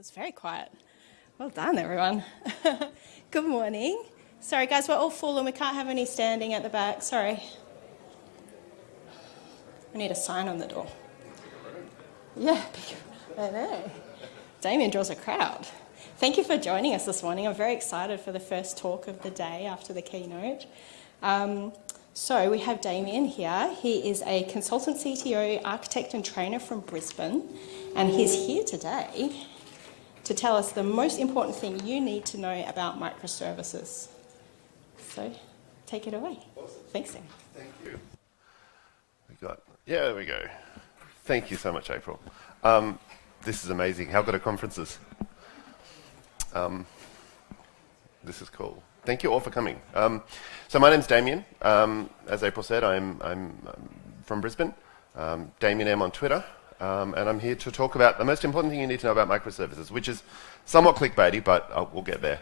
was very quiet. Well done, everyone. Good morning. Sorry, guys, we're all full and we can't have any standing at the back. Sorry. I need a sign on the door. Yeah, I know. Damien draws a crowd. Thank you for joining us this morning. I'm very excited for the first talk of the day after the keynote. So we have Damien here. He is a consultant CTO, architect and trainer from Brisbane, and he's here today to tell us the most important thing you need to know about microservices. So take it away. Awesome. Thanks, Sam. Thank you. There we go. Thank you so much, April. This is amazing. How good are conferences? This is cool. Thank you all for coming. So my name's Damien. As April said, I'm from Brisbane. Damien M on Twitter. And I'm here to talk about the most important thing you need to know about microservices, which is somewhat clickbaity, but we'll get there.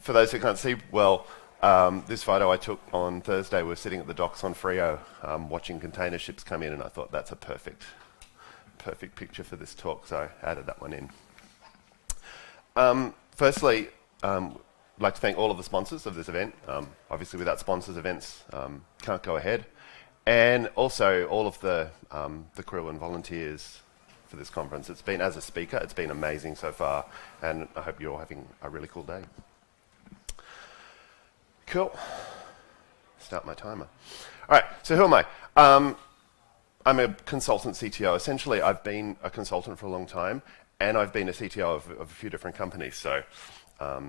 For those who can't see well, this photo I took on Thursday, we're sitting at the docks on Freo, watching container ships come in, and I thought that's a perfect picture for this talk, so I added that one in. Firstly, I'd like to thank all of the sponsors of this event. Obviously, without sponsors, events can't go ahead. And also all of the crew and volunteers for this conference. It's been, as a speaker, it's been amazing so far, and I hope you're all having a really cool day. Cool. Start my timer. All right, so who am I? I'm a consultant CTO. Essentially, I've been a consultant for a long time, and I've been a CTO of a few different companies. So a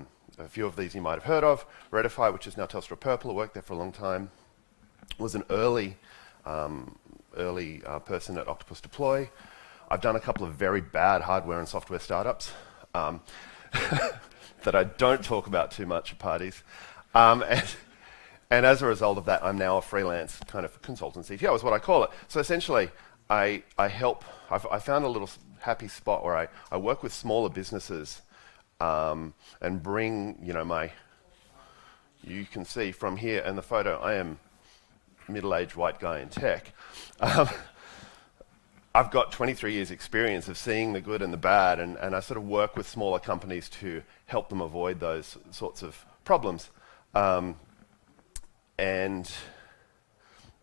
few of these you might have heard of. Redify, which is now Telstra Purple, I worked there for a long time. Was an early person at Octopus Deploy. I've done a couple of very bad hardware and software startups that I don't talk about too much at parties. And as a result of that, I'm now a freelance kind of consultant CTO is what I call it. So essentially, I found a little happy spot where I work with smaller businesses and bring, you can see from here in the photo, I am middle-aged white guy in tech. I've got 23 years experience of seeing the good and the bad, and I sort of work with smaller companies to help them avoid those sorts of problems. And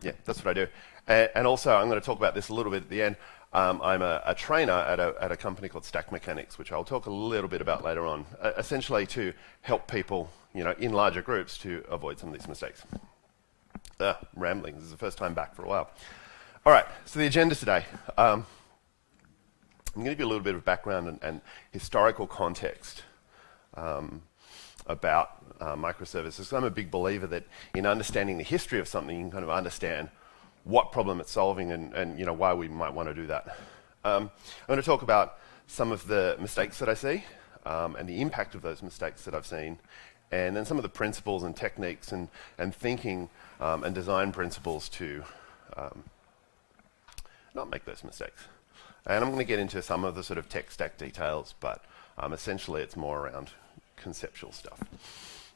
yeah, that's what I do. And also, I'm going to talk about this a little bit at the end. I'm a trainer at a company called Stack Mechanics, which I'll talk a little bit about later on, essentially to help people, in larger groups to avoid some of these mistakes. Rambling. This is the first time back for a while. All right, so the agenda today. I'm going to give you a little bit of background and historical context about microservices. So I'm a big believer that in understanding the history of something, you can kind of understand what problem it's solving and why we might want to do that. I'm going to talk about some of the mistakes that I see and the impact of those mistakes that I've seen, and then some of the principles and techniques and thinking and design principles to not make those mistakes. And I'm going to get into some of the sort of tech stack details, but essentially it's more around conceptual stuff.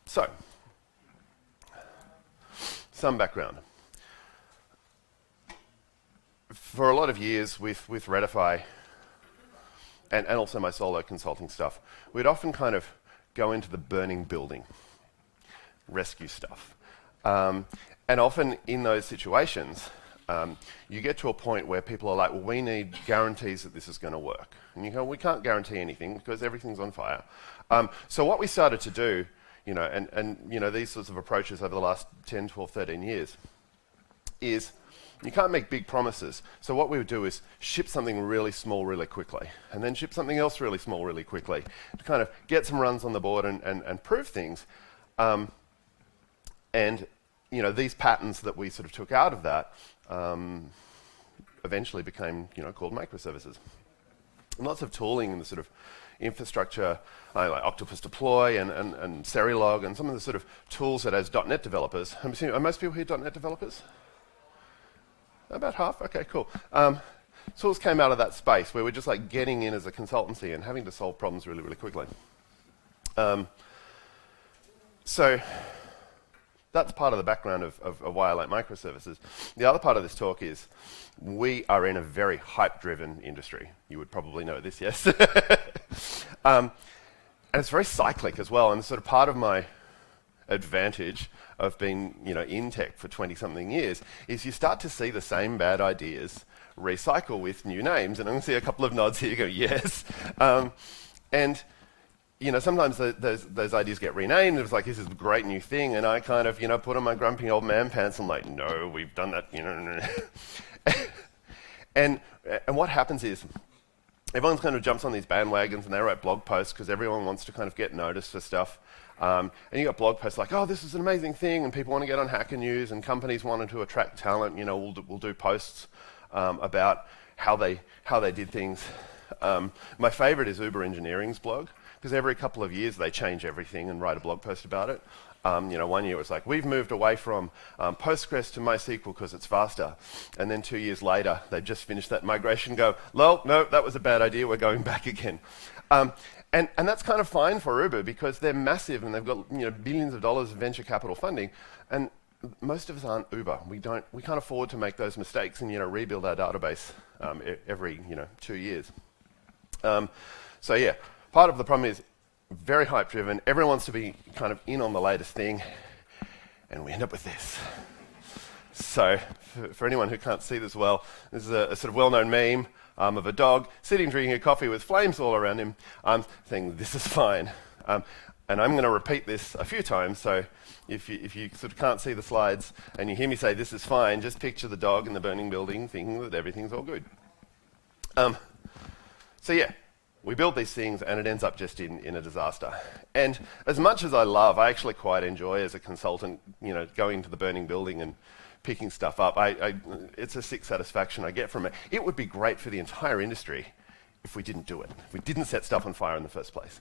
So, some background. For a lot of years with Redify and also my solo consulting stuff, we'd often kind of go into the burning building, rescue stuff. And often in those situations, you get to a point where people are like, well, we need guarantees that this is going to work. And you go, we can't guarantee anything because everything's on fire. So what we started to do, these sorts of approaches over the last 10, 12, 13 years is you can't make big promises. So what we would do is ship something really small really quickly, and then ship something else really small really quickly to kind of get some runs on the board and prove things. These patterns that we sort of took out of that eventually became, called microservices. And lots of tooling in the sort of infrastructure, like Octopus Deploy and Serilog and some of the sort of tools that as .NET developers, are most people here .NET developers? About half? Okay, cool. Tools came out of that space where we're just like getting in as a consultancy and having to solve problems really, really quickly. So that's part of the background of why I like microservices. The other part of this talk is we are in a very hype-driven industry. You would probably know this, yes? And it's very cyclic as well, and sort of part of my advantage of being, in tech for 20-something years is you start to see the same bad ideas recycle with new names, and I'm going to see a couple of nods here go, yes. And sometimes those ideas get renamed. It's like, this is a great new thing, and I kind of, put on my grumpy old man pants and like, no, we've done that, and what happens is everyone kind of jumps on these bandwagons and they write blog posts because everyone wants to kind of get noticed for stuff. And you got blog posts like, oh, this is an amazing thing, and people want to get on Hacker News, and companies wanted to attract talent. We'll do posts about how they did things. My favorite is Uber Engineering's blog, because every couple of years they change everything and write a blog post about it. 1 year it was like, we've moved away from Postgres to MySQL because it's faster. And then 2 years later, they just finished that migration, go, lol, no, that was a bad idea, we're going back again. And that's kind of fine for Uber because they're massive and they've got billions of dollars of venture capital funding. And most of us aren't Uber. We can't afford to make those mistakes and rebuild our database every 2 years. So yeah, part of the problem is very hype driven. Everyone wants to be kind of in on the latest thing, and we end up with this. So for anyone who can't see this well, this is a sort of well-known meme of a dog sitting drinking a coffee with flames all around him, saying, this is fine. And I'm going to repeat this a few times, so if you sort of can't see the slides and you hear me say this is fine, just picture the dog in the burning building thinking that everything's all good. So yeah, we build these things and it ends up just in a disaster. And as much as I actually quite enjoy as a consultant, going to the burning building and picking stuff up. It's a sick satisfaction I get from it. It would be great for the entire industry if we didn't do it, if we didn't set stuff on fire in the first place.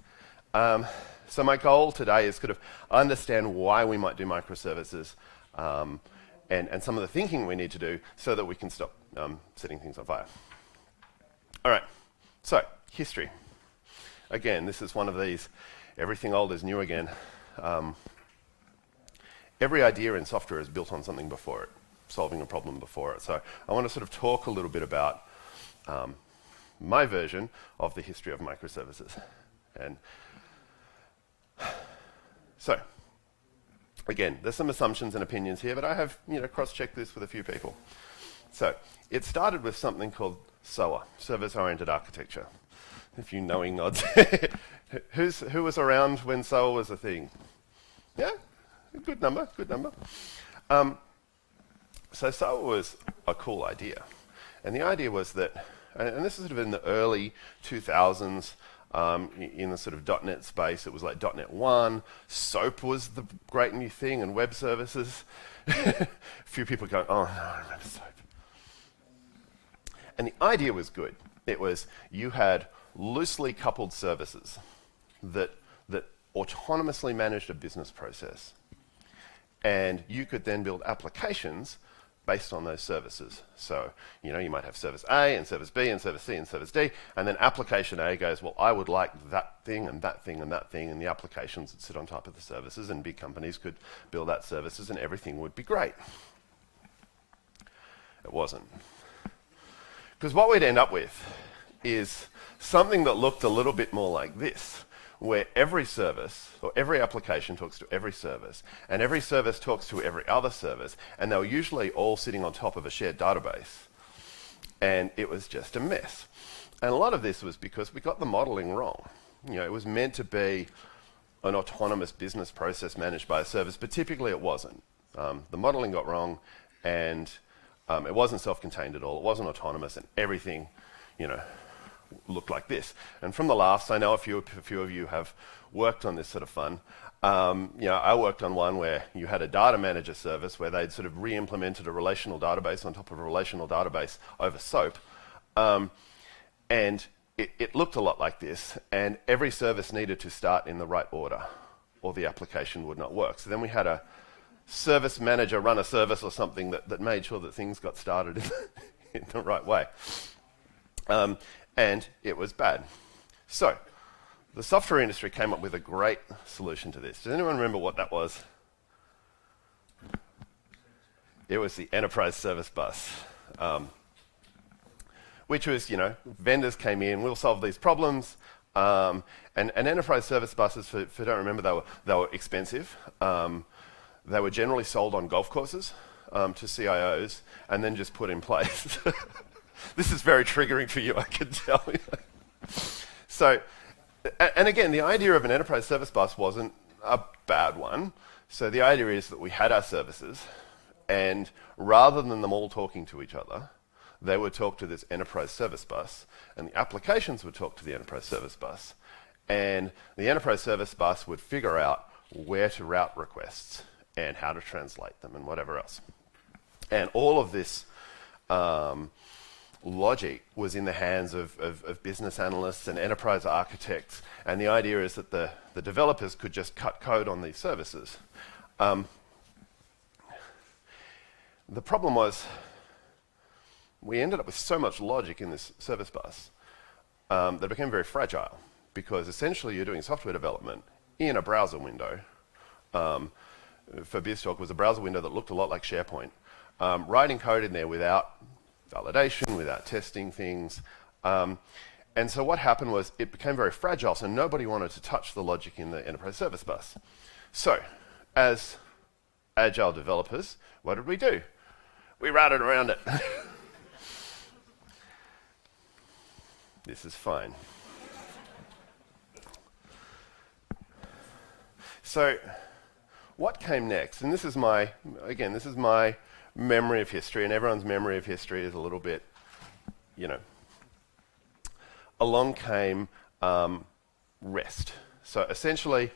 So my goal today is kind of understand why we might do microservices and some of the thinking we need to do so that we can stop setting things on fire. All right, so history. Again, this is one of these, everything old is new again. Every idea in software is built on something before it, solving a problem before it. So I want to sort of talk a little bit about my version of the history of microservices. And so, again, there's some assumptions and opinions here, but I have cross-checked this with a few people. So it started with something called SOA, Service-Oriented Architecture. If you knowing nods. Who was around when SOA was a thing? Yeah? Good number. So SOA was a cool idea. And the idea was that, and this is sort of in the early 2000s, in the sort of .NET space, it was like .NET 1, SOAP was the great new thing, and web services. A few people go, oh no, I remember SOAP. And the idea was good. It was, you had loosely coupled services that autonomously managed a business process. And you could then build applications based on those services. So, you might have service A and service B and service C and service D, and then application A goes, well, I would like that thing and that thing and that thing, and the applications would sit on top of the services, and big companies could build that services, and everything would be great. It wasn't. Because what we'd end up with is something that looked a little bit more like this, where every service or every application talks to every service, and every service talks to every other service, and they were usually all sitting on top of a shared database. And it was just a mess. And a lot of this was because we got the modeling wrong. It was meant to be an autonomous business process managed by a service, but typically it wasn't. The modeling got wrong, and it wasn't self-contained at all. It wasn't autonomous, and everything, looked like this. And from the laughs, I know a few of you have worked on this sort of fun. I worked on one where you had a data manager service where they'd sort of re-implemented a relational database on top of a relational database over SOAP. And it looked a lot like this, and every service needed to start in the right order, or the application would not work. So then we had a service manager run a service or something that made sure that things got started in the right way. And it was bad. So, the software industry came up with a great solution to this. Does anyone remember what that was? It was the enterprise service bus, which was, vendors came in, we'll solve these problems. And enterprise service buses, for you don't remember, they were expensive. They were generally sold on golf courses to CIOs and then just put in place. This is very triggering for you, I can tell you. So, and again, the idea of an enterprise service bus wasn't a bad one. So the idea is that we had our services, and rather than them all talking to each other, they would talk to this enterprise service bus, and the applications would talk to the enterprise service bus, and the enterprise service bus would figure out where to route requests and how to translate them and whatever else. And all of this logic was in the hands of business analysts and enterprise architects, and the idea is that the developers could just cut code on these services. The problem was we ended up with so much logic in this service bus that it became very fragile, because essentially you're doing software development in a browser window. For BizTalk, was a browser window that looked a lot like SharePoint. Writing code in there without validation, without testing things. And so what happened was it became very fragile, so nobody wanted to touch the logic in the enterprise service bus. So, as agile developers, what did we do? We routed around it. This is fine. So, what came next? And this is my memory of history, and everyone's memory of history is a little bit, along came REST. So essentially,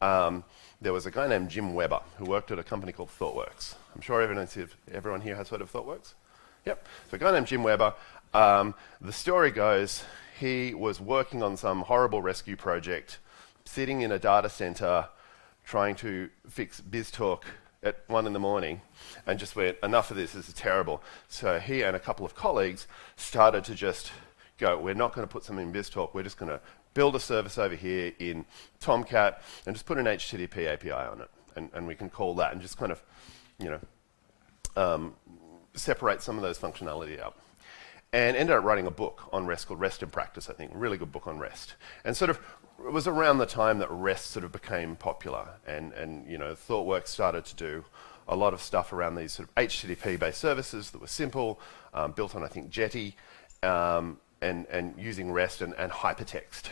there was a guy named Jim Weber who worked at a company called ThoughtWorks. I'm sure everyone here has heard of ThoughtWorks? Yep. So a guy named Jim Weber, the story goes, he was working on some horrible rescue project, sitting in a data center, trying to fix BizTalk at 1 a.m, and just went, enough of this is terrible. So he and a couple of colleagues started to just go, we're not going to put something in BizTalk, we're just going to build a service over here in Tomcat and just put an HTTP API on it, and we can call that, and just kind of separate some of those functionality out. And ended up writing a book on REST called REST in Practice, I think, a really good book on REST. And sort of, it was around the time that REST sort of became popular, and ThoughtWorks started to do a lot of stuff around these sort of HTTP-based services that were simple, built on, I think, Jetty, and using REST and hypertext.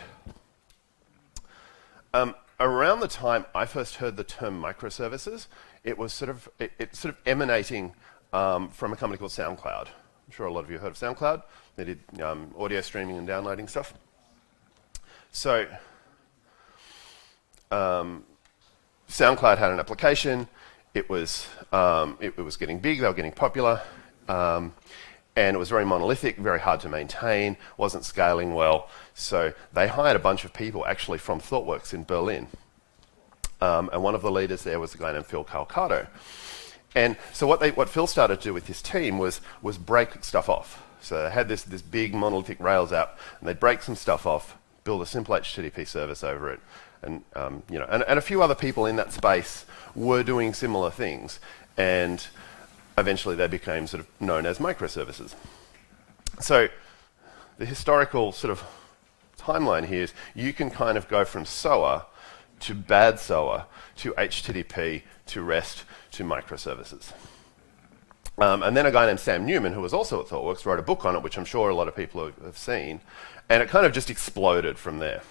Around the time I first heard the term microservices, it was sort of emanating from a company called SoundCloud. I'm sure a lot of you heard of SoundCloud. They did audio streaming and downloading stuff. So SoundCloud had an application. It was getting big. They were getting popular, and it was very monolithic, very hard to maintain. Wasn't scaling well. So they hired a bunch of people actually from ThoughtWorks in Berlin, and one of the leaders there was a guy named Phil Calcado. And so what Phil started to do with his team was break stuff off. So they had this big monolithic Rails app, and they'd break some stuff off, build a simple HTTP service over it, and a few other people in that space were doing similar things, and eventually they became sort of known as microservices. So the historical sort of timeline here is you can kind of go from SOA to bad SOA to HTTP to REST to microservices. And then a guy named Sam Newman, who was also at ThoughtWorks, wrote a book on it, which I'm sure a lot of people have seen, and it kind of just exploded from there.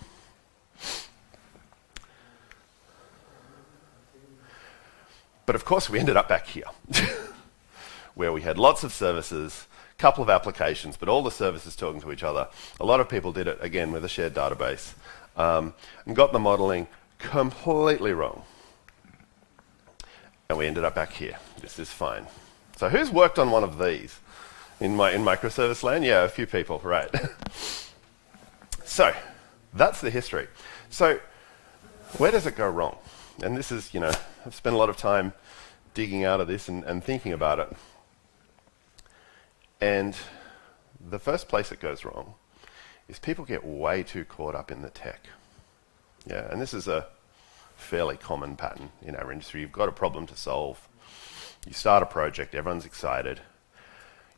But of course we ended up back here, where we had lots of services, a couple of applications, but all the services talking to each other. A lot of people did it, again, with a shared database, and got the modeling completely wrong. And we ended up back here. This is fine. So who's worked on one of these in microservice land? Yeah, a few people, right. So that's the history. So where does it go wrong? And this is, I've spent a lot of time digging out of this and thinking about it. And the first place it goes wrong is people get way too caught up in the tech. Yeah, and this is a fairly common pattern in our industry. You've got a problem to solve. You start a project, everyone's excited.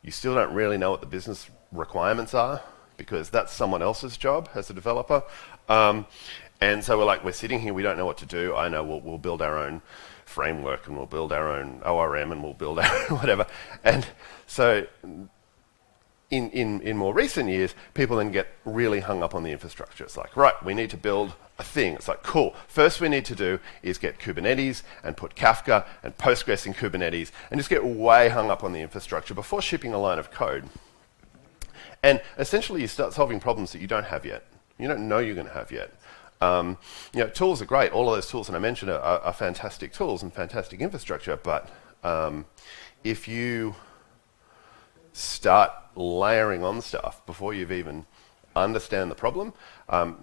You still don't really know what the business requirements are because that's someone else's job as a developer. And so we're sitting here, we don't know what to do. I know we'll build our own framework and we'll build our own ORM and we'll build our own whatever. And so in more recent years, people then get really hung up on the infrastructure. It's like, right, we need to build a thing. It's like, cool. First we need to do is get Kubernetes and put Kafka and Postgres in Kubernetes and just get way hung up on the infrastructure before shipping a line of code. And essentially you start solving problems that you don't have yet. You don't know you're going to have yet. Tools are great. All of those tools that I mentioned are fantastic tools and fantastic infrastructure, but if you start layering on stuff before you've even understand the problem,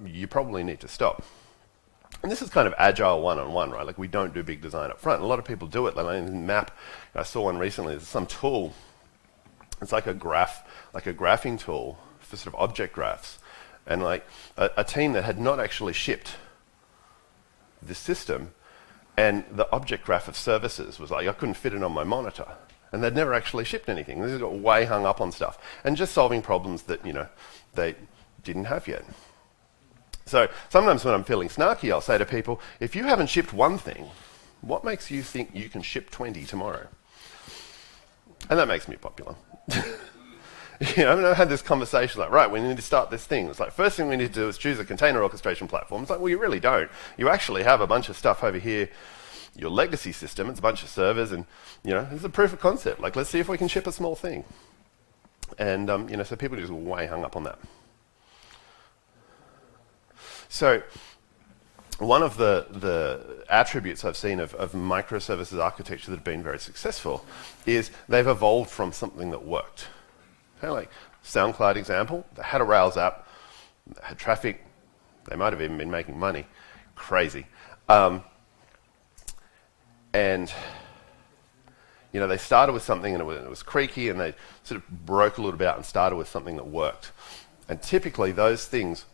you probably need to stop. And this is kind of agile one-on-one, right? Like we don't do big design up front. A lot of people do it. Like map. I saw one recently. There's some tool. It's like a graphing tool for sort of object graphs. And like a team that had not actually shipped this system, and the object graph of services was like, I couldn't fit it on my monitor. And they'd never actually shipped anything. They got way hung up on stuff. And just solving problems that, they didn't have yet. So sometimes when I'm feeling snarky, I'll say to people, if you haven't shipped one thing, what makes you think you can ship 20 tomorrow? And that makes me popular. I've had this conversation like, right, we need to start this thing. It's like, first thing we need to do is choose a container orchestration platform. It's like, well, you really don't. You actually have a bunch of stuff over here. Your legacy system, it's a bunch of servers, and it's a proof of concept. Like, let's see if we can ship a small thing. And so people just way hung up on that. So one of the attributes I've seen of microservices architecture that have been very successful is they've evolved from something that worked. Okay, like SoundCloud example, they had a Rails app, they had traffic, they might have even been making money. Crazy. And they started with something and it was creaky, and they sort of broke a little bit out and started with something that worked. And typically those things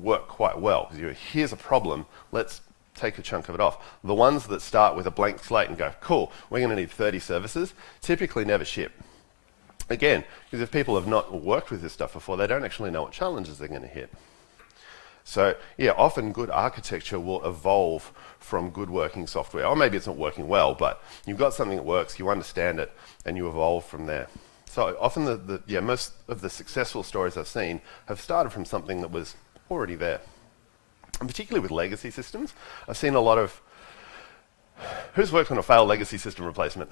work quite well. Because here's a problem, let's take a chunk of it off. The ones that start with a blank slate and go, cool, we're going to need 30 services, typically never ship. Again, because if people have not worked with this stuff before, they don't actually know what challenges they're going to hit. So yeah, often good architecture will evolve from good working software. Or maybe it's not working well, but you've got something that works, you understand it, and you evolve from there. So often most of the successful stories I've seen have started from something that was already there. And particularly with legacy systems, I've seen a lot of... Who's worked on a failed legacy system replacement?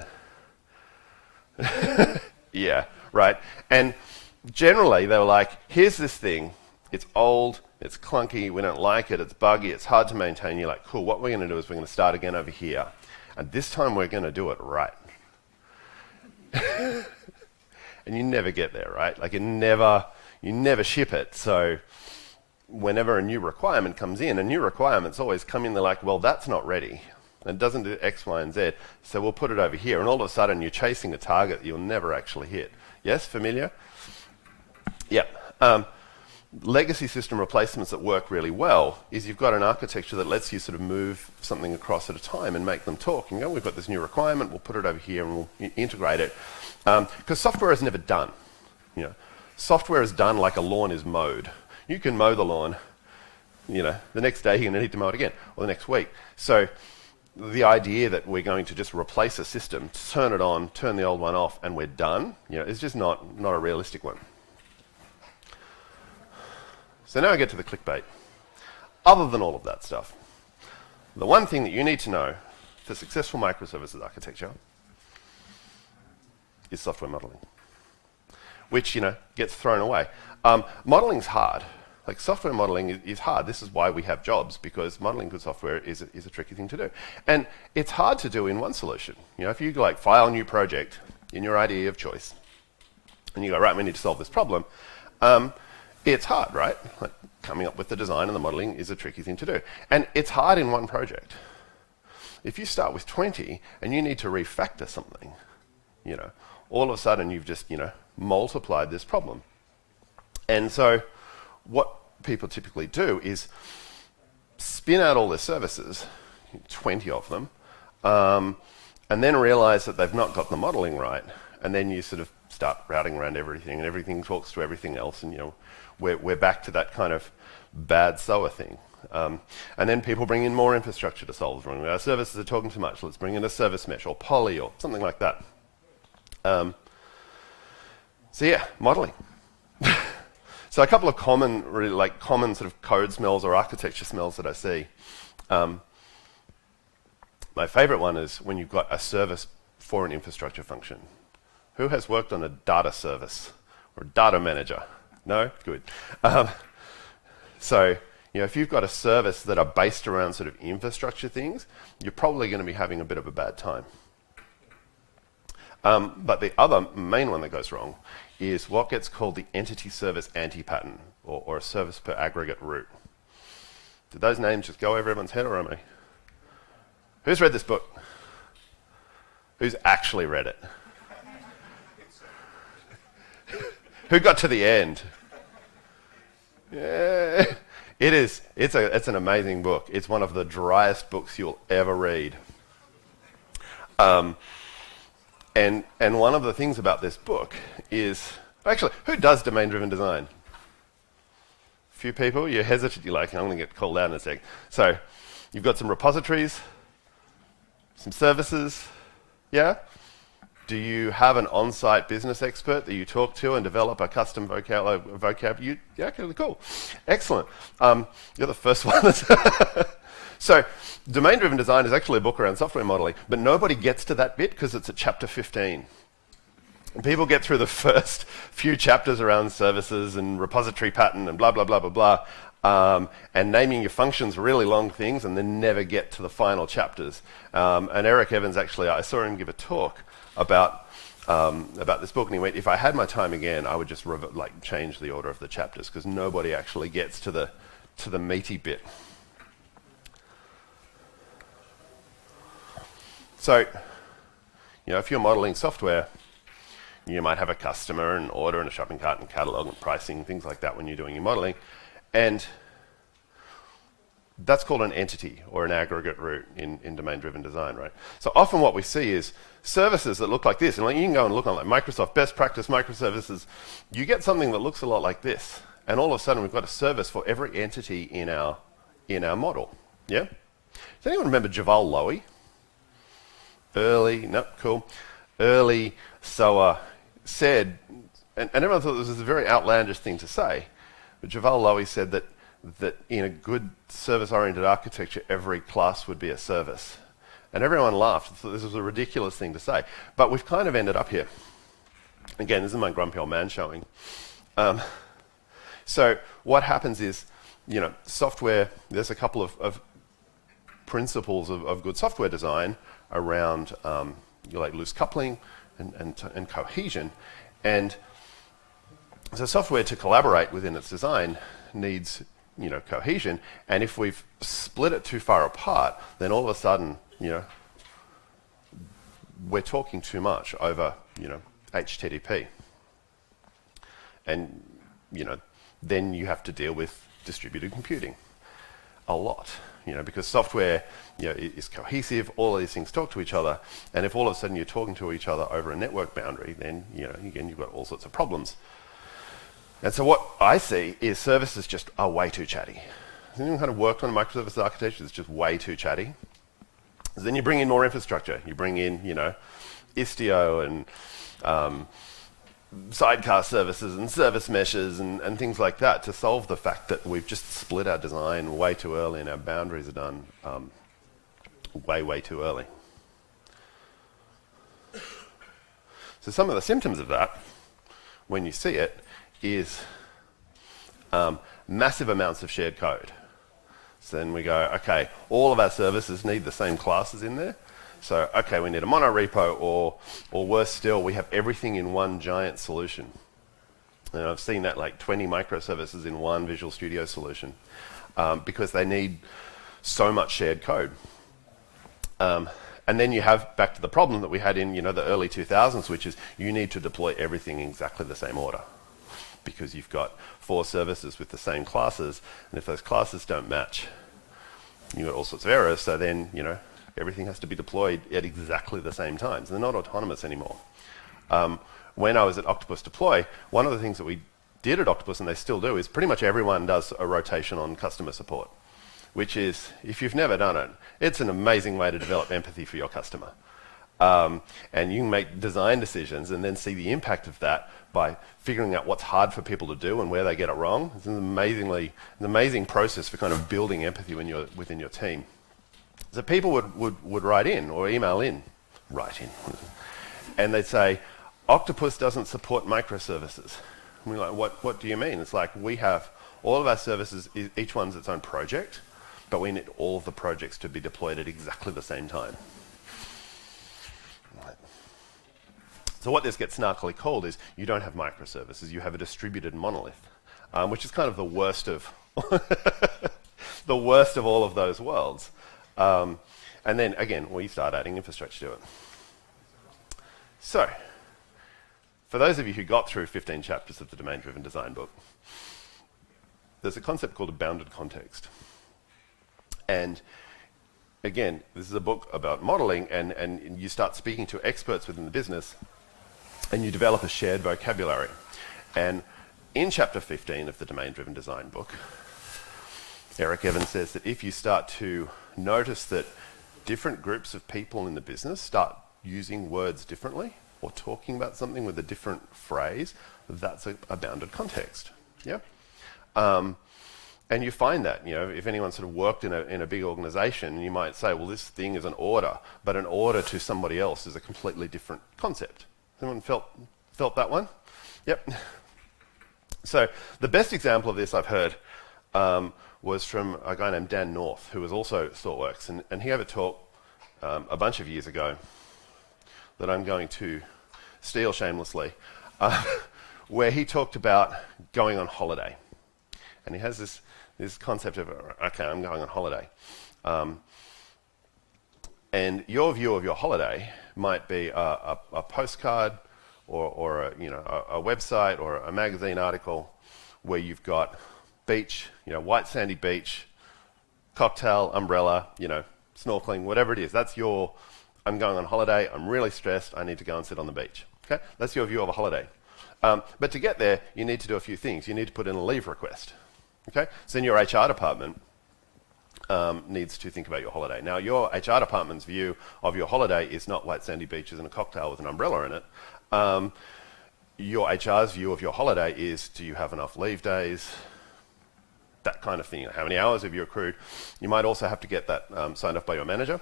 Yeah, right. And generally they were like, here's this thing, it's old, it's clunky, we don't like it, it's buggy, it's hard to maintain. You're like, cool, what we're going to do is we're going to start again over here. And this time we're going to do it right. And you never get there, right? Like you never ship it. So whenever a new requirement comes in, a new requirement's always come in, they're like, well, that's not ready. It doesn't do X, Y, and Z, so we'll put it over here. And all of a sudden you're chasing a target that you'll never actually hit. Yes, familiar? Yeah. Legacy system replacements that work really well is you've got an architecture that lets you sort of move something across at a time and make them talk. And go, we've got this new requirement, we'll put it over here and we'll integrate it. Because software is never done. Software is done like a lawn is mowed. You can mow the lawn, the next day you're going to need to mow it again, or the next week. So the idea that we're going to just replace a system, turn it on, turn the old one off, and we're done, is just not a realistic one. So now I get to the clickbait. Other than all of that stuff, the one thing that you need to know for successful microservices architecture is software modeling, which, gets thrown away. Modeling's hard. Like software modeling is hard. This is why we have jobs, because modeling good software is a tricky thing to do. And it's hard to do in one solution. If you file a new project in your IDE of choice, and you go, right, we need to solve this problem, it's hard, right? Like coming up with the design and the modeling is a tricky thing to do. And it's hard in one project. If you start with 20 and you need to refactor something, all of a sudden you've just, multiplied this problem. And so what people typically do is spin out all their services, 20 of them, and then realize that they've not got the modeling right, and then you sort of start routing around everything, and everything talks to everything else, and we're back to that kind of bad SOA thing. And then people bring in more infrastructure to solve the problem. Our services are talking too much. Let's bring in a service mesh or poly or something like that. So yeah, modeling. So a couple of common sort of code smells or architecture smells that I see. My favorite one is when you've got a service for an infrastructure function. Who has worked on a data service or a data manager? No? Good. So if you've got a service that are based around sort of infrastructure things, you're probably going to be having a bit of a bad time. But the other main one that goes wrong is what gets called the entity service anti-pattern, or a service per aggregate route. Did those names just go over everyone's head, or am I? Who's read this book? Who's actually read it? Who got to the end? Yeah. It's an amazing book. It's one of the driest books you'll ever read. And one of the things about this book is, actually, who does domain-driven design? A few people. You're hesitant. You're like, I'm going to get called out in a sec. So you've got some repositories, some services. Yeah? Do you have an on-site business expert that you talk to and develop a custom vocab? Yeah, okay, cool. Excellent. You're the first one. So domain-driven design is actually a book around software modeling, but nobody gets to that bit because it's at chapter 15. And people get through the first few chapters around services and repository pattern and blah, blah, blah, blah, blah, and naming your functions really long things, and then never get to the final chapters. And Eric Evans, actually, I saw him give a talk about this book, and he went, if I had my time again, I would just change the order of the chapters, because nobody actually gets to the meaty bit. So, if you're modeling software, you might have a customer and order and a shopping cart and catalog and pricing, things like that when you're doing your modeling. And that's called an entity or an aggregate route in domain-driven design, right? So often what we see is services that look like this. And you can go and look on Microsoft Best Practice Microservices. You get something that looks a lot like this. And all of a sudden, we've got a service for every entity in our model. Yeah? Does anyone remember Javal Lowy? Early SOA said, and everyone thought this was a very outlandish thing to say, but Javal Lowy said that in a good service-oriented architecture, every class would be a service. And everyone laughed, thought this was a ridiculous thing to say. But we've kind of ended up here. Again, this is my grumpy old man showing. So what happens is, software, there's a couple of principles of good software design around loose coupling and cohesion. And so software, to collaborate within its design, needs cohesion. And if we've split it too far apart, then all of a sudden, we're talking too much over HTTP. And then you have to deal with distributed computing a lot. Because software is cohesive, all of these things talk to each other, and if all of a sudden you're talking to each other over a network boundary, then again, you've got all sorts of problems. And so what I see is services just are way too chatty. Has anyone kind of worked on a microservice architecture that's just way too chatty? So then you bring in more infrastructure. You bring in, Istio and sidecar services and service meshes and things like that to solve the fact that we've just split our design way too early and our boundaries are done way too early. So some of the symptoms of that, when you see it, is massive amounts of shared code. So then we go, okay, all of our services need the same classes in there. So, okay, we need a mono repo, or worse still, we have everything in one giant solution. And I've seen that 20 microservices in one Visual Studio solution because they need so much shared code. And then you have back to the problem that we had in the early 2000s, which is you need to deploy everything in exactly the same order because you've got 4 services with the same classes, and if those classes don't match, you've got all sorts of errors. So then, Everything has to be deployed at exactly the same times. They're not autonomous anymore. When I was at Octopus Deploy, one of the things that we did at Octopus, and they still do, is pretty much everyone does a rotation on customer support, which is, if you've never done it, it's an amazing way to develop empathy for your customer. And you can make design decisions and then see the impact of that by figuring out what's hard for people to do and where they get it wrong. It's an amazing process for kind of building empathy when you're within your team. So people would write in or email in, and they'd say, Octopus doesn't support microservices. And we're like, what do you mean? It's like, we have all of our services, each one's its own project, but we need all of the projects to be deployed at exactly the same time. So what this gets snarkily called is you don't have microservices, you have a distributed monolith, which is kind of the worst of the worst of all of those worlds. And then again, we start adding infrastructure to it. So, for those of you who got through 15 chapters of the domain-driven design book, there's a concept called a bounded context. And again, this is a book about modeling, and you start speaking to experts within the business, and you develop a shared vocabulary. And in chapter 15 of the domain-driven design book, Eric Evans says that if you start to notice that different groups of people in the business start using words differently or talking about something with a different phrase, that's a bounded context. Yeah. And you find that, if anyone sort of worked in a big organization, you might say, well, this thing is an order, but an order to somebody else is a completely different concept. Anyone felt that one? Yep. So the best example of this I've heard was from a guy named Dan North, who was also at ThoughtWorks, and he gave a talk a bunch of years ago that I'm going to steal shamelessly, where he talked about going on holiday. And he has this concept of, okay, I'm going on holiday. And your view of your holiday might be a postcard or a website or a magazine article where you've got beach, white sandy beach, cocktail, umbrella, snorkeling, whatever it is. That's your, I'm going on holiday, I'm really stressed, I need to go and sit on the beach. Okay, that's your view of a holiday. But to get there, you need to do a few things. You need to put in a leave request. Okay, so then your HR department needs to think about your holiday. Now, your HR department's view of your holiday is not white sandy beaches and a cocktail with an umbrella in it. Your HR's view of your holiday is, do you have enough leave days? That kind of thing. How many hours have you accrued? You might also have to get that signed off by your manager.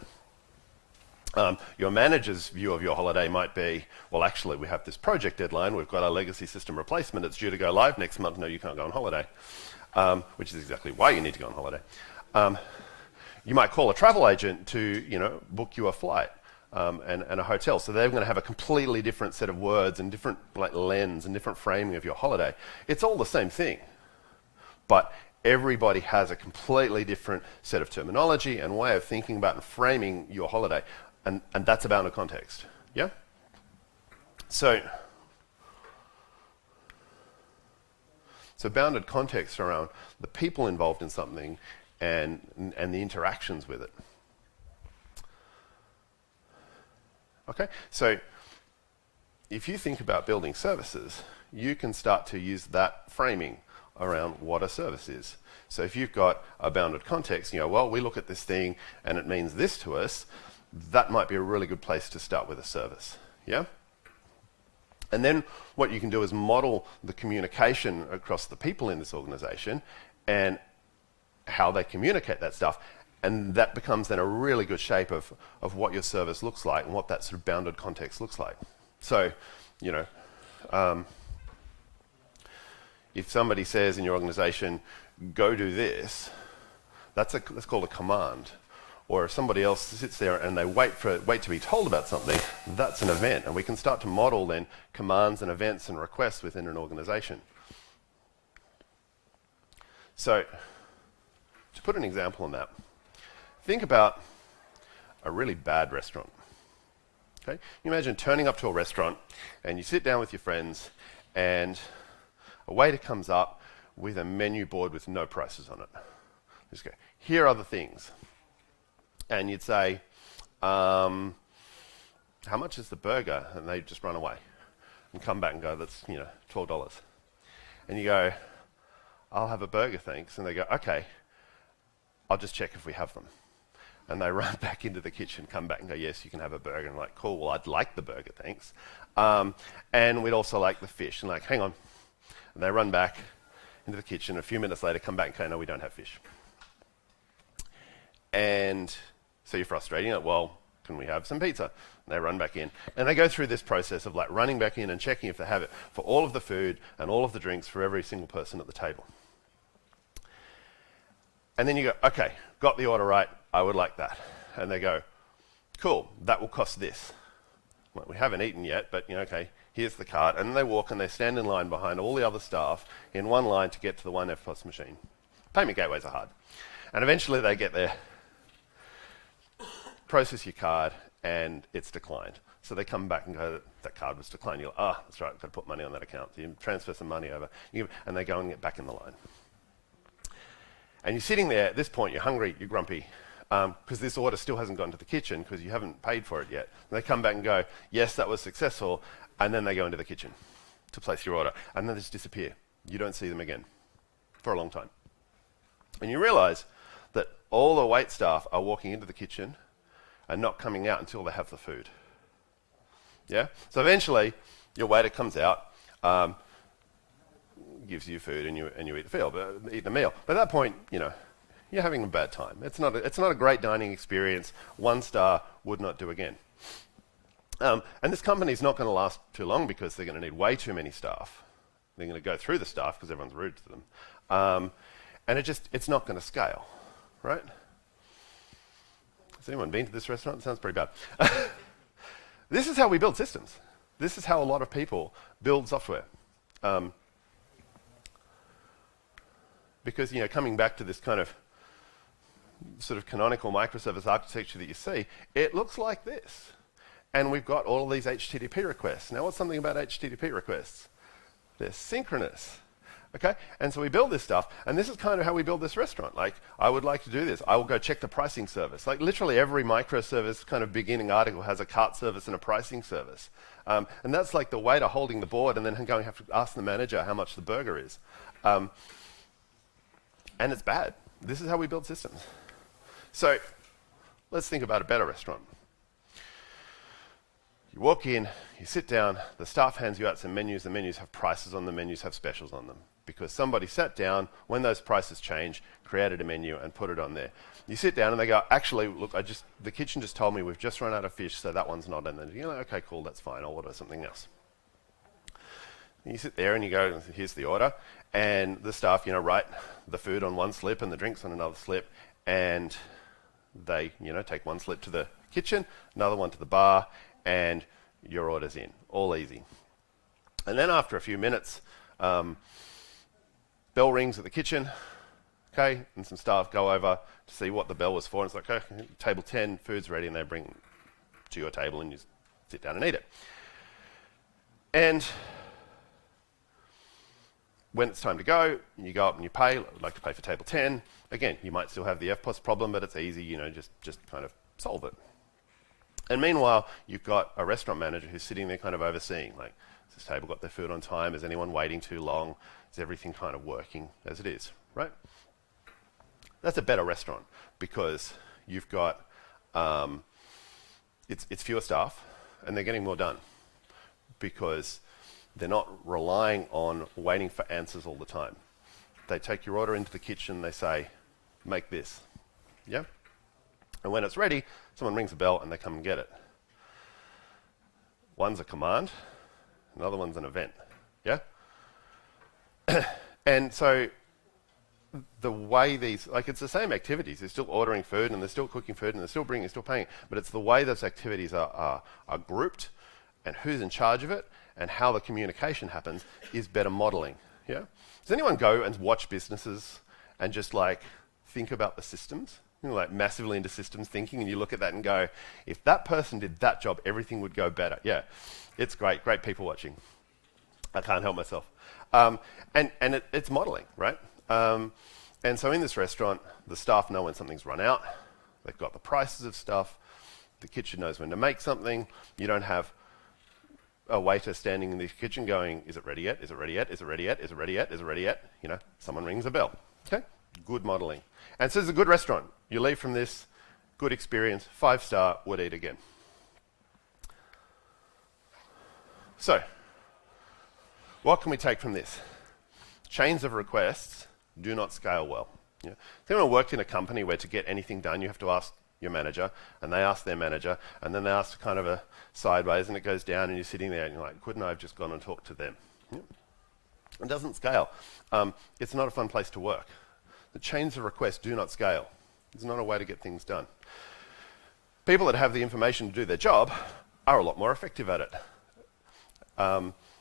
Your manager's view of your holiday might be, well, actually, we have this project deadline. We've got our legacy system replacement. It's due to go live next month. No, you can't go on holiday, which is exactly why you need to go on holiday. You might call a travel agent to, book you a flight and a hotel. So they're going to have a completely different set of words and different lens and different framing of your holiday. It's all the same thing, but everybody has a completely different set of terminology and way of thinking about and framing your holiday. And that's a bounded context. Yeah? So bounded context around the people involved in something and the interactions with it. Okay, so if you think about building services, you can start to use that framing around what a service is. So if you've got a bounded context, well, we look at this thing and it means this to us, that might be a really good place to start with a service. Yeah? And then what you can do is model the communication across the people in this organization and how they communicate that stuff. And that becomes then a really good shape of what your service looks like and what that sort of bounded context looks like. So, if somebody says in your organization, go do this, that's called a command. Or if somebody else sits there and they wait to be told about something, that's an event. And we can start to model then commands and events and requests within an organization. So, to put an example on that, think about a really bad restaurant. Okay? You imagine turning up to a restaurant and you sit down with your friends and a waiter comes up with a menu board with no prices on it. Just go, here are the things. And you'd say, how much is the burger? And they just run away and come back and go, that's, $12. And you go, I'll have a burger, thanks. And they go, okay, I'll just check if we have them. And they run back into the kitchen, come back and go, yes, you can have a burger. And I'm like, cool, well, I'd like the burger, thanks. And we'd also like the fish. And like, hang on. And they run back into the kitchen. A few minutes later, come back and go, no, we don't have fish. And so you're frustrating. Like, well, can we have some pizza? And they run back in. And they go through this process of like running back in and checking if they have it for all of the food and all of the drinks for every single person at the table. And then you go, okay, got the order right. I would like that. And they go, cool, that will cost this. Well, we haven't eaten yet, but okay, here's the card. And then they walk and they stand in line behind all the other staff in one line to get to the one EFTPOS machine. Payment gateways are hard. And eventually they get there, process your card, and it's declined. So they come back and go, that card was declined. You're like, that's right, I've got to put money on that account. So you transfer some money over, and they go and get back in the line. And you're sitting there, at this point, you're hungry, you're grumpy, because this order still hasn't gone to the kitchen because you haven't paid for it yet. And they come back and go, yes, that was successful, and then they go into the kitchen to place your order. And then they just disappear. You don't see them again for a long time. And you realize that all the wait staff are walking into the kitchen and not coming out until they have the food. Yeah? So eventually, your waiter comes out, gives you food, and you eat the meal. But at that point, you're having a bad time. It's not a great dining experience. 1 star would not do again. And this company is not going to last too long because they're going to need way too many staff. They're going to go through the staff because everyone's rude to them. And it's not going to scale, right? Has anyone been to this restaurant? It sounds pretty bad. This is how we build systems. This is how a lot of people build software. Because, coming back to this kind of sort of canonical microservice architecture that you see, it looks like this. And we've got all of these HTTP requests. Now, what's something about HTTP requests? They're synchronous. Okay? And so we build this stuff, and this is kind of how we build this restaurant. Like, I would like to do this. I will go check the pricing service. Like, literally every microservice kind of beginning article has a cart service and a pricing service. And that's like the waiter holding the board and then going to have to ask the manager how much the burger is. And it's bad. This is how we build systems. So let's think about a better restaurant. You walk in, you sit down, the staff hands you out some menus. The menus have prices on them, menus have specials on them. Because somebody sat down, when those prices change, created a menu and put it on there. You sit down and they go, actually, look, the kitchen just told me we've just run out of fish, so that one's not in there. You're like, okay, cool, that's fine, I'll order something else. And you sit there and you go, here's the order. And the staff, write the food on one slip and the drinks on another slip. And they, take one slip to the kitchen, another one to the bar, and your order's in. All easy. And then after a few minutes, bell rings at the kitchen, okay, and some staff go over to see what the bell was for. And it's like, okay, table 10, food's ready, and they bring it to your table and you sit down and eat it. And when it's time to go, you go up and you pay. I'd like to pay for table 10. Again, you might still have the EFTPOS problem, but it's easy, just kind of solve it. And meanwhile, you've got a restaurant manager who's sitting there kind of overseeing, like, has this table got their food on time? Is anyone waiting too long? Is everything kind of working as it is, right? That's a better restaurant because you've got, it's fewer staff and they're getting more done because they're not relying on waiting for answers all the time. They take your order into the kitchen, they say, make this, yeah? And when it's ready, someone rings a bell and they come and get it. One's a command, another one's an event, yeah? And so the way these, like it's the same activities, they're still ordering food and they're still cooking food and they're still bringing, still paying, but it's the way those activities are grouped and who's in charge of it and how the communication happens is better modeling, yeah? Does anyone go and watch businesses and just like think about the systems? Like massively into systems thinking, and you look at that and go, if that person did that job, everything would go better. Yeah, it's great people watching. I can't help myself. And it's modeling, right? And so in this restaurant, the staff know when something's run out. They've got the prices of stuff. The kitchen knows when to make something. You don't have a waiter standing in the kitchen going, is it ready yet? Is it ready yet? Is it ready yet? Is it ready yet? Is it ready yet? You know, someone rings a bell. Okay? Good modeling. And so it's a good restaurant. You leave from this, good experience, 5-star, would eat again. So, what can we take from this? Chains of requests do not scale well. Yeah. Has anyone worked in a company where to get anything done, you have to ask your manager, and they ask their manager, and then they ask kind of a sideways, and it goes down, and you're sitting there, and you're like, couldn't I have just gone and talked to them? Yeah. It doesn't scale. It's not a fun place to work. The chains of requests do not scale. It's not a way to get things done. People that have the information to do their job are a lot more effective at it.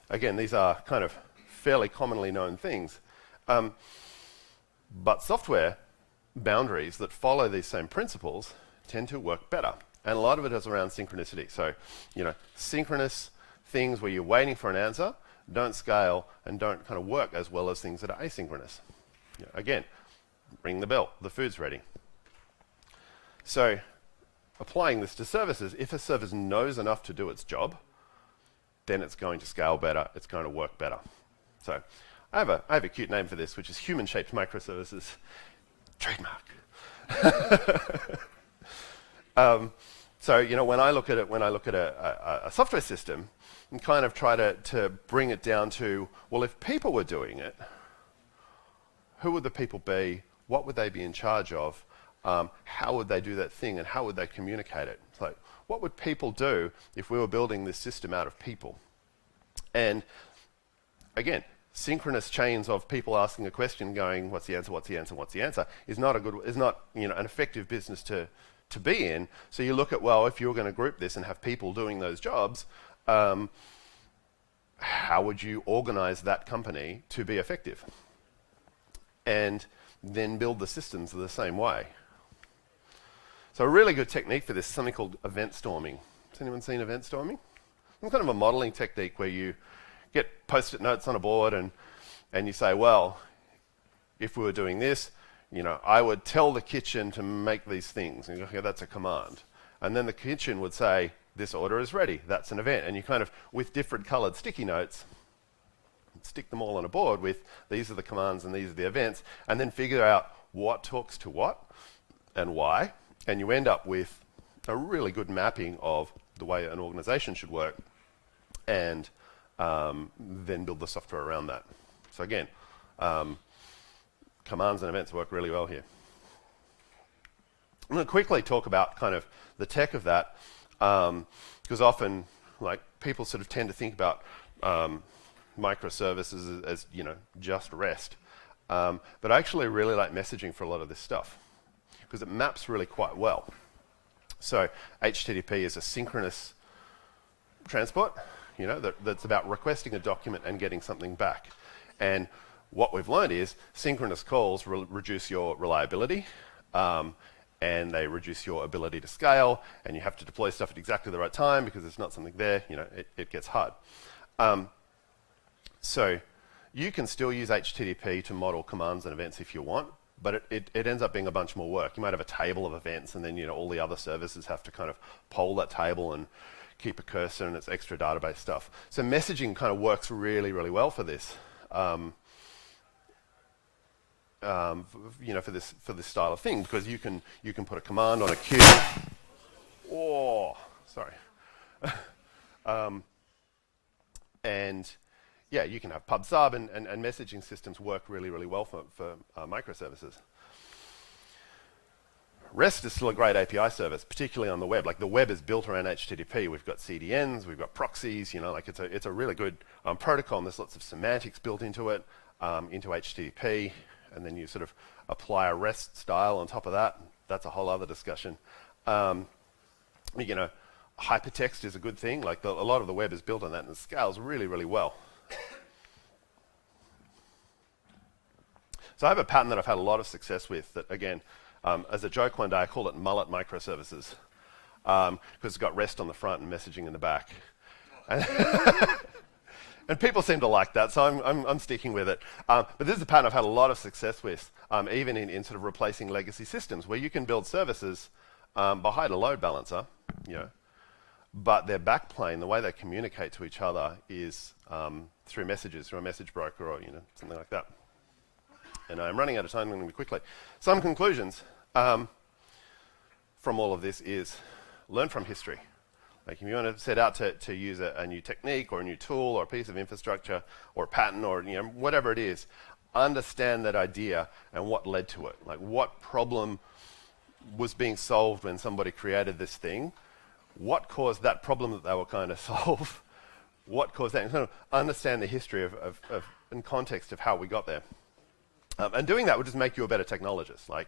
Again, these are kind of fairly commonly known things. But software boundaries that follow these same principles tend to work better. And a lot of it is around synchronicity. So, you know, synchronous things where you're waiting for an answer don't scale and don't kind of work as well as things that are asynchronous. You know, again, ring the bell, the food's ready. So, applying this to services, if a service knows enough to do its job, then it's going to scale better, it's going to work better. So, I have a cute name for this, which is human-shaped microservices. Trademark. So, you know, when I look at a software system and kind of try to bring it down to, well, if people were doing it, who would the people be? What would they be in charge of? How would they do that thing, and how would they communicate it? It's like, what would people do if we were building this system out of people? And again, synchronous chains of people asking a question, going, "What's the answer? What's the answer? What's the answer?" is not an effective business to be in. So you look at, well, if you're going to group this and have people doing those jobs, how would you organize that company to be effective? And then build the systems the same way. So a really good technique for this is something called event storming. Has anyone seen event storming? It's kind of a modeling technique where you get post-it notes on a board and you say, well, if we were doing this, you know, I would tell the kitchen to make these things. And you go, okay, that's a command. And then the kitchen would say, this order is ready. That's an event. And you kind of, with different colored sticky notes, stick them all on a board with these are the commands and these are the events, and then figure out what talks to what and why. And you end up with a really good mapping of the way an organization should work, and then build the software around that. So again, commands and events work really well here. I'm going to quickly talk about kind of the tech of that, because often, like, people sort of tend to think about microservices as, you know, just REST. But I actually really like messaging for a lot of this stuff, because it maps really quite well. So HTTP is a synchronous transport, you know, that's about requesting a document and getting something back. And what we've learned is synchronous calls reduce your reliability, and they reduce your ability to scale, and you have to deploy stuff at exactly the right time because there's not something there, you know, it gets hard. So you can still use HTTP to model commands and events if you want, but it ends up being a bunch more work. You might have a table of events, and then, you know, all the other services have to kind of poll that table and keep a cursor, and it's extra database stuff. So messaging kind of works really, really well for this. You know, for this style of thing, because you can put a command on a queue. Oh, sorry. And yeah, you can have pub sub, and messaging systems work really, really well for microservices. REST is still a great API service, particularly on the web. Like, the web is built around HTTP. We've got CDNs, we've got proxies. You know, like, it's a really good protocol, and there's lots of semantics built into it, into HTTP, and then you sort of apply a REST style on top of that. That's a whole other discussion. You know, hypertext is a good thing. Like, a lot of the web is built on that, and it scales really, really well. So I have a pattern that I've had a lot of success with that, again, as a joke one day, I called it mullet microservices, because it's got REST on the front and messaging in the back. And people seem to like that, so I'm sticking with it. But this is a pattern I've had a lot of success with, even in sort of replacing legacy systems, where you can build services behind a load balancer, you know. But their backplane, the way they communicate to each other is through messages, through a message broker or, you know, something like that. And I'm running out of time, I'm going to be quickly. Some conclusions from all of this is learn from history. Like if you want to set out to use a new technique or a new tool or a piece of infrastructure or a pattern or, you know, whatever it is, understand that idea and what led to it. Like what problem was being solved when somebody created this thing? What caused that problem that they were trying to solve? What caused that? And kind of understand the history of and context of how we got there. And doing that would just make you a better technologist. Like,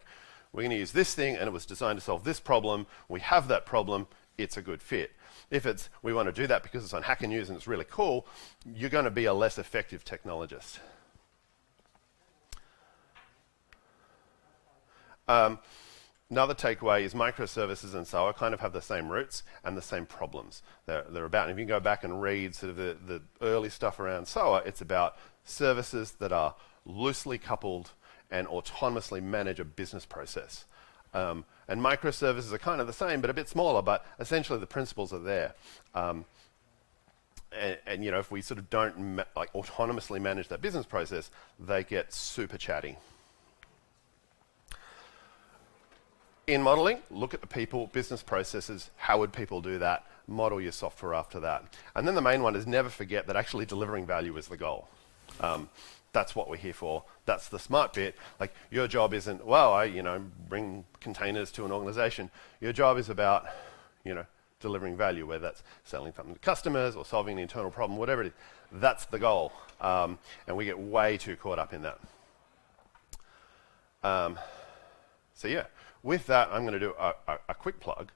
we're going to use this thing, and it was designed to solve this problem. We have that problem. It's a good fit. If it's, we want to do that because it's on Hacker News and it's really cool, you're going to be a less effective technologist. Another takeaway is microservices and SOA kind of have the same roots and the same problems they're about. And if you go back and read sort of the early stuff around SOA, it's about services that are loosely coupled and autonomously manage a business process. And microservices are kind of the same, but a bit smaller, but essentially the principles are there. And you know, if we sort of don't like autonomously manage that business process, they get super chatty. In modeling, look at the people, business processes, how would people do that, model your software after that. And then the main one is never forget that actually delivering value is the goal. That's what we're here for. That's the smart bit. Like your job isn't, well, I, you know, bring containers to an organization. Your job is about, you know, delivering value, whether that's selling something to customers or solving an internal problem, whatever it is. That's the goal. And we get way too caught up in that. So yeah. With that, I'm going to do a quick plug,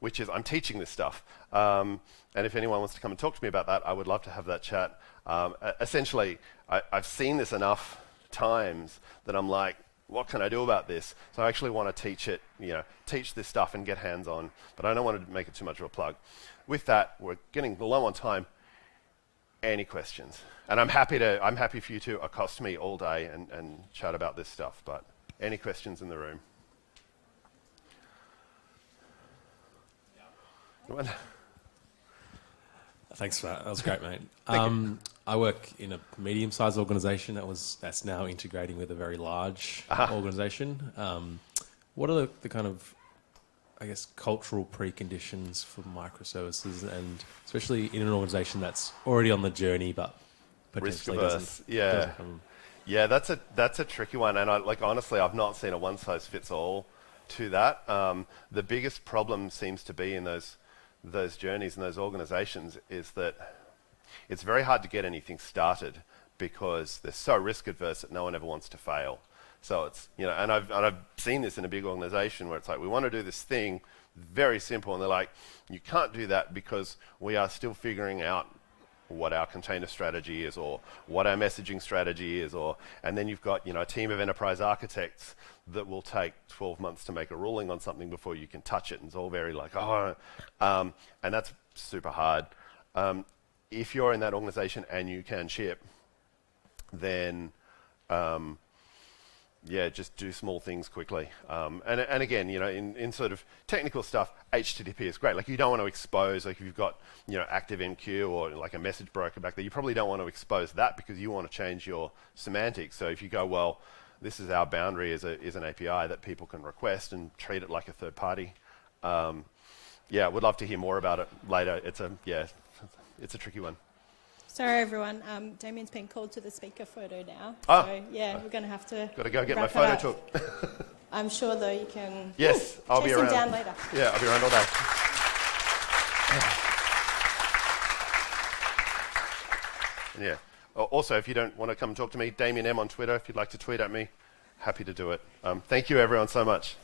which is I'm teaching this stuff. And if anyone wants to come and talk to me about that, I would love to have that chat. Essentially, I've seen this enough times that I'm like, what can I do about this? So I actually want to teach it, you know, teach this stuff and get hands-on. But I don't want to make it too much of a plug. With that, we're getting low on time. Any questions? And I'm happy for you to accost me all day and chat about this stuff. But any questions in the room? Thanks for that. That was great, mate. I work in a medium-sized organisation that's now integrating with a very large organisation. What are the kind of, I guess, cultural preconditions for microservices, and especially in an organisation that's already on the journey but potentially doesn't? Yeah, that's a tricky one, and honestly, I've not seen a one-size-fits-all to that. The biggest problem seems to be in those journeys and those organizations is that it's very hard to get anything started because they're so risk adverse that no one ever wants to fail. So it's, you know, and I've seen this in a big organization where it's like, we want to do this thing, very simple, and they're like, you can't do that because we are still figuring out what our container strategy is or what our messaging strategy is, and then you've got, you know, a team of enterprise architects that will take 12 months to make a ruling on something before you can touch it, and it's all very like, and that's super hard. If you're in that organization and you can ship, then yeah, just do small things quickly. And again, you know, in sort of technical stuff, HTTP is great. Like you don't want to expose, like if you've got, you know, ActiveMQ or like a message broker back there, you probably don't want to expose that because you want to change your semantics. So if you go, well, this is our boundary is an API that people can request and treat it like a third party. Yeah, would love to hear more about it later. It's a tricky one. Sorry, everyone. Damien's been called to the speaker photo now. Ah. So, yeah, we're going to have to Got to go get my wrap it photo up. took. I'm sure, though, you can Yes, I'll be chase him around. down later. Yeah, I'll be around all day. Yeah. Also, if you don't want to come and talk to me, Damien M on Twitter, if you'd like to tweet at me, happy to do it. Thank you, everyone, so much.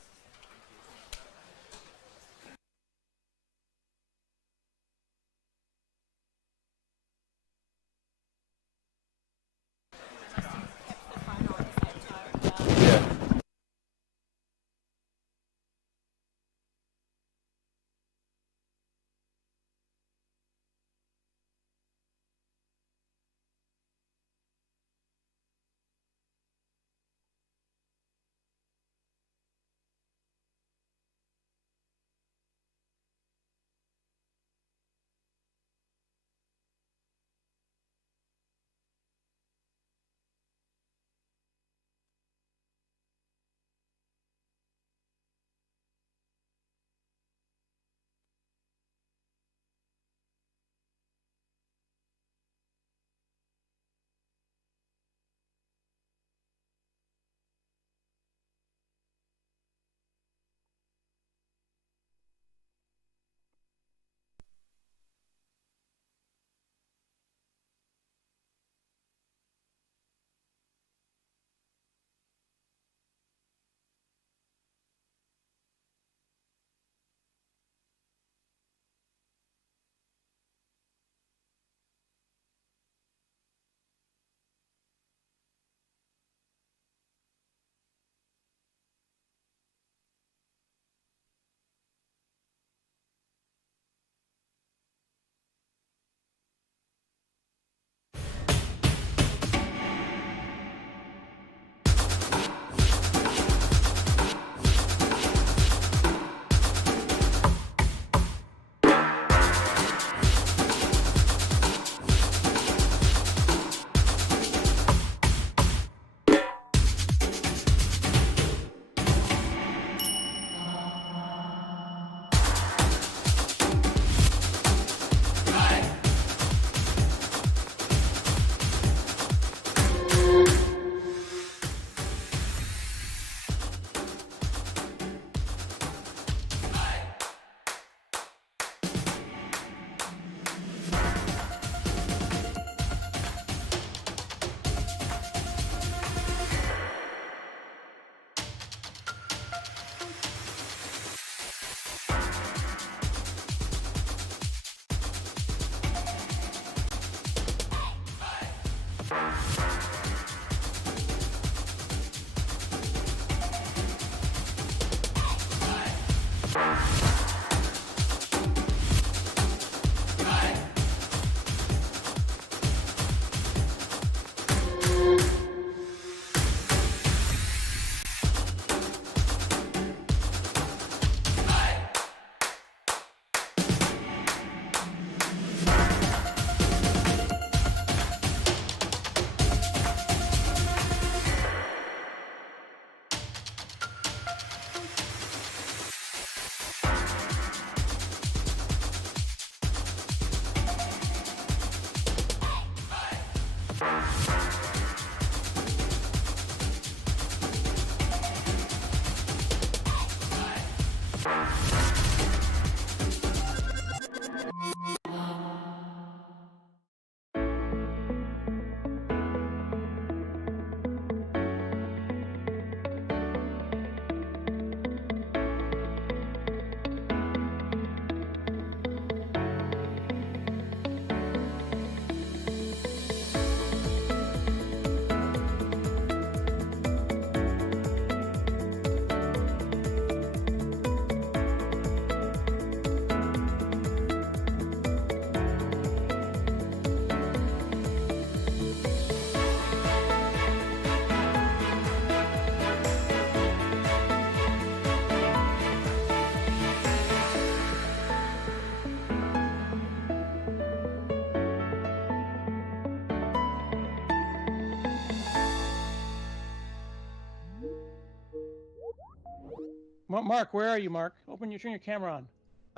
Mark, where are you, Mark? Turn your camera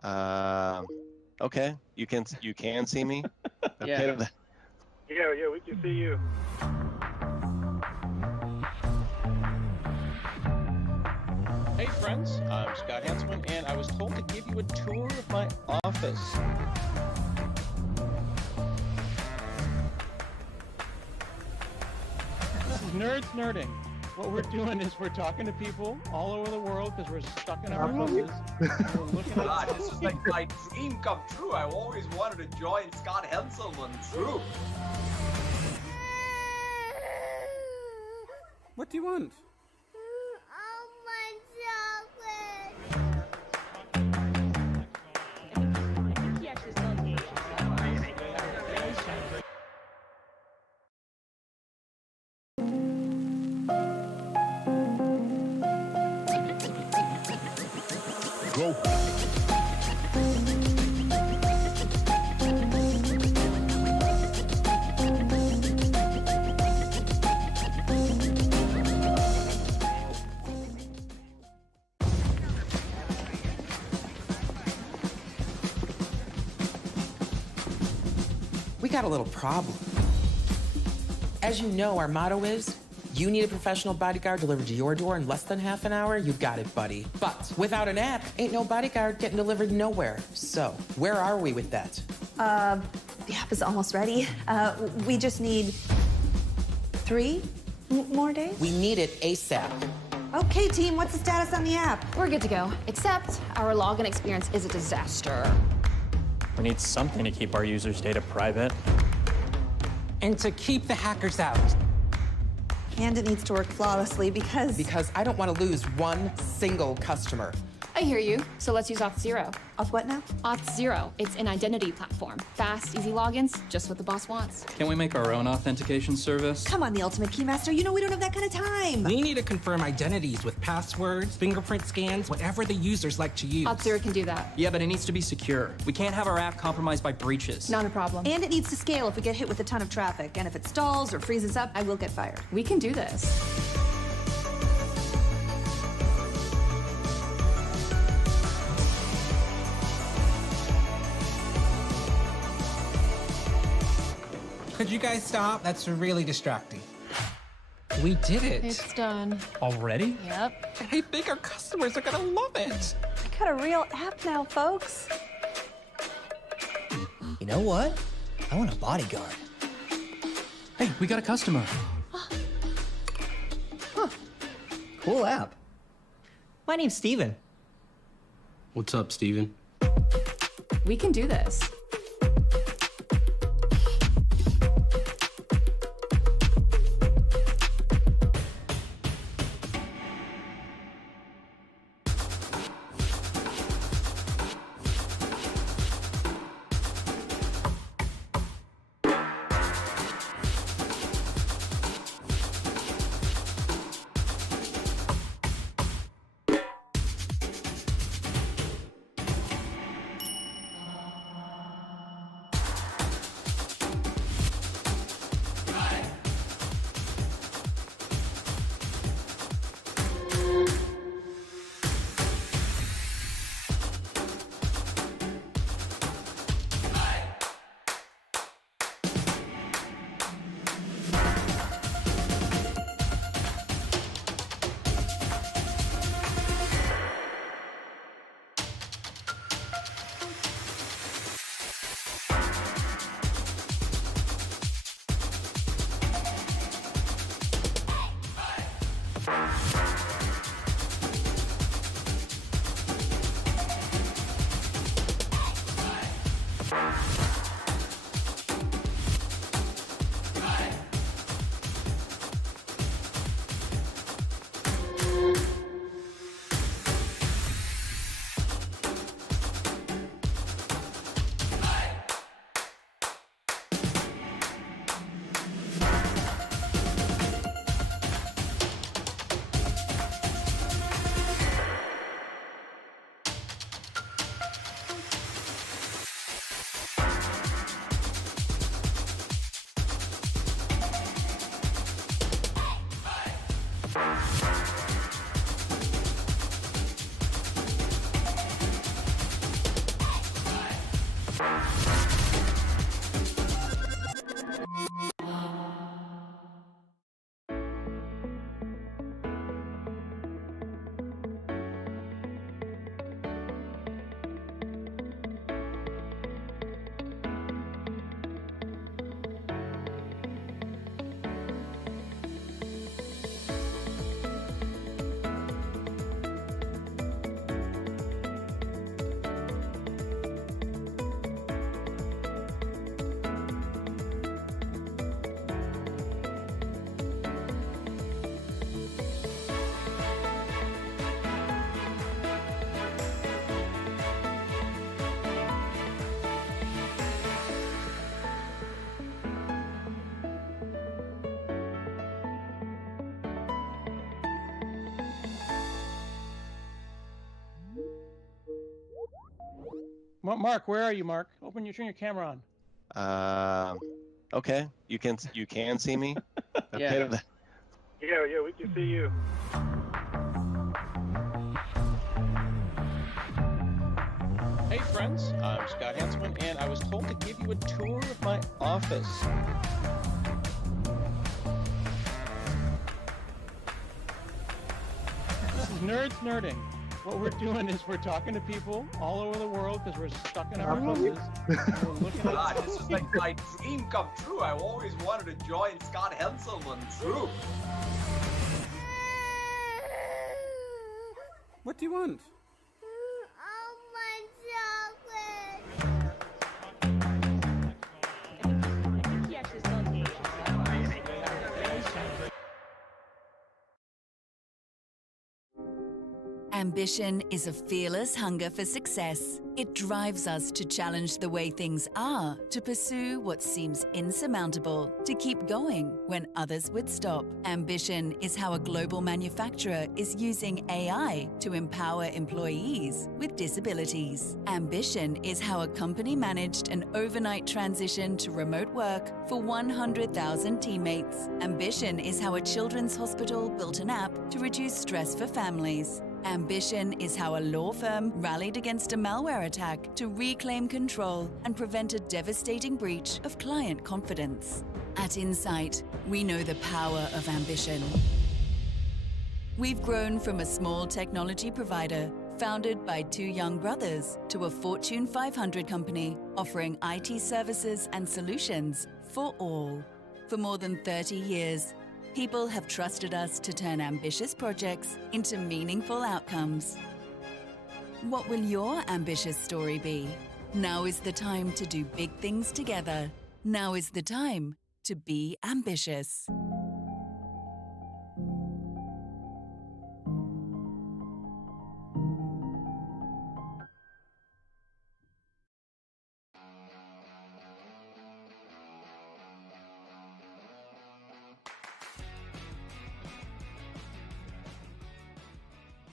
on. Okay. You can see me? Yeah. Okay. Yeah, we can see you. Hey friends, I'm Scott Hanselman, and I was told to give you a tour of my office. This is Nerds Nerding. What we're doing is we're talking to people all over the world because we're stuck in our houses. We're looking at God, this is like my dream come true. I've always wanted to join Scott Hanselman's group. What do you want? Go. We got a little problem. As you know, our motto is, you need a professional bodyguard delivered to your door in less than half an hour, you got it, buddy. But without an app, ain't no bodyguard getting delivered nowhere. So, where are we with that? The app is almost ready. We just need 3 more days? We need it ASAP. Okay, team, what's the status on the app? We're good to go, except our login experience is a disaster. We need something to keep our users' data private. And to keep the hackers out. And it needs to work flawlessly because... Because I don't want to lose one single customer. I hear you, so let's use Auth0. Auth what now? Auth0, it's an identity platform. Fast, easy logins, just what the boss wants. Can't we make our own authentication service? Come on, the Ultimate Keymaster, you know we don't have that kind of time. We need to confirm identities with passwords, fingerprint scans, whatever the users like to use. Auth0 can do that. Yeah, but it needs to be secure. We can't have our app compromised by breaches. Not a problem. And it needs to scale if we get hit with a ton of traffic. And if it stalls or freezes up, I will get fired. We can do this. Could you guys stop? That's really distracting. We did it. It's done. Already? Yep. I think our customers are gonna love it. I got a real app now, folks. You know what? I want a bodyguard. Hey, we got a customer. Cool app. My name's Steven. What's up, Steven? We can do this. Mark, where are you, Mark? Turn your camera on. Okay, you can see me. Okay. Yeah. Yeah, we can see you. Hey friends, I'm Scott Hanselman, and I was told to give you a tour of my office. This is Nerds Nerding. What we're doing is we're talking to people all over the world because we're stuck in our houses. We're looking God, this is like my dream come true. I always wanted to join Scott Hanselman's group. What do you want? Ambition is a fearless hunger for success. It drives us to challenge the way things are, to pursue what seems insurmountable, to keep going when others would stop. Ambition is how a global manufacturer is using AI to empower employees with disabilities. Ambition is how a company managed an overnight transition to remote work for 100,000 teammates. Ambition is how a children's hospital built an app to reduce stress for families. Ambition is how a law firm rallied against a malware attack to reclaim control and prevent a devastating breach of client confidence. At Insight, we know the power of ambition. We've grown from a small technology provider founded by two young brothers to a Fortune 500 company offering IT services and solutions for all. For more than 30 years, people have trusted us to turn ambitious projects into meaningful outcomes. What will your ambitious story be? Now is the time to do big things together. Now is the time to be ambitious.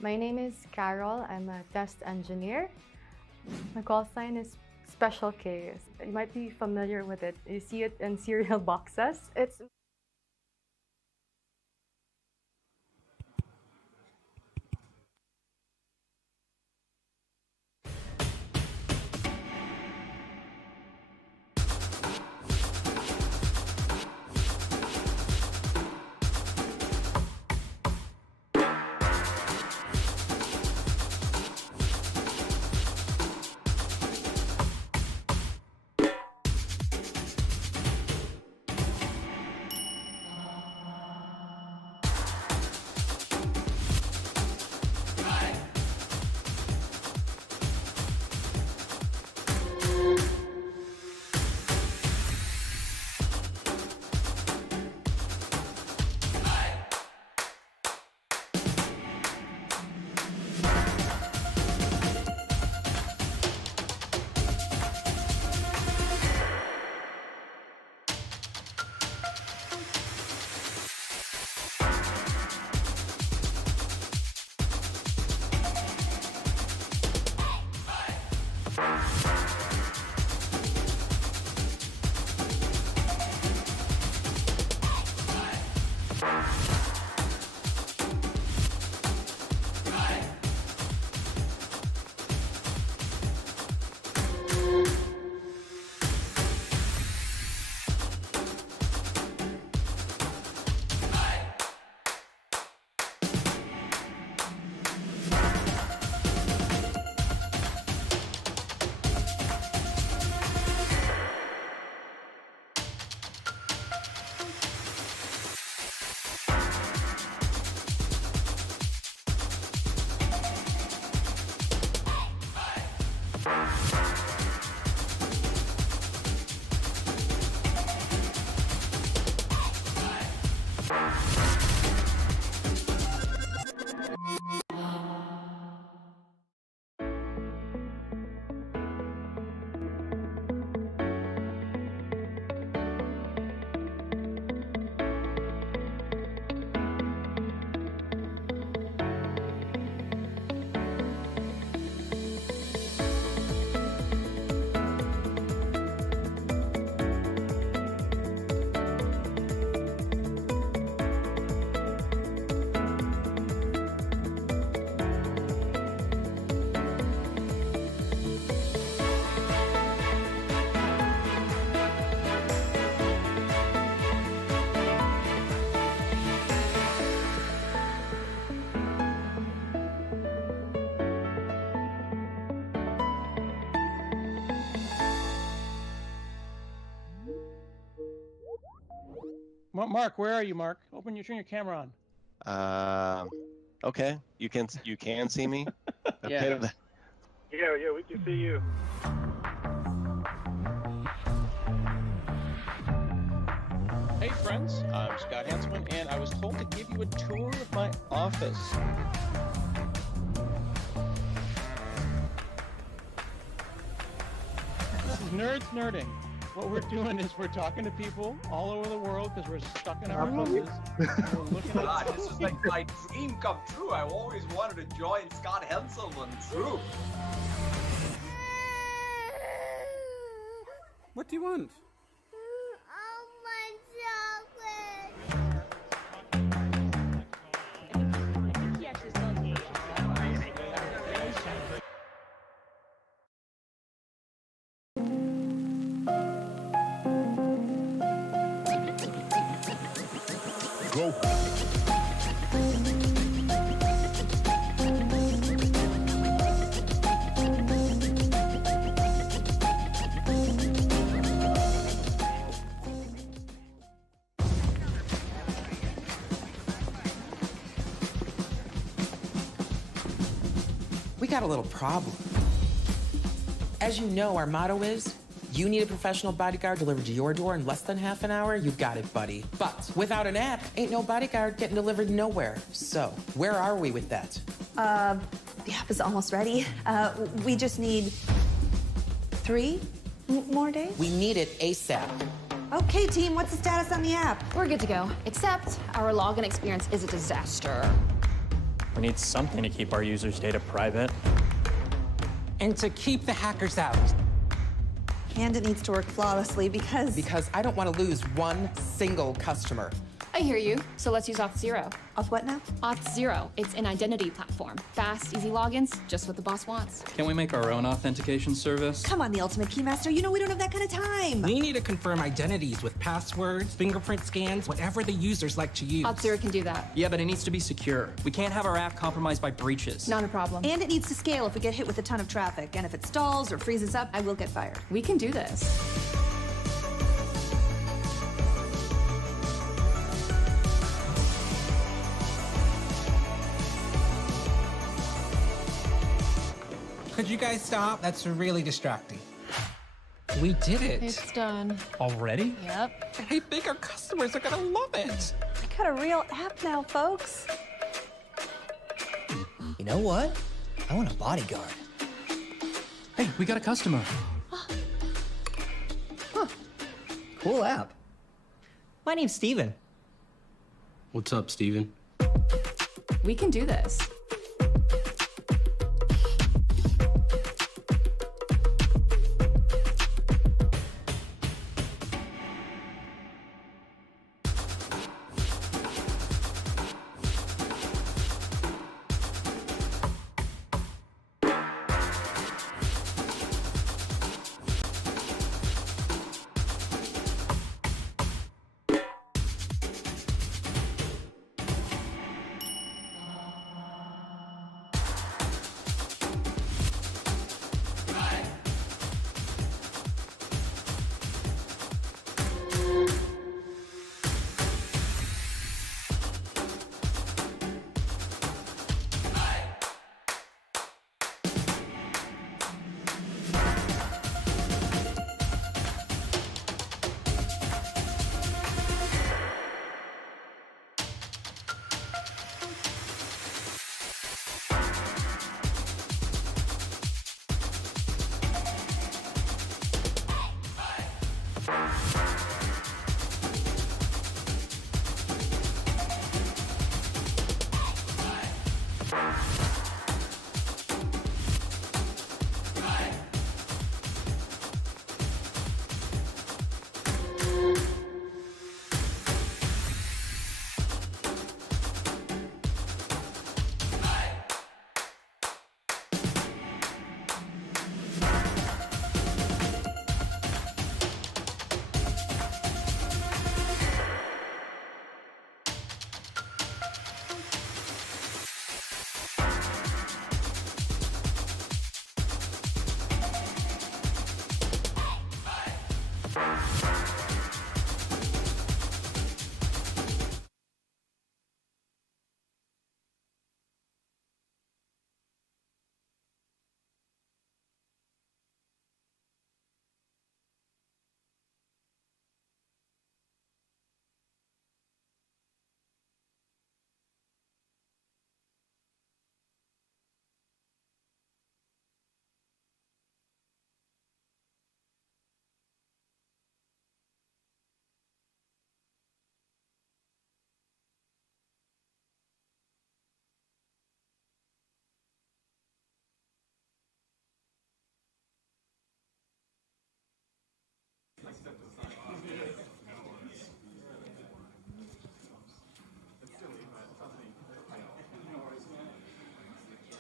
My name is Carol. I'm a test engineer. My call sign is Special K. You might be familiar with it. You see it in cereal boxes. It's Mark, where are you, Mark? Turn your camera on. Okay. You can see me. Yeah. Okay with that. Yeah, we can see you. Hey friends, I'm Scott Hanselman, and I was told to give you a tour of my office. This is Nerds Nerding. What we're doing is we're talking to people all over the world because we're stuck in our houses. We're looking at God, this is like my dream come true. I always wanted to join Scott Hanselman's group. What do you want? Go. We got a little problem. As you know, our motto is, you need a professional bodyguard delivered to your door in less than half an hour, you got it, buddy. But without an app, ain't no bodyguard getting delivered nowhere. So, where are we with that? The app is almost ready. We just need 3 more days? We need it ASAP. Okay, team, what's the status on the app? We're good to go, except our login experience is a disaster. We need something to keep our users' data private. And to keep the hackers out. And it needs to work flawlessly because... Because I don't want to lose one single customer. I hear you, so let's use Auth0. Auth what now? Auth0, it's an identity platform. Fast, easy logins, just what the boss wants. Can we make our own authentication service? Come on, the Ultimate Keymaster, you know we don't have that kind of time. We need to confirm identities with passwords, fingerprint scans, whatever the users like to use. Auth0 can do that. Yeah, but it needs to be secure. We can't have our app compromised by breaches. Not a problem. And it needs to scale if we get hit with a ton of traffic. And if it stalls or freezes up, I will get fired. We can do this. Could you guys stop? That's really distracting. We did it. It's done. Already? Yep. I think our customers are gonna love it. I got a real app now, folks. You know what? I want a bodyguard. Hey, we got a customer. Cool app. My name's Steven. What's up, Steven? We can do this.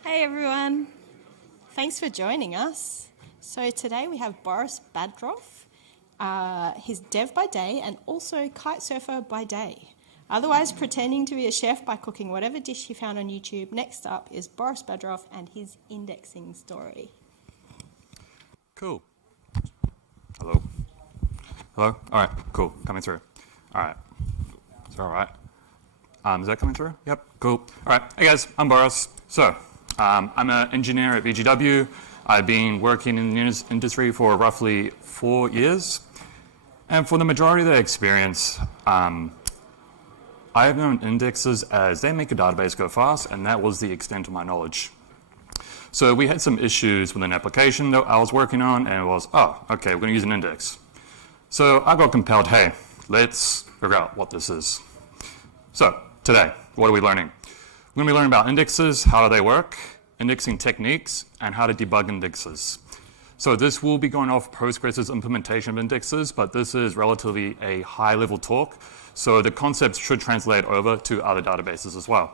Hey everyone, thanks for joining us. So today we have Boris Badrov. He's dev by day and also kite surfer by day, otherwise pretending to be a chef by cooking whatever dish he found on YouTube. Next up is Boris Badrov and his indexing story. Cool. Hello. Hello? All right, cool, coming through. All right, is that all right? Is that coming through? Yep, cool. All right, hey guys, I'm Boris. So, I'm an engineer at VGW. I've been working in the industry for roughly 4 years. And for the majority of that experience, I have known indexes as they make a database go fast, and that was the extent of my knowledge. So we had some issues with an application that I was working on, and it was, oh, okay, we're gonna use an index. So I got compelled, hey, let's figure out what this is. So today, what are we learning? We're gonna be learning about indexes, how do they work, indexing techniques, and how to debug indexes. So this will be going off Postgres' implementation of indexes, but this is relatively a high-level talk, so the concepts should translate over to other databases as well.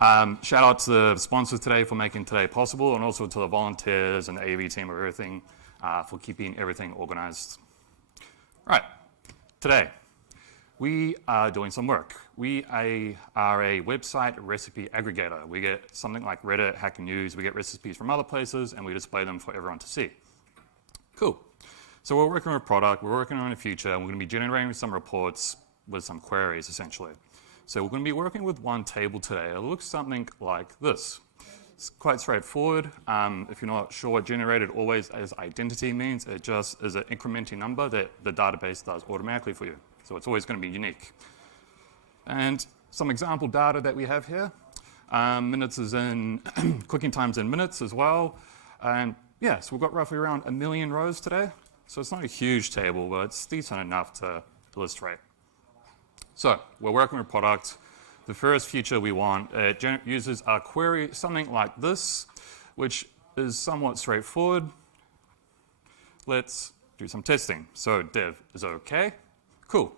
Shout out to the sponsors today for making today possible, and also to the volunteers and the AV team of everything for keeping everything organized. Right, today we are doing some work. We are a website recipe aggregator. We get something like Reddit, Hacker News, we get recipes from other places, and we display them for everyone to see. Cool. So we're working on a product, we're working on a feature, and we're gonna be generating some reports with some queries, essentially. So we're gonna be working with one table today. It looks something like this. It's quite straightforward. If you're not sure what generated always as identity means, it just is an incrementing number that the database does automatically for you. So it's always going to be unique. And some example data that we have here. Minutes is in, cooking times in minutes as well. And yeah, so we've got roughly around 1 million rows today. So it's not a huge table, but it's decent enough to illustrate. So we're working with product. The first feature we want, it uses a query, something like this, which is somewhat straightforward. Let's do some testing. So dev is okay. Cool.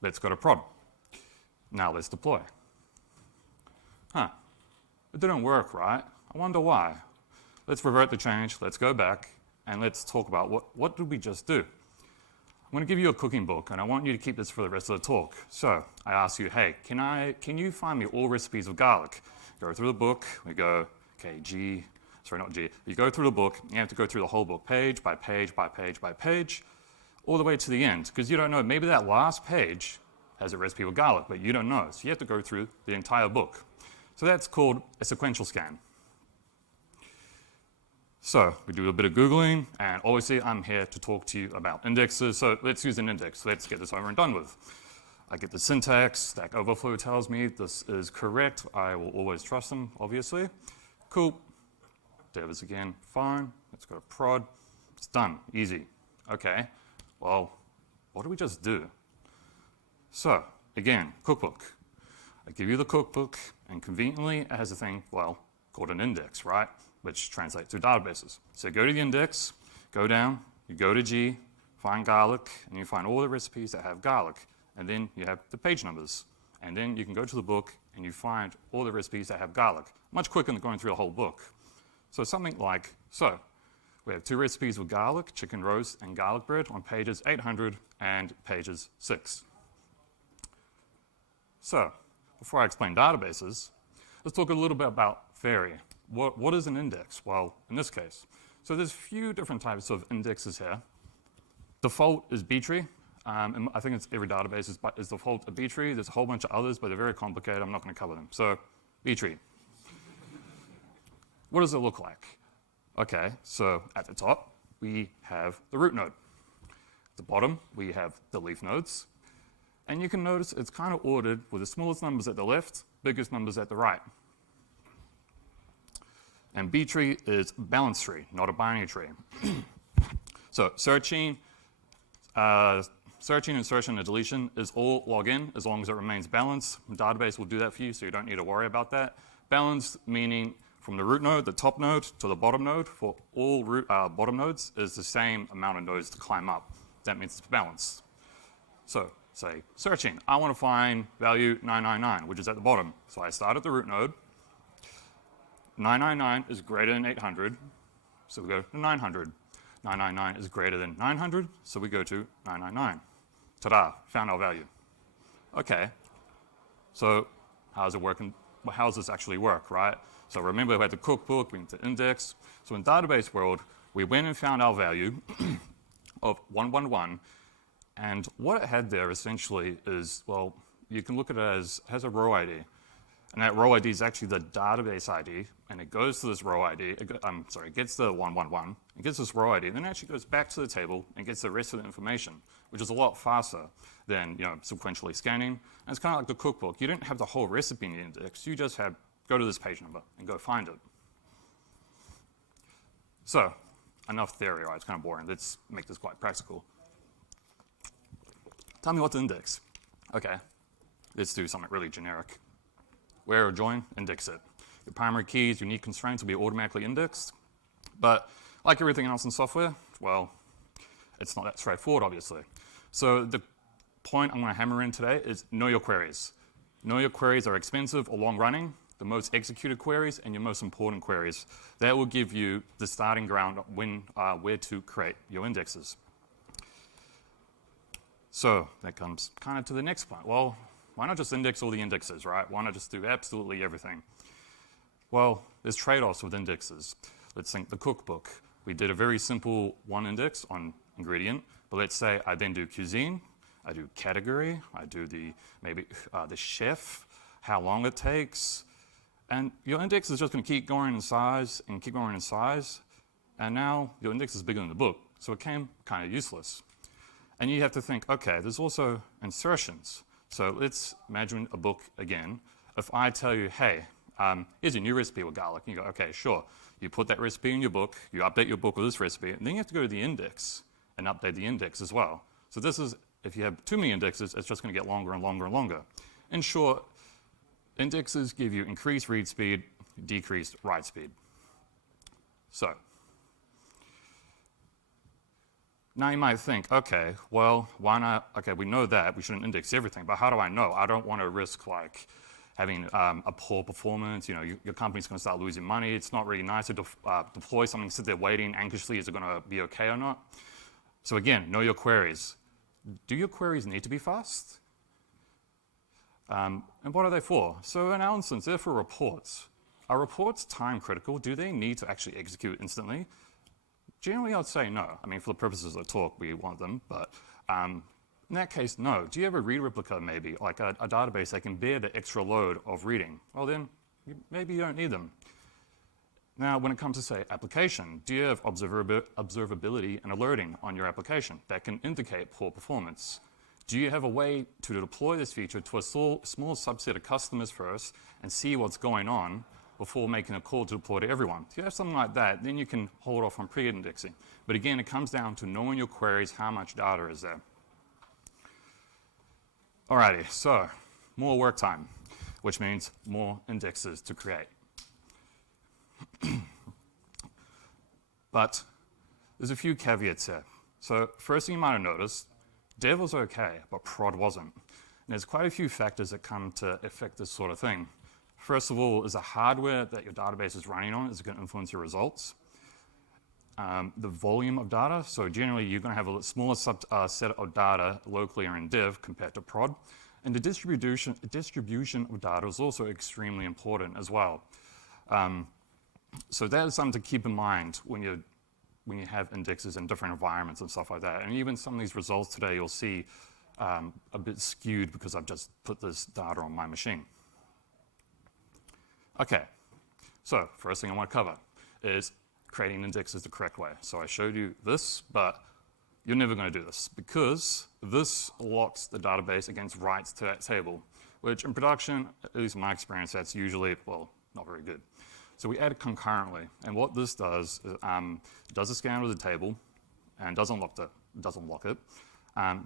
Let's go to prod. Now let's deploy. Huh. It didn't work, right? I wonder why. Let's revert the change. Let's go back and let's talk about what did we just do. I'm going to give you a cooking book, and I want you to keep this for the rest of the talk. So I ask you, hey, can you find me all recipes of garlic? Go through the book. We go, okay, G. Sorry, not G. You go through the book. You have to go through the whole book, page by page by page by page, all the way to the end, because you don't know, maybe that last page has a recipe with garlic, but you don't know, so you have to go through the entire book. So that's called a sequential scan. So we do a bit of Googling, and obviously I'm here to talk to you about indexes, so let's use an index. Let's get this over and done with. I get the syntax, Stack Overflow tells me this is correct. I will always trust them, obviously. Cool. Dev is again, fine. Let's go to prod. It's done, easy. Okay. Well, what did we just do? So, again, cookbook. I give you the cookbook, and conveniently it has a thing, well, called an index, right? Which translates to databases. So go to the index, go down, you go to G, find garlic, and you find all the recipes that have garlic. And then you have the page numbers. And then you can go to the book, and you find all the recipes that have garlic. Much quicker than going through the whole book. So something like so. We have 2 recipes with garlic, chicken roast, and garlic bread on pages 800 and pages 6. So, before I explain databases, let's talk a little bit about Fairy. What is an index? Well, in this case, so there's a few different types of indexes here. Default is B-tree. And I think it's every database is default a B-tree. There's a whole bunch of others, but they're very complicated. I'm not going to cover them. So, B-tree. What does it look like? Okay, so at the top, we have the root node. At the bottom, we have the leaf nodes. And you can notice it's kind of ordered with the smallest numbers at the left, biggest numbers at the right. And B-tree is balanced tree, not a binary tree. So searching, insertion, and deletion is all login as long as it remains balanced. The database will do that for you, so you don't need to worry about that. Balanced meaning from the root node, the top node, to the bottom node, for all bottom nodes, is the same amount of nodes to climb up. That means it's balanced. So, say, searching. I want to find value 999, which is at the bottom. So I start at the root node. 999 is greater than 800, so we go to 900. 999 is greater than 900, so we go to 999. Ta-da, found our value. Okay, so how does it work? How does this actually work, right? So remember we had the cookbook, we went to index. So in database world, we went and found our value of 111, and what it had there essentially is, well, you can look at it as has a row ID. And that row ID is actually the database ID, and it goes to this row ID, it gets the 111, it gets this row ID, and then it actually goes back to the table and gets the rest of the information, which is a lot faster than sequentially scanning. And it's kind of like the cookbook. You didn't have the whole recipe in the index, you just had go to this page number and go find it. So, enough theory, right? It's kind of boring. Let's make this quite practical. Tell me what's index. Okay, let's do something really generic. Where or join, index it. Your primary keys, unique constraints will be automatically indexed. But like everything else in software, well, it's not that straightforward, obviously. So the point I'm going to hammer in today is know your queries. Know your queries are expensive or long running, the most executed queries, and your most important queries. That will give you the starting ground when, where to create your indexes. So that comes kind of to the next point. Well, why not just index all the indexes, right? Why not just do absolutely everything? Well, there's trade-offs with indexes. Let's think the cookbook. We did a very simple one index on ingredient, but let's say I then do cuisine, I do category, I do the chef, how long it takes, and your index is just going to keep going in size and keep going in size, and now your index is bigger than the book, so it became kind of useless. And you have to think, okay, there's also insertions. So let's imagine a book again. If I tell you, hey, here's a new recipe with garlic, and you go, okay, sure. You put that recipe in your book, you update your book with this recipe, and then you have to go to the index and update the index as well. So this is, if you have too many indexes, it's just going to get longer and longer and longer. In short, indexes give you increased read speed, decreased write speed. So now you might think, okay, well, why not? Okay, we know that we shouldn't index everything, but how do I know? I don't want to risk like having a poor performance. Your company's going to start losing money. It's not really nice to deploy something, sit there waiting anxiously, is it going to be okay or not? So again, know your queries. Do your queries need to be fast? And what are they for? So in our instance, they're for reports. Are reports time critical? Do they need to actually execute instantly? Generally, I'd say no. I mean, for the purposes of the talk, we want them, but in that case, no. Do you have a read replica, maybe, like a database that can bear the extra load of reading? Well, then, maybe you don't need them. Now, when it comes to, say, application, do you have observability and alerting on your application that can indicate poor performance? Do you have a way to deploy this feature to a small subset of customers first and see what's going on before making a call to deploy to everyone? If you have something like that, then you can hold off on pre-indexing. But again, it comes down to knowing your queries, how much data is there. Alrighty, so more work time, which means more indexes to create. But there's a few caveats here. So first thing you might have noticed, dev was okay, but prod wasn't. And there's quite a few factors that come to affect this sort of thing. First of all, is the hardware that your database is running on is going to influence your results. The volume of data, so generally you're going to have a smaller set of data locally or in dev compared to prod. And the distribution of data is also extremely important as well. So that is something to keep in mind when you have indexes in different environments and stuff like that. And even some of these results today you'll see a bit skewed because I've just put this data on my machine. Okay, so first thing I want to cover is creating indexes the correct way. So I showed you this, but you're never going to do this because this locks the database against writes to that table, which in production, at least in my experience, that's usually, well, not very good. So we add it concurrently, and what this does is does a scan of the table and doesn't lock it,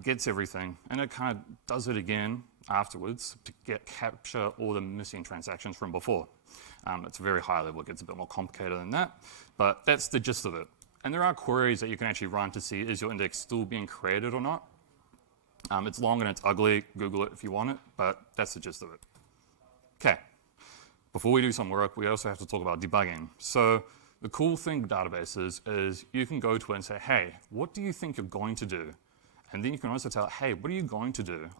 gets everything, and it kind of does it again afterwards to capture all the missing transactions from before. It's very high level, it gets a bit more complicated than that, but that's the gist of it. And there are queries that you can actually run to see is your index still being created or not. It's long and it's ugly, Google it if you want it, but that's the gist of it. Okay, before we do some work, we also have to talk about debugging. So the cool thing with databases is you can go to it and say, hey, what do you think you're going to do? And then you can also tell, hey, what are you going to do?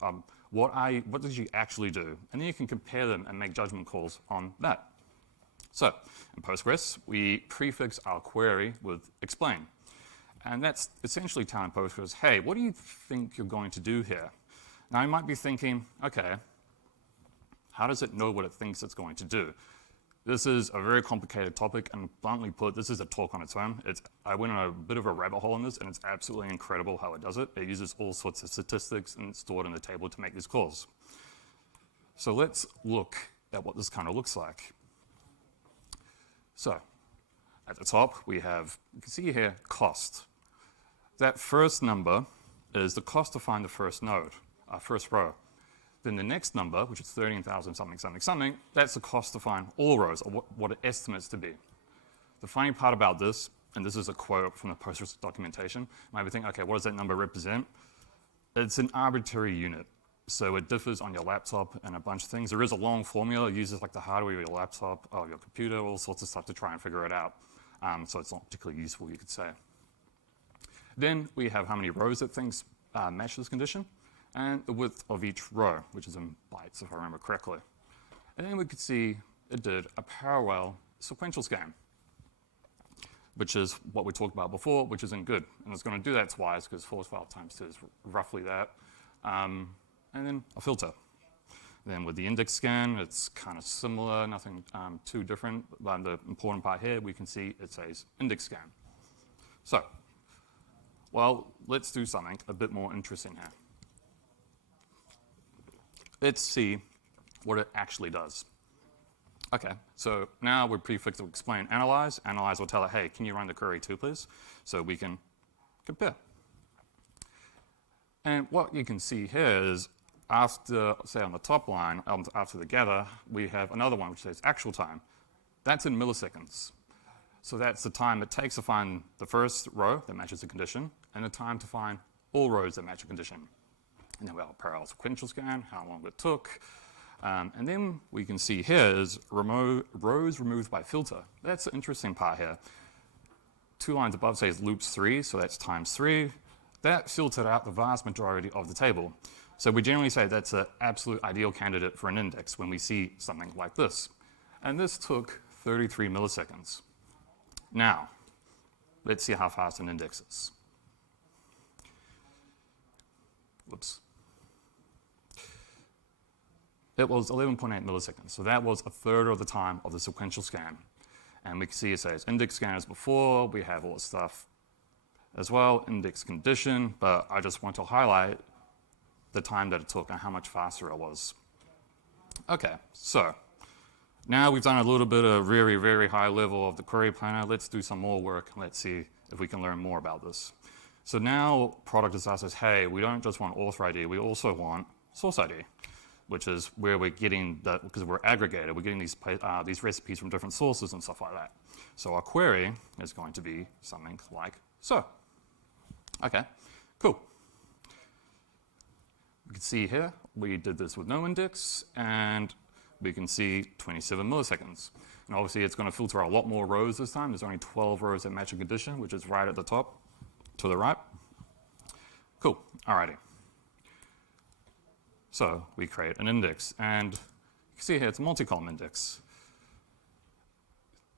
What did you actually do? And then you can compare them and make judgment calls on that. So in Postgres, we prefix our query with explain. And that's essentially telling Postgres, hey, what do you think you're going to do here? Now you might be thinking, okay, how does it know what it thinks it's going to do? This is a very complicated topic, and bluntly put, this is a talk on its own. I went on a bit of a rabbit hole in this, and it's absolutely incredible how it does it. It uses all sorts of statistics and it's stored in the table to make these calls. So let's look at what this kind of looks like. So at the top, we have, you can see here, cost. That first number is the cost to find the first node, first row. Then the next number, which is 13,000 something, something, something, that's the cost to find all rows, or what it estimates to be. The funny part about this, and this is a quote from the Postgres documentation, you might be thinking, okay, what does that number represent? It's an arbitrary unit. So it differs on your laptop and a bunch of things. There is a long formula. It uses like the hardware of your laptop, or your computer, all sorts of stuff to try and figure it out. So it's not particularly useful, you could say. Then we have how many rows it thinks match this condition, and the width of each row, which is in bytes, if I remember correctly. And then we could see it did a parallel sequential scan, which is what we talked about before, which isn't good. And it's going to do that twice, because 4 times 2 is roughly that. And then a filter. Then with the index scan, it's kind of similar, nothing too different. But the important part here, we can see it says index scan. So, well, let's do something a bit more interesting here. Let's see what it actually does. Okay, so now we're prefixed to explain analyze. Analyze will tell it, hey, can you run the query too, please? So we can compare. And what you can see here is after, say on the top line, after the gather, we have another one which says actual time. That's in milliseconds. So that's the time it takes to find the first row that matches the condition, and the time to find all rows that match a condition. And then we have a parallel sequential scan, how long it took. And then we can see here is rows removed by filter. That's the interesting part here. 2 lines above says loops 3, so that's times 3. That filtered out the vast majority of the table. So we generally say that's an absolute ideal candidate for an index when we see something like this. And this took 33 milliseconds. Now, let's see how fast an index is. Whoops. It was 11.8 milliseconds, so that was a third of the time of the sequential scan. And we can see it says index scan as before, we have all the stuff as well, index condition, but I just want to highlight the time that it took and how much faster it was. Okay, so now we've done a little bit of very, very high level of the query planner. Let's do some more work. Let's see if we can learn more about this. So now product has asked us, hey, we don't just want author ID, we also want source ID, which is where we're getting that, because we're aggregated, we're getting these recipes from different sources and stuff like that. So our query is going to be something like so. Okay, cool. You can see here, we did this with no index, and we can see 27 milliseconds. And obviously it's going to filter a lot more rows this time. There's only 12 rows that match a condition, which is right at the top to the right. Cool, alrighty. So we create an index, and you can see here it's a multi-column index.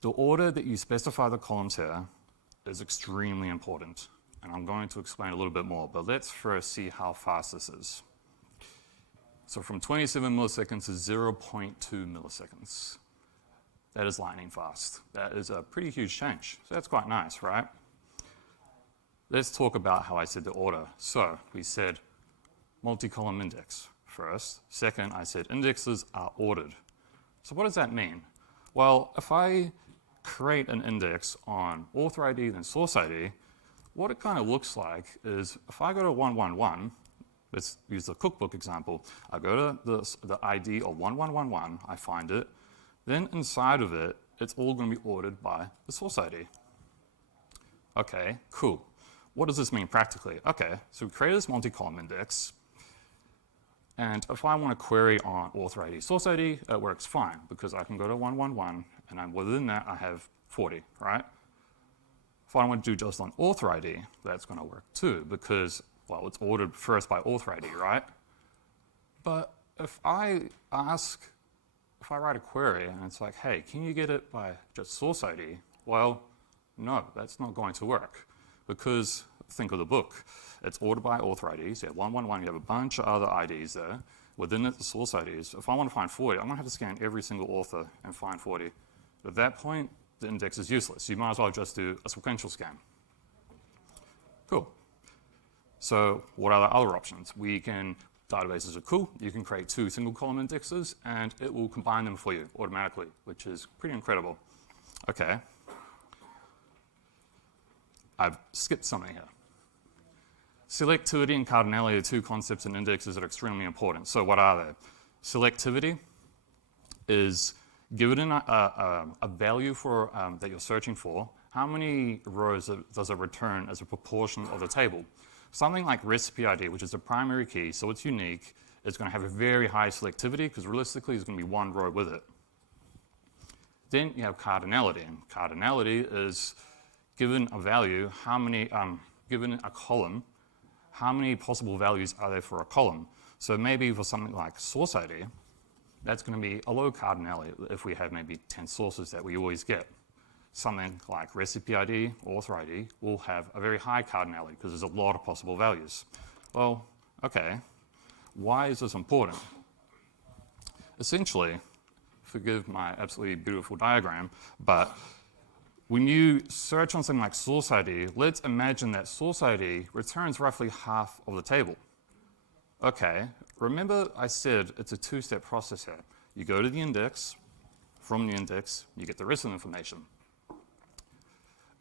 The order that you specify the columns here is extremely important, and I'm going to explain a little bit more, but let's first see how fast this is. So from 27 milliseconds to 0.2 milliseconds. That is lightning fast. That is a pretty huge change. So that's quite nice, right? Let's talk about how I said the order. So we said multi-column index first. Second, I said indexes are ordered. So what does that mean? Well, if I create an index on author ID then source ID, what it kind of looks like is if I go to 111, let's use the cookbook example. I go to the ID of 1111, I find it, then inside of it, it's all going to be ordered by the source ID. Okay, cool. What does this mean practically? Okay, so we create this multi-column index, And if I want to query on author ID, source ID, it works fine because I can go to 111 and within that I have 40, right? If I want to do just on author ID, that's going to work too because, well, it's ordered first by author ID, right? But if I write a query and it's like, hey, can you get it by just source ID? Well, no, that's not going to work because think of the book. It's ordered by author IDs. You have 111, you have a bunch of other IDs there. Within it, the source IDs. If I want to find 40, I'm going to have to scan every single author and find 40. At that point, the index is useless. You might as well just do a sequential scan. Cool. So what are the other options? Databases are cool. You can create 2 single column indexes and it will combine them for you automatically, which is pretty incredible. Okay. I've skipped something here. Selectivity and cardinality are 2 concepts in indexes that are extremely important. So what are they? Selectivity is given a value for, that you're searching for, how many rows does it return as a proportion of the table? Something like recipe ID, which is the primary key, so it's unique, is going to have a very high selectivity because realistically there's going to be 1 row with it. Then you have cardinality, and cardinality is given a value, given a column, how many possible values are there for a column? So maybe for something like source ID, that's going to be a low cardinality if we have maybe 10 sources that we always get. Something like recipe ID, author ID, will have a very high cardinality because there's a lot of possible values. Well, okay, why is this important? Essentially, forgive my absolutely beautiful diagram, but when you search on something like source ID, let's imagine that source ID returns roughly half of the table. Okay, remember I said it's a 2-step process here. You go to the index, from the index, you get the rest of the information.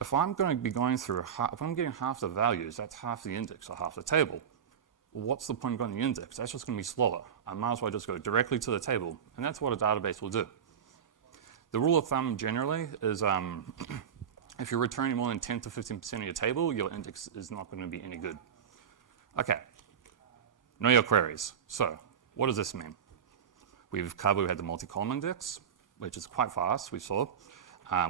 If I'm going to be going through, if I'm getting half the values, that's half the index or half the table. Well, what's the point of going to the index? That's just going to be slower. I might as well just go directly to the table, and that's what a database will do. The rule of thumb generally is if you're returning more than 10 to 15% of your table, your index is not going to be any good. Okay, know your queries. So what does this mean? We've covered, we had the multi-column index, which is quite fast, we saw.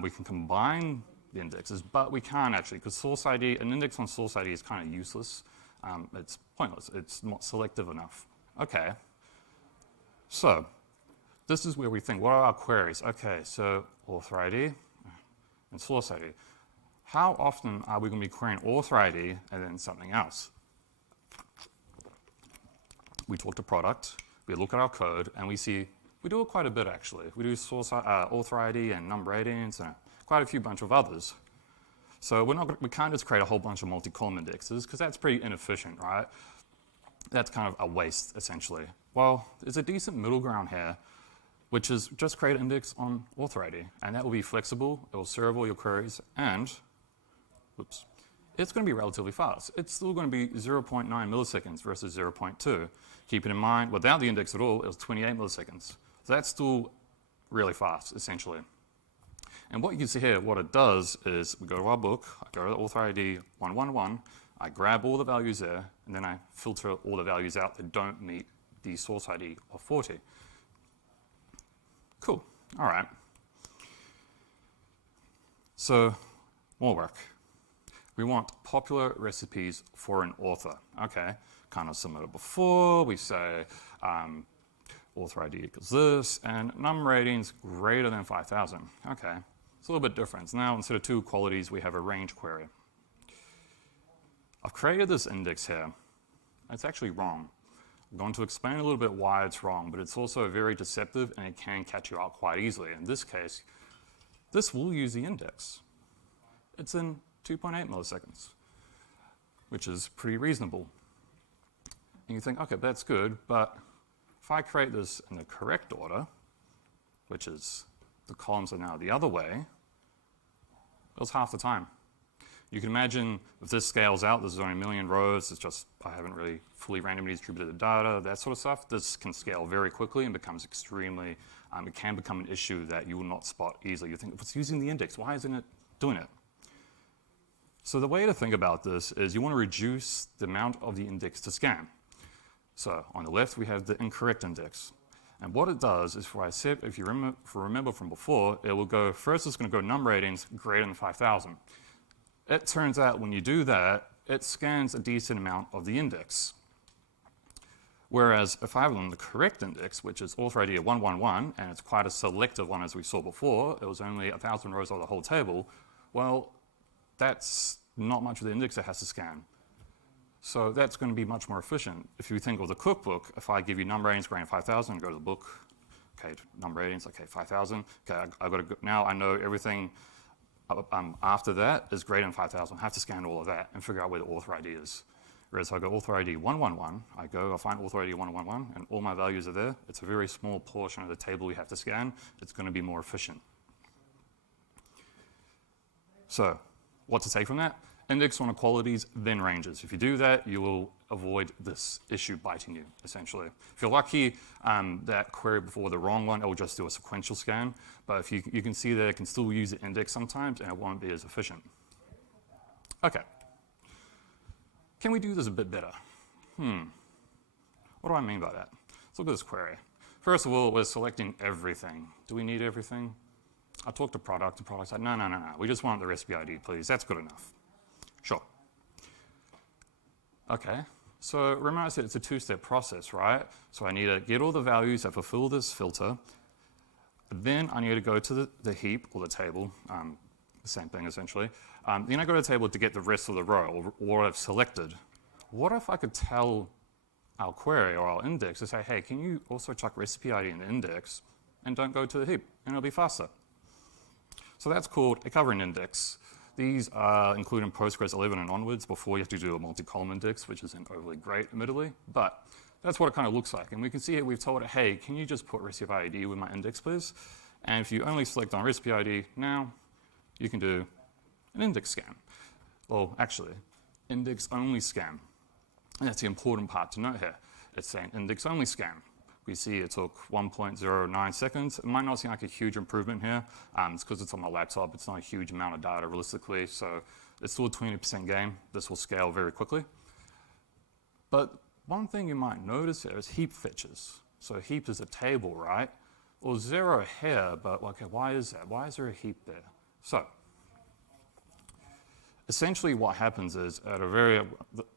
We can combine the indexes, but we can't actually, because source ID, an index on source ID is kind of useless. It's pointless, it's not selective enough. Okay, so this is where we think, what are our queries? Okay, so author ID and source ID. How often are we going to be querying author ID and then something else? We talk to product, we look at our code, and we see, we do it quite a bit actually. We do source author ID and num ratings and quite a bunch of others. So we can't just create a whole bunch of multi-column indexes because that's pretty inefficient, right? That's kind of a waste essentially. Well, there's a decent middle ground here, which is just create an index on author ID, and that will be flexible, it will serve all your queries, and oops, it's going to be relatively fast. It's still going to be 0.9 milliseconds versus 0.2. Keeping in mind, without the index at all, it was 28 milliseconds. So that's still really fast, essentially. And what you can see here, what it does is we go to our book, I go to the author ID 111, I grab all the values there, and then I filter all the values out that don't meet the source ID of 40. Cool, all right. So, more work. We want popular recipes for an author. Okay, kind of similar to before. We say author ID equals this, and num ratings greater than 5,000. Okay, it's a little bit different. Now, instead of 2 qualities, we have a range query. I've created this index here. It's actually wrong. I'm going to explain a little bit why it's wrong, but it's also very deceptive and it can catch you out quite easily. In this case, this will use the index. It's in 2.8 milliseconds, which is pretty reasonable. And you think, okay, that's good, but if I create this in the correct order, which is the columns are now the other way, it was half the time. You can imagine if this scales out, there's only 1 million rows, it's just, I haven't really fully randomly distributed the data, that sort of stuff. This can scale very quickly and becomes extremely, it can become an issue that you will not spot easily. You think, if it's using the index, why isn't it doing it? So the way to think about this is you want to reduce the amount of the index to scan. So on the left, we have the incorrect index. And what it does is, if you remember from before, it will go, first it's going to go num ratings greater than 5,000. It turns out when you do that, it scans a decent amount of the index. Whereas if I have on the correct index, which is author ID 111, and it's quite a selective one as we saw before, it was only 1,000 rows of the whole table, well, that's not much of the index it has to scan. So that's going to be much more efficient. If you think of the cookbook, if I give you num ratings greater than 5,000, go to the book, okay, num ratings, okay, 5,000, okay, I've got to go, now I know everything after that is greater than 5,000. I have to scan all of that and figure out where the author ID is. Whereas if I go author ID 111, I find author ID 111, and all my values are there. It's a very small portion of the table we have to scan. It's going to be more efficient. So what to take from that? Index on equalities, then ranges. If you do that, you will avoid this issue biting you, essentially. If you're lucky, that query before the wrong one, it will just do a sequential scan. But if you can see that it can still use the index sometimes, and it won't be as efficient. Okay. Can we do this a bit better? What do I mean by that? Let's look at this query. First of all, we're selecting everything. Do we need everything? I talked to product, the product's like, no. We just want the recipe ID, please. That's good enough. Sure. Okay, so remember I said it's a two-step process, right? So I need to get all the values that fulfill this filter. Then I need to go to the heap or the table, the same thing essentially. Then I go to the table to get the rest of the row or what I've selected. What if I could tell our query or our index to say, hey, can you also chuck recipe ID in the index and don't go to the heap, and it'll be faster. So that's called a covering index. These are included in Postgres 11 and onwards. Before you have to do a multi-column index, which isn't overly great, admittedly, but that's what it kind of looks like. And we can see here we've told it, hey, can you just put recipe ID with my index, please? And if you only select on recipe ID, now you can do an index scan. Well, actually, index only scan. And that's the important part to note here. It's saying index only scan. We see it took 1.09 seconds. It might not seem like a huge improvement here. It's because it's on my laptop. It's not a huge amount of data realistically, so it's still a 20% gain. This will scale very quickly. But one thing you might notice here is heap fetches. So heap is a table, right? Well, 0 here, but okay, why is that? Why is there a heap there? So essentially what happens is,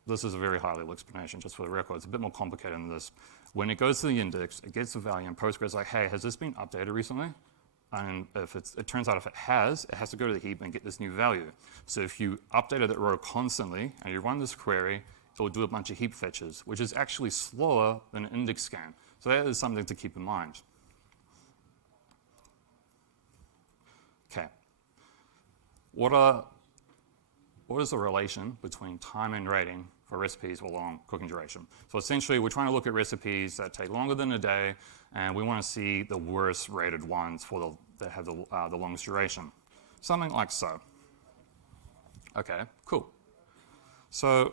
this is a very high-level explanation, just for the record. It's a bit more complicated than this. When it goes to the index, it gets the value, and Postgres is like, hey, has this been updated recently? And if it turns out if it has to go to the heap and get this new value. So if you updated that row constantly, and you run this query, it will do a bunch of heap fetches, which is actually slower than an index scan. So that is something to keep in mind. Okay. What is the relation between time and rating for recipes with long cooking duration? So essentially, we're trying to look at recipes that take longer than a day, and we want to see the worst rated ones that have the longest duration. Something like so. Okay, cool. So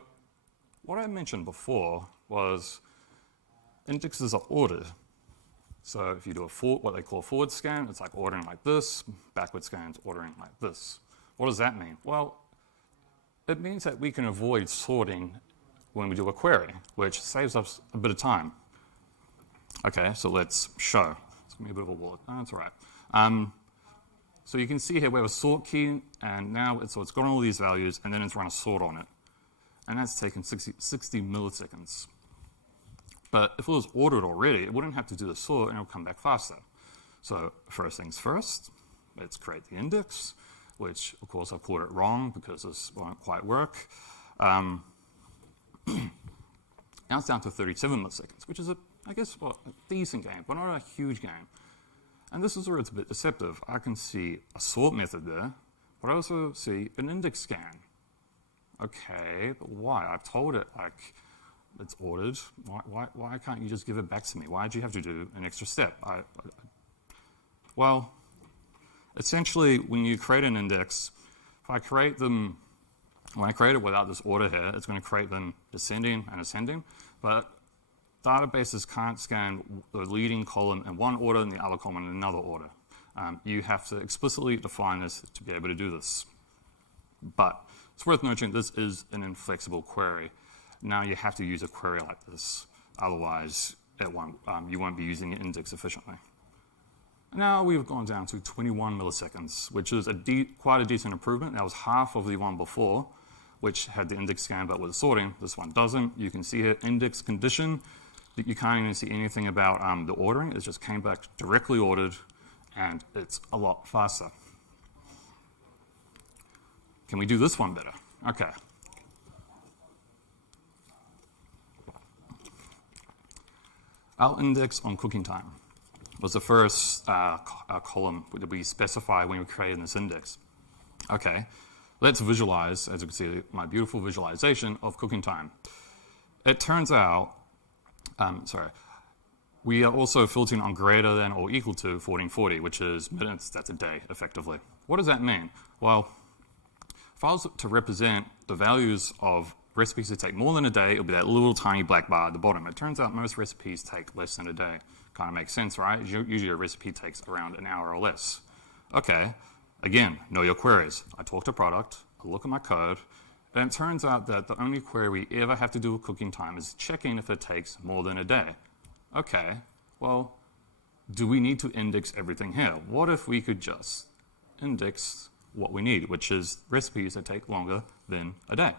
what I mentioned before was indexes are ordered. So if you do what they call a forward scan, it's like ordering like this. Backward scan is ordering like this. What does that mean? Well, it means that we can avoid sorting when we do a query, which saves us a bit of time. Okay, so let's show. It's going to be a bit of a wall. Oh, that's all right. So you can see here we have a sort key, and now it's got all these values, and then it's run a sort on it. And that's taken 60 milliseconds. But if it was ordered already, it wouldn't have to do the sort, and it would come back faster. So first things first, let's create the index, which, of course, I've called it wrong because this won't quite work. Now it's down to 37 milliseconds, which is, I guess, a decent gain, but not a huge gain. And this is where it's a bit deceptive. I can see a sort method there, but I also see an index scan. Okay, but why? I've told it, like, it's ordered. Why can't you just give it back to me? Why did you have to do an extra step? Well, essentially, when you create an index, if I create them, when I create it without this order here, it's going to create them descending and ascending. But databases can't scan the leading column in one order and the other column in another order. You have to explicitly define this to be able to do this. But it's worth noting this is an inflexible query. Now you have to use a query like this. Otherwise, you won't be using your index efficiently. Now we've gone down to 21 milliseconds, which is quite a decent improvement. That was half of the one before, which had the index scan but with sorting. This one doesn't. You can see here, index condition. You can't even see anything about the ordering. It just came back directly ordered, and it's a lot faster. Can we do this one better? Okay. Our index on cooking time was the first column that we specify when we create this index. Okay, let's visualize, as you can see, my beautiful visualization of cooking time. It turns out, we are also filtering on greater than or equal to 1440, which is minutes, that's a day, effectively. What does that mean? Well, if I was to represent the values of recipes that take more than a day, it'll be that little tiny black bar at the bottom. It turns out most recipes take less than a day. Kind of makes sense, right? Usually a recipe takes around an hour or less. Okay, again, know your queries. I talk to product, I look at my code, and it turns out that the only query we ever have to do with cooking time is checking if it takes more than a day. Okay, well, do we need to index everything here? What if we could just index what we need, which is recipes that take longer than a day?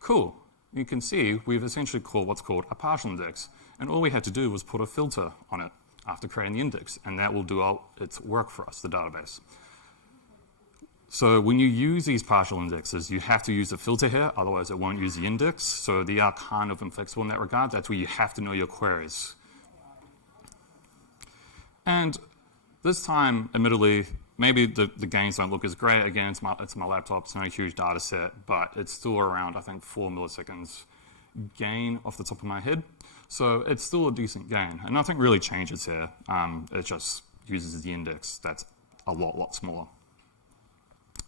Cool. You can see we've essentially called what's called a partial index, and all we had to do was put a filter on it after creating the index, and that will do its work for us, the database. So when you use these partial indexes, you have to use a filter here, otherwise it won't use the index. So they are kind of inflexible in that regard. That's where you have to know your queries. And this time, admittedly, maybe the gains don't look as great. Again, it's my laptop, it's not a huge data set, but it's still around, I think, 4 milliseconds gain off the top of my head. So it's still a decent gain, and nothing really changes here. It just uses the index that's a lot smaller.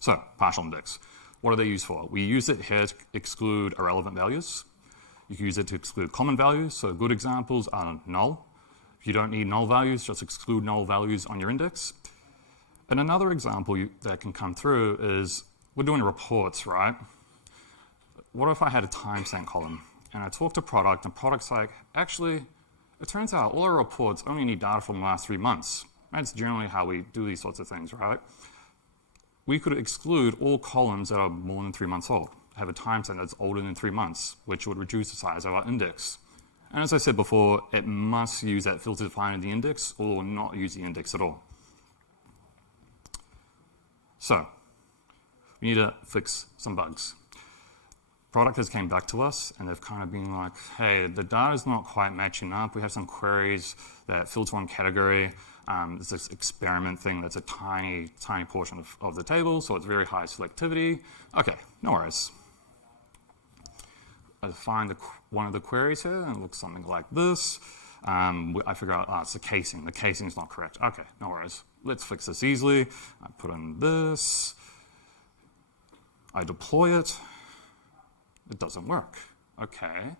So, partial index. What are they used for? We use it here to exclude irrelevant values. You can use it to exclude common values, so good examples are null. If you don't need null values, just exclude null values on your index. And another example that can come through is, we're doing reports, right? What if I had a timestamp column, and I talk to product, and product's like, actually, it turns out all our reports only need data from the last 3 months. That's generally how we do these sorts of things, right? We could exclude all columns that are more than 3 months old, have a timestamp that's older than 3 months, which would reduce the size of our index. And as I said before, it must use that filter defined in the index or not use the index at all. So, we need to fix some bugs. Product has came back to us and they've kind of been like, hey, the data's not quite matching up. We have some queries that filter on category. There's this experiment thing that's a tiny portion of the table, so it's very high selectivity. Okay, no worries. I find one of the queries here, and it looks something like this. I figure out, it's the casing. The casing's not correct. Okay, no worries. Let's fix this easily. I put in this. I deploy it. It doesn't work. Okay.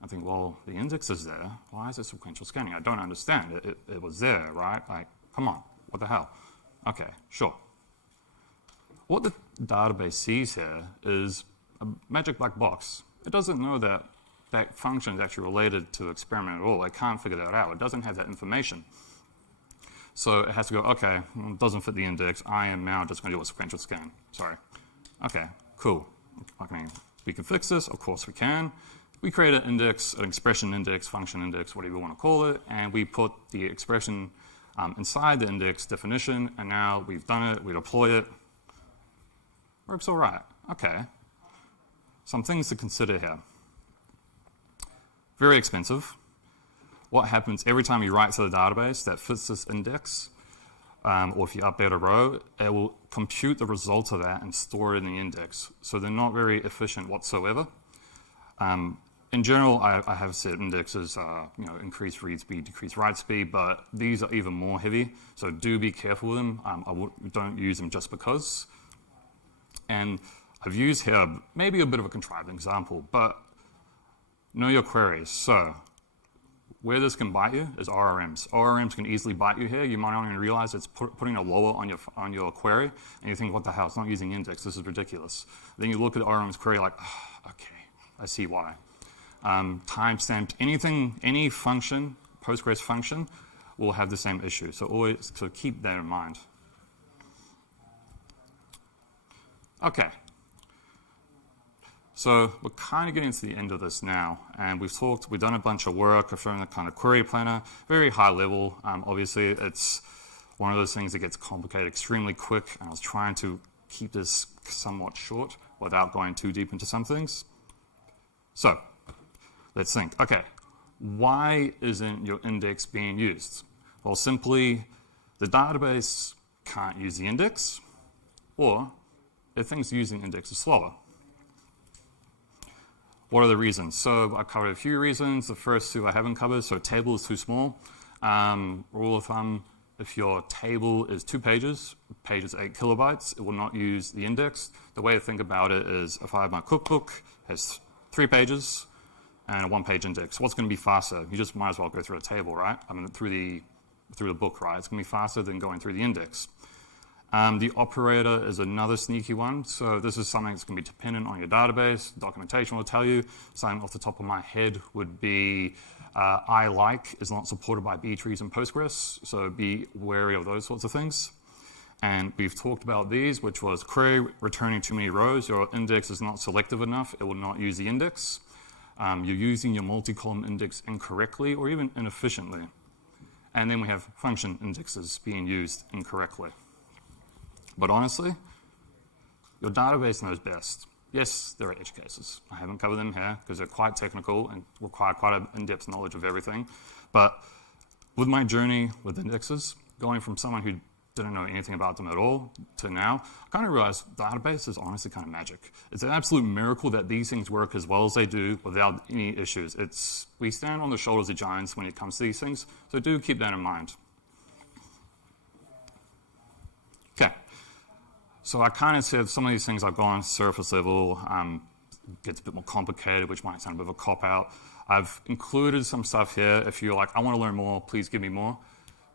I think, well, the index is there. Why is it sequential scanning? I don't understand. It was there, right? Like, come on, what the hell? Okay, sure. What the database sees here is a magic black box. It doesn't know that that function is actually related to the experiment at all. It can't figure that out. It doesn't have that information. So it has to go, okay, it doesn't fit the index. I am now just going to do a sequential scan. Sorry. Okay, cool. Okay, we can fix this. Of course we can. We create an index, an expression index, function index, whatever you want to call it, and we put the expression inside the index definition, and now we've done it, we deploy it. Works all right. Okay. Some things to consider here. Very expensive. What happens every time you write to the database that fits this index, or if you update a row, it will compute the result of that and store it in the index. So they're not very efficient whatsoever. In general, I have set indexes, increase read speed, decrease write speed, but these are even more heavy, so do be careful with them. Don't use them just because. And I've used here maybe a bit of a contrived example, but know your queries. So where this can bite you is ORMs. ORMs can easily bite you here. You might not even realize it's putting a lower on your query, and you think, what the hell, it's not using index, this is ridiculous. Then you look at the ORM's query like, okay, I see why. timestamped, anything, any function, Postgres function, will have the same issue. So keep that in mind. Okay. So we're kind of getting to the end of this now, and we've done a bunch of work. I've shown the kind of query planner, very high level. Obviously, it's one of those things that gets complicated extremely quick, and I was trying to keep this somewhat short without going too deep into some things. So let's think. Okay, why isn't your index being used? Well, simply the database can't use the index, or if things using the index are slower. What are the reasons? So I covered a few reasons. The first two I haven't covered. So table is too small. Rule of thumb, if your table is 2 pages, page is 8 kilobytes, it will not use the index. The way to think about it is if I have my cookbook, has 3 pages and a 1-page index. What's going to be faster? You just might as well go through a table, right? I mean, through the book, right? It's going to be faster than going through the index. The operator is another sneaky one. So this is something that's going to be dependent on your database. Documentation will tell you. Something off the top of my head would be I-like is not supported by B-trees in Postgres. So be wary of those sorts of things. And we've talked about these, which was query returning too many rows. Your index is not selective enough. It will not use the index. You're using your multi-column index incorrectly or even inefficiently. And then we have function indexes being used incorrectly. But honestly, your database knows best. Yes, there are edge cases. I haven't covered them here because they're quite technical and require quite an in-depth knowledge of everything. But with my journey with indexes, going from someone who didn't know anything about them at all to now, I kind of realized database is honestly kind of magic. It's an absolute miracle that these things work as well as they do without any issues. We stand on the shoulders of giants when it comes to these things, so do keep that in mind. Okay. So I kind of said some of these things I've gone surface level, gets a bit more complicated, which might sound a bit of a cop-out. I've included some stuff here. If you're like, I want to learn more, please give me more.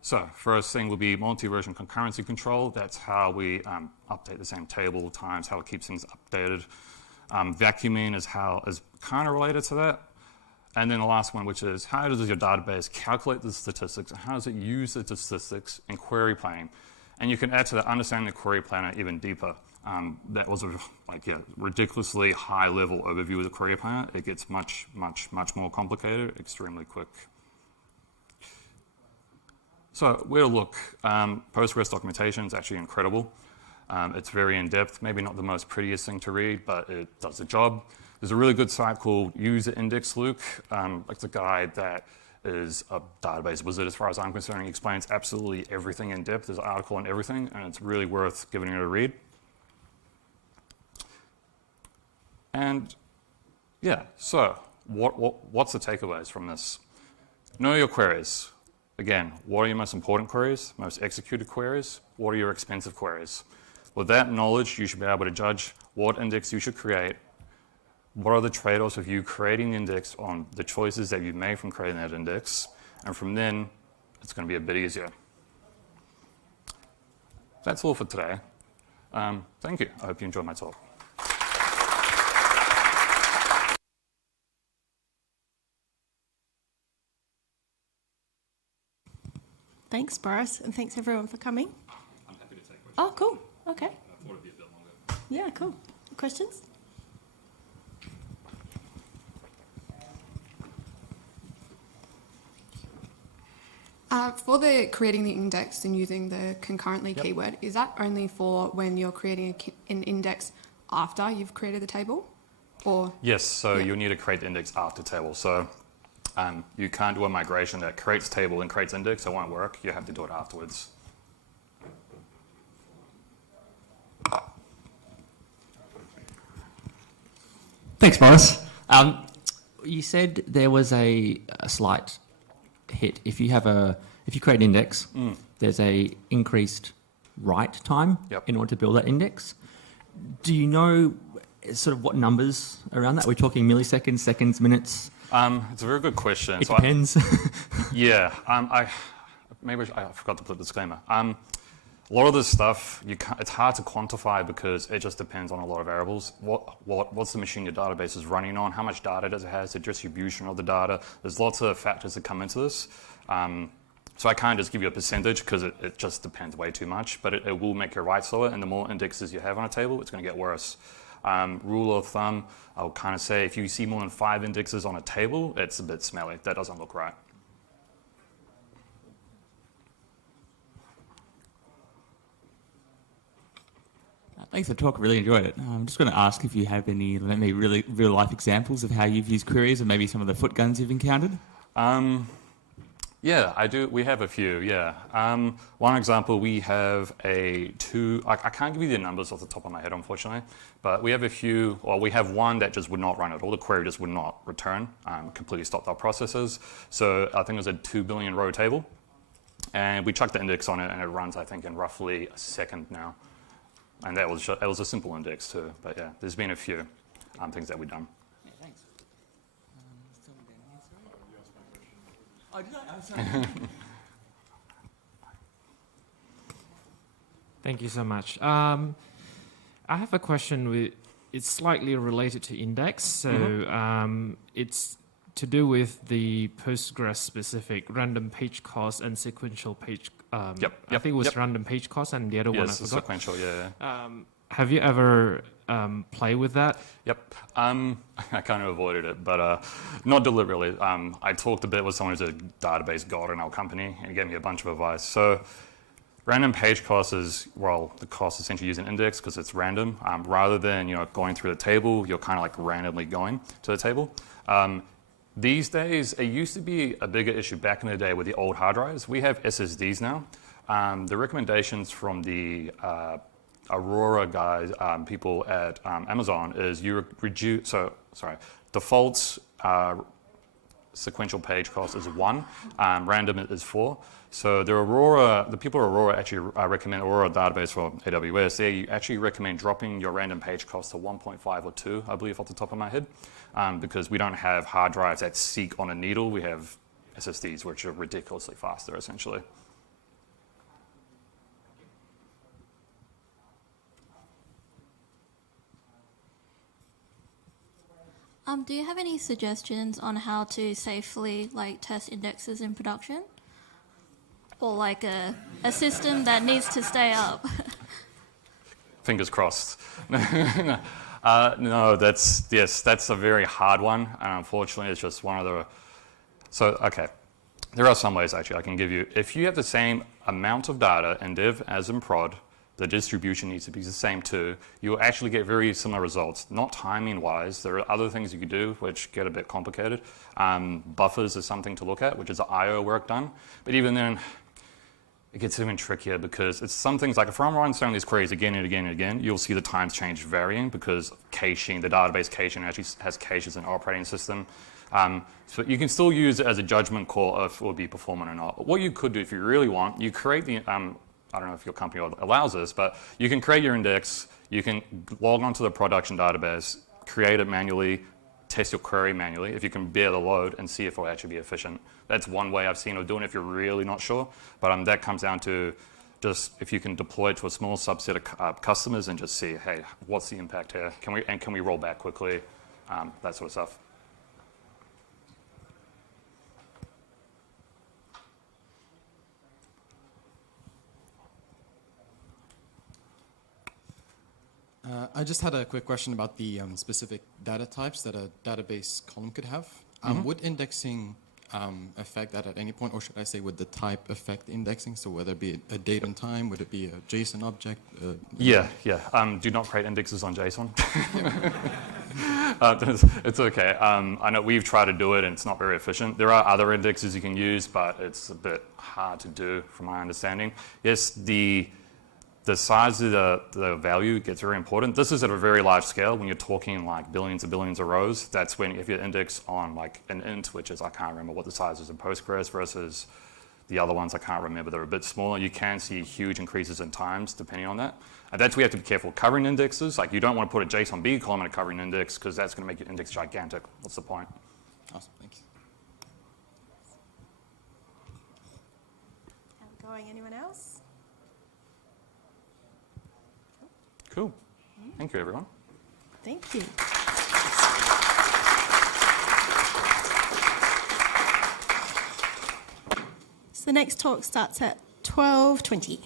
So first thing will be multi-version concurrency control. That's how we update the same table times, how it keeps things updated. Vacuuming is kind of related to that. And then the last one, which is how does your database calculate the statistics and how does it use the statistics in query planning? And you can add to that understanding the query planner even deeper. That was a ridiculously high-level overview of the query planner. It gets much, much, much more complicated, extremely quick. So where to look? Postgres documentation is actually incredible. It's very in-depth, maybe not the most prettiest thing to read, but it does the job. There's a really good site called User Index Luke. It's a guy that is a database wizard as far as I'm concerned. He explains absolutely everything in depth. There's an article on everything, and it's really worth giving it a read. And yeah, so what's the takeaways from this? Know your queries. Again, what are your most important queries, most executed queries? What are your expensive queries? With that knowledge, you should be able to judge what index you should create. What are the trade-offs of you creating the index on the choices that you've made from creating that index? And from then, it's going to be a bit easier. That's all for today. Thank you. I hope you enjoyed my talk. Thanks, Boris, and thanks everyone for coming. I'm happy to take questions. Oh, cool. Okay. I thought it'd be a bit longer. Yeah, cool. Questions? For the creating the index and using the concurrently keyword, is that only for when you're creating an index after you've created the table? Or yes, so you'll need to create the index after table. So you can't do a migration that creates table and creates index. It won't work. You have to do it afterwards. Thanks, Boris. You said there was a slight hit. If you create an index, there's a increased write time in order to build that index. Do you know sort of what numbers around that? Are we talking milliseconds, seconds, minutes? It's a very good question. It depends. Yeah. I forgot to put a disclaimer. A lot of this stuff, it's hard to quantify because it just depends on a lot of variables. What's the machine your database is running on? How much data does it have? The distribution of the data. There's lots of factors that come into this. So I can't just give you a percentage because it just depends way too much, but it will make your write slower, and the more indexes you have on a table, it's going to get worse. Rule of thumb, I'll kind of say if you see more than 5 indexes on a table, it's a bit smelly. That doesn't look right. Thanks for the talk, really enjoyed it. I'm just going to ask if you have any maybe really real-life examples of how you've used queries and maybe some of the foot guns you've encountered? Yeah, I do. We have a few, yeah. One example, we have I can't give you the numbers off the top of my head, unfortunately, but we have a few, or we have one that just would not run at all. The query just would not return, completely stopped our processes. So I think it was a 2 billion row table, and we chucked the index on it, and it runs, I think, in roughly a second now. And that was a simple index too, but yeah, there's been a few things that we've done. Yeah, thanks. Oh, did I? I'm sorry. Thank you so much. I have a question. It's slightly related to index. So it's to do with the Postgres-specific random page cost and sequential page. I think it was random page cost, and the other one I forgot. Sequential, yeah. Have you ever played with that? Yep. I kind of avoided it, but not deliberately. I talked a bit with someone who's a database god in our company, and he gave me a bunch of advice. So random page cost is, well, the cost essentially using index because it's random. Rather than going through the table, you're kind of like randomly going to the table. These days, it used to be a bigger issue back in the day with the old hard drives. We have SSDs now. The recommendations from the Aurora guys, people at Amazon, is you reduce, default sequential page cost is 1, random is 4. So the people at Aurora actually recommend Aurora database for AWS. They actually recommend dropping your random page cost to 1.5 or 2, I believe, off the top of my head, because we don't have hard drives that seek on a needle. We have SSDs, which are ridiculously faster, essentially. Do you have any suggestions on how to safely test indexes in production? Or a system that needs to stay up? Fingers crossed. No, that's a very hard one, and unfortunately it's just one of the... So, okay, there are some ways actually I can give you. If you have the same amount of data in dev as in prod, the distribution needs to be the same too, you'll actually get very similar results. Not timing-wise, there are other things you could do which get a bit complicated. Buffers is something to look at, which is the I/O work done. But even then, it gets even trickier because it's some things like if I'm running some of these queries again and again and again, you'll see the times change varying because caching, the database caching actually has caches in the operating system. So you can still use it as a judgment call if it will be performant or not. But what you could do if you really want, you create the, I don't know if your company allows this, but you can create your index, you can log onto the production database, create it manually, test your query manually, if you can bear the load and see if it will actually be efficient. That's one way I've seen of doing it if you're really not sure. But that comes down to just if you can deploy it to a small subset of customers and just see, hey, what's the impact here? Can we roll back quickly? That sort of stuff. I just had a quick question about the specific data types that a database column could have. Would indexing affect that at any point, or should I say would the type affect indexing? So whether it be a date and time, would it be a JSON object? Yeah. Do not create indexes on JSON. It's okay. I know we've tried to do it and it's not very efficient. There are other indexes you can use, but it's a bit hard to do from my understanding. Yes, the size of the value gets very important. This is at a very large scale. When you're talking like billions and billions of rows, that's when if you index on like an int, which is, I can't remember what the size is in Postgres versus the other ones, I can't remember, they're a bit smaller. You can see huge increases in times depending on that. And that's where you have to be careful. Covering indexes, like you don't want to put a JSON-B column in a covering index because that's going to make your index gigantic. What's the point? Awesome, thanks. Going, anyone else? Cool. Thank you, everyone. Thank you. So the next talk starts at 12:20.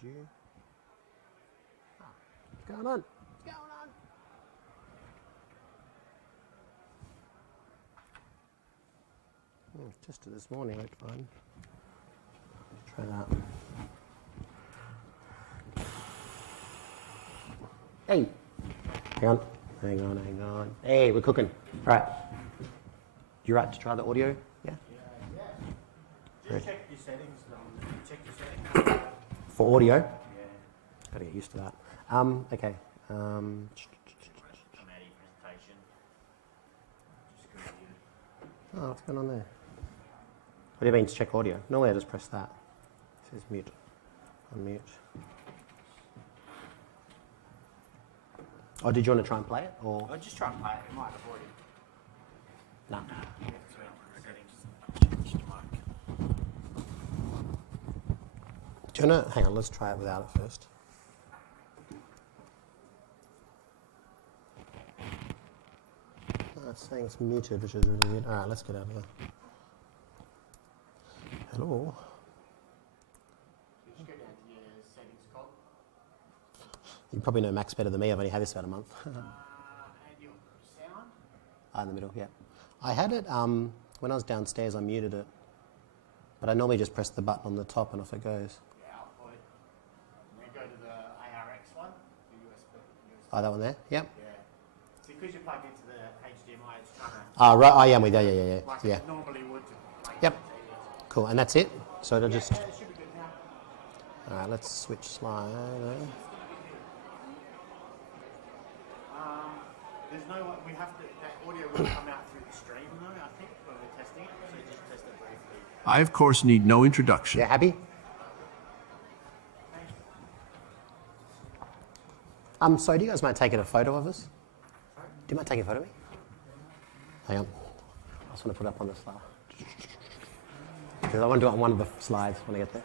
Did you? Oh, what's going on? What's going on? Tested this morning, looked fine. Try that. Hey! Hang on. Hang on, hang on. Hey, we're cooking. All right. You right to try the audio? Yeah? Just check your settings. Check your settings. For audio? Yeah. Gotta get used to that. Okay. Oh, what's going on there? What do you mean to check audio? Normally I just press that. It says mute. Unmute. Oh, did you want to try and play it? Or? I'll just try and play it. It might have already. No. Do you want to, hang on, let's try it without it first. Oh, it's saying it's muted, which is really weird. All right, let's get out of here. Hello? Just go down to your settings column. You probably know Max better than me. I've only had this about a month. And your sound. In the middle, yeah. I had it, when I was downstairs, I muted it. But I normally just press the button on the top and off it goes. Yeah, output. And then go to the ARX one, the USB. Oh, that one there? Yep. Yeah. So because you're plugged into the HDMI, it's trying to. Right, I am with you. Yeah. Like Yeah. it normally would. Like Yep. Cool, and that's it? So it'll just. Yeah, it should be good now. All right, let's switch slide. There's no way, we have to, that audio will come out through the stream though, I think, when we're testing it, so just test it briefly. I, of course, need no introduction. Yeah, happy? So do you guys mind taking a photo of us? Do you mind taking a photo of me? Hang on. I just want to put it up on the slide. Because I want to do it on one of the slides when I get there.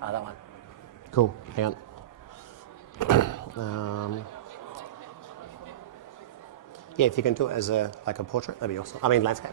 That one. Cool. Hang on. Yeah, if you can do it as a like a portrait, that'd be awesome. I mean, landscape.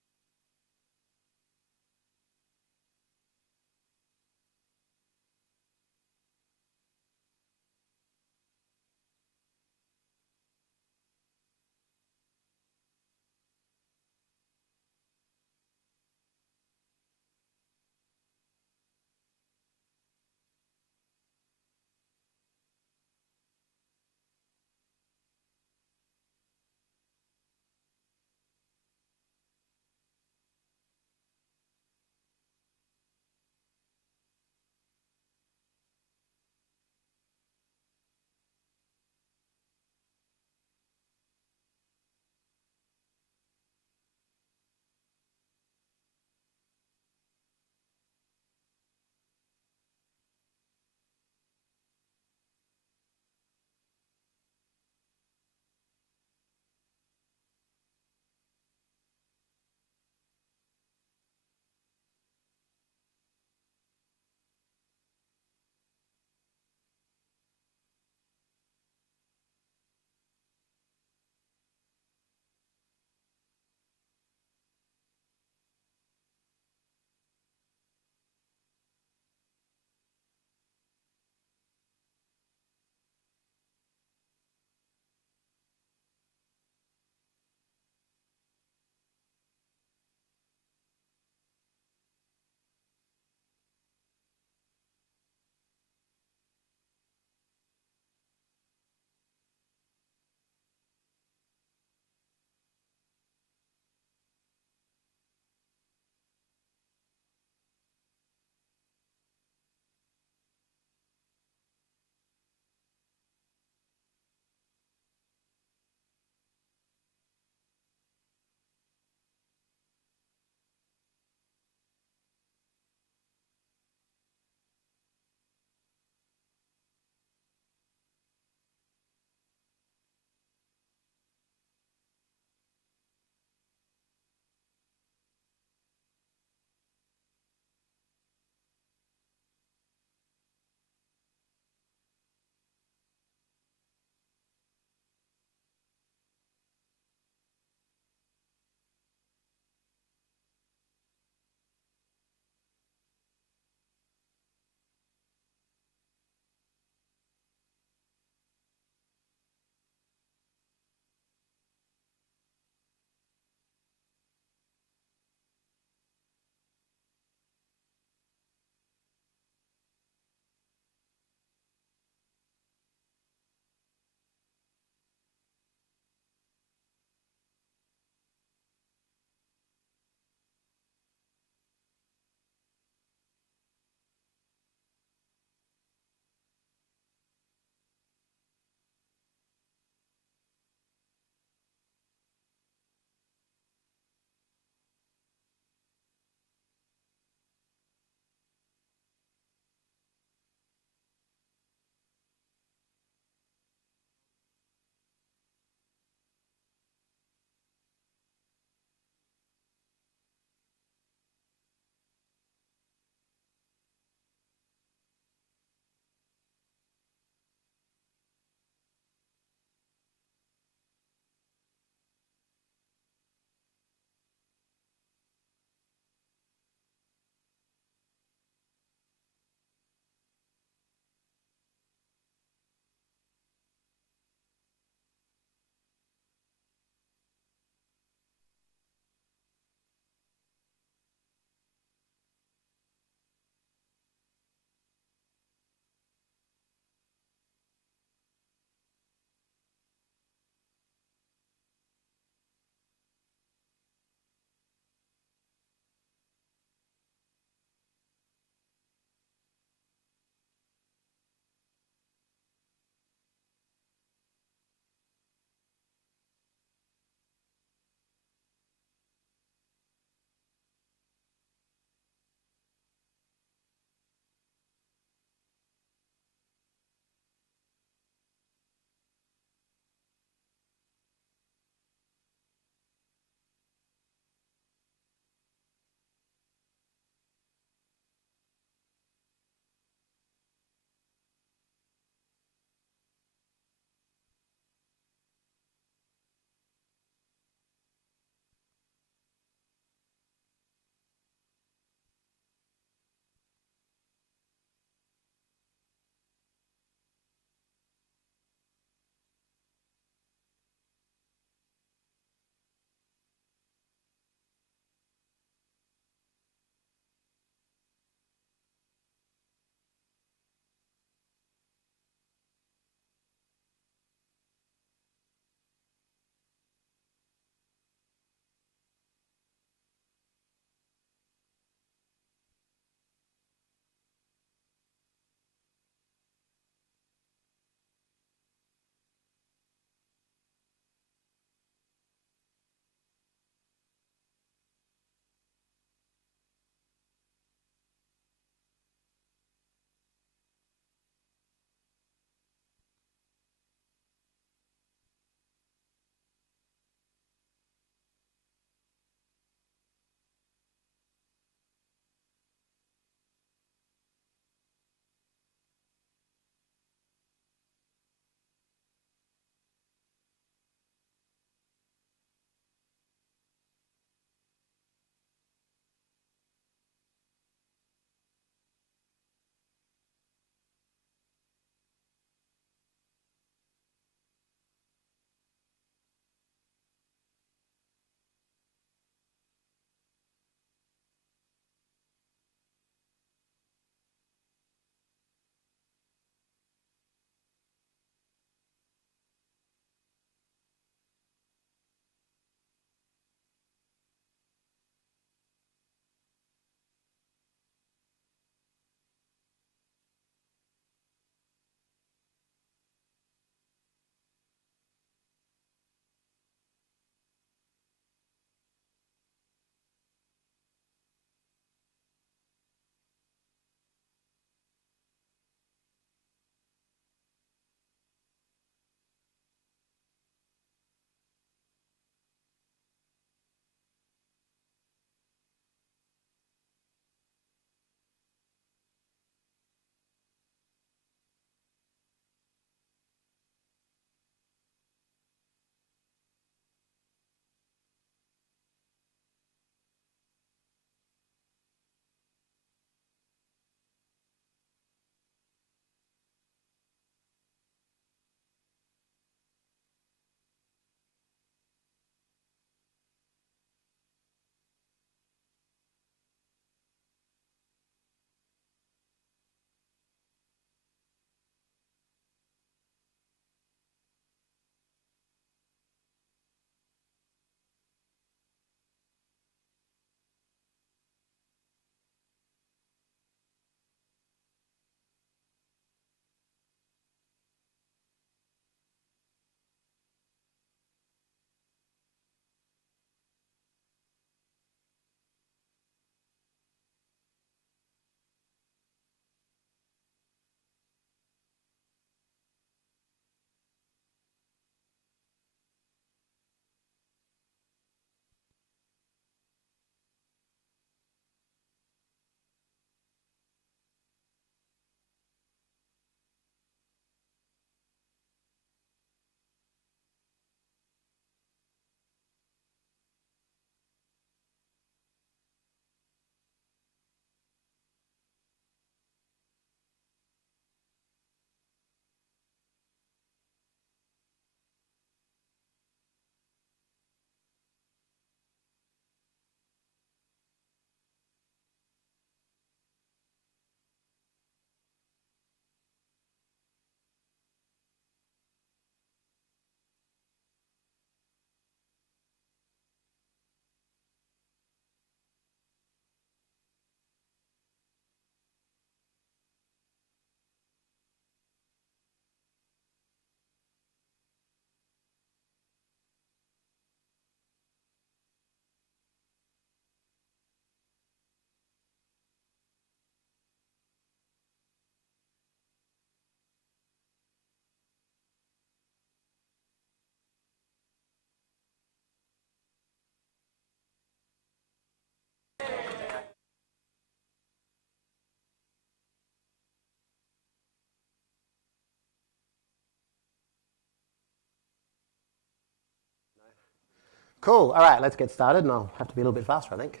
Cool. All right, let's get started, and I'll have to be a little bit faster, I think.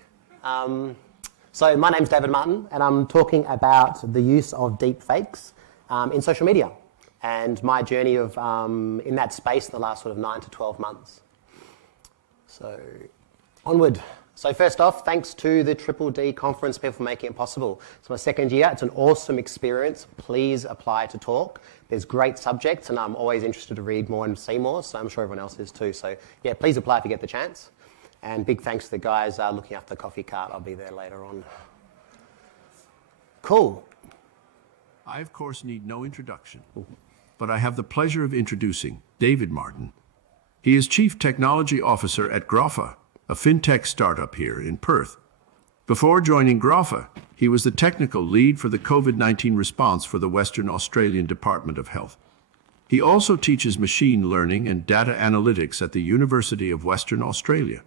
So my name's David Martin, and I'm talking about the use of deep fakes in social media and my journey of in that space in the last sort of 9 to 12 months. So onward. So first off, thanks to the DDD conference people for making it possible. It's my second year. It's an awesome experience. Please apply to talk. There's great subjects, and I'm always interested to read more and see more, so I'm sure everyone else is too. So yeah, please apply if you get the chance. And big thanks to the guys looking after the coffee cart. I'll be there later on. Cool. I, of course, need no introduction, but I have the pleasure of introducing David Martin. He is Chief Technology Officer at Grapha, a fintech startup here in Perth. Before joining Grapha, he was the technical lead for the COVID-19 response for the Western Australian Department of Health. He also teaches machine learning and data analytics at the University of Western Australia.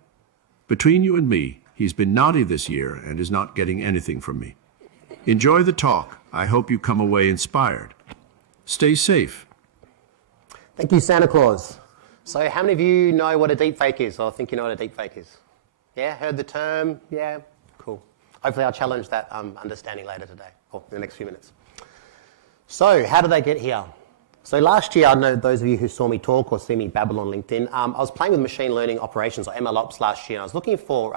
Between you and me, he's been naughty this year and is not getting anything from me. Enjoy the talk. I hope you come away inspired. Stay safe. Thank you, Santa Claus. So how many of you know what a deepfake is, or think you know what a deepfake is? Yeah, heard the term? Yeah, cool. Hopefully I'll challenge that understanding later today, or in the next few minutes. So how did they get here? So last year, I know those of you who saw me talk or see me babble on LinkedIn, I was playing with machine learning operations, or MLOps, last year, and I was looking for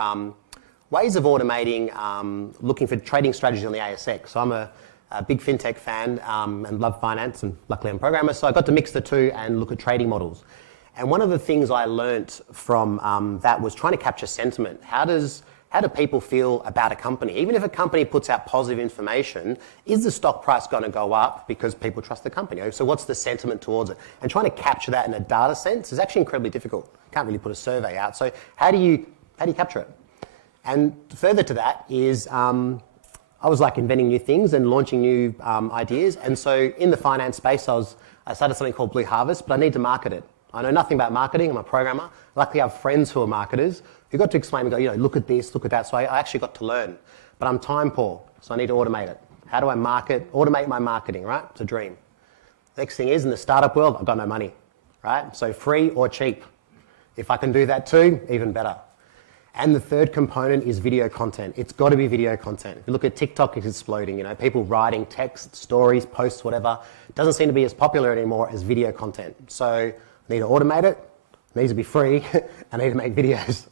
ways of automating, looking for trading strategies on the ASX. So I'm a big fintech fan and love finance, and luckily I'm a programmer, so I got to mix the two and look at trading models. And one of the things I learnt from that was trying to capture sentiment. How do people feel about a company? Even if a company puts out positive information, is the stock price going to go up because people trust the company? So what's the sentiment towards it? And trying to capture that in a data sense is actually incredibly difficult. Can't really put a survey out. So how do you capture it? And further to that is I was like inventing new things and launching new ideas. And so in the finance space, I started something called Blue Harvest, but I need to market it. I know nothing about marketing. I'm a programmer. Luckily, I have friends who are marketers who got to explain and go, look at this, look at that. So I actually got to learn. But I'm time poor, so I need to automate it. How do I automate my marketing, right? It's a dream. Next thing is, in the startup world, I've got no money, right? So free or cheap. If I can do that too, even better. And the third component is video content. It's got to be video content. If you look at TikTok, it's exploding. People writing text, stories, posts, whatever. It doesn't seem to be as popular anymore as video content. So I need to automate it. It needs to be free. I need to make videos.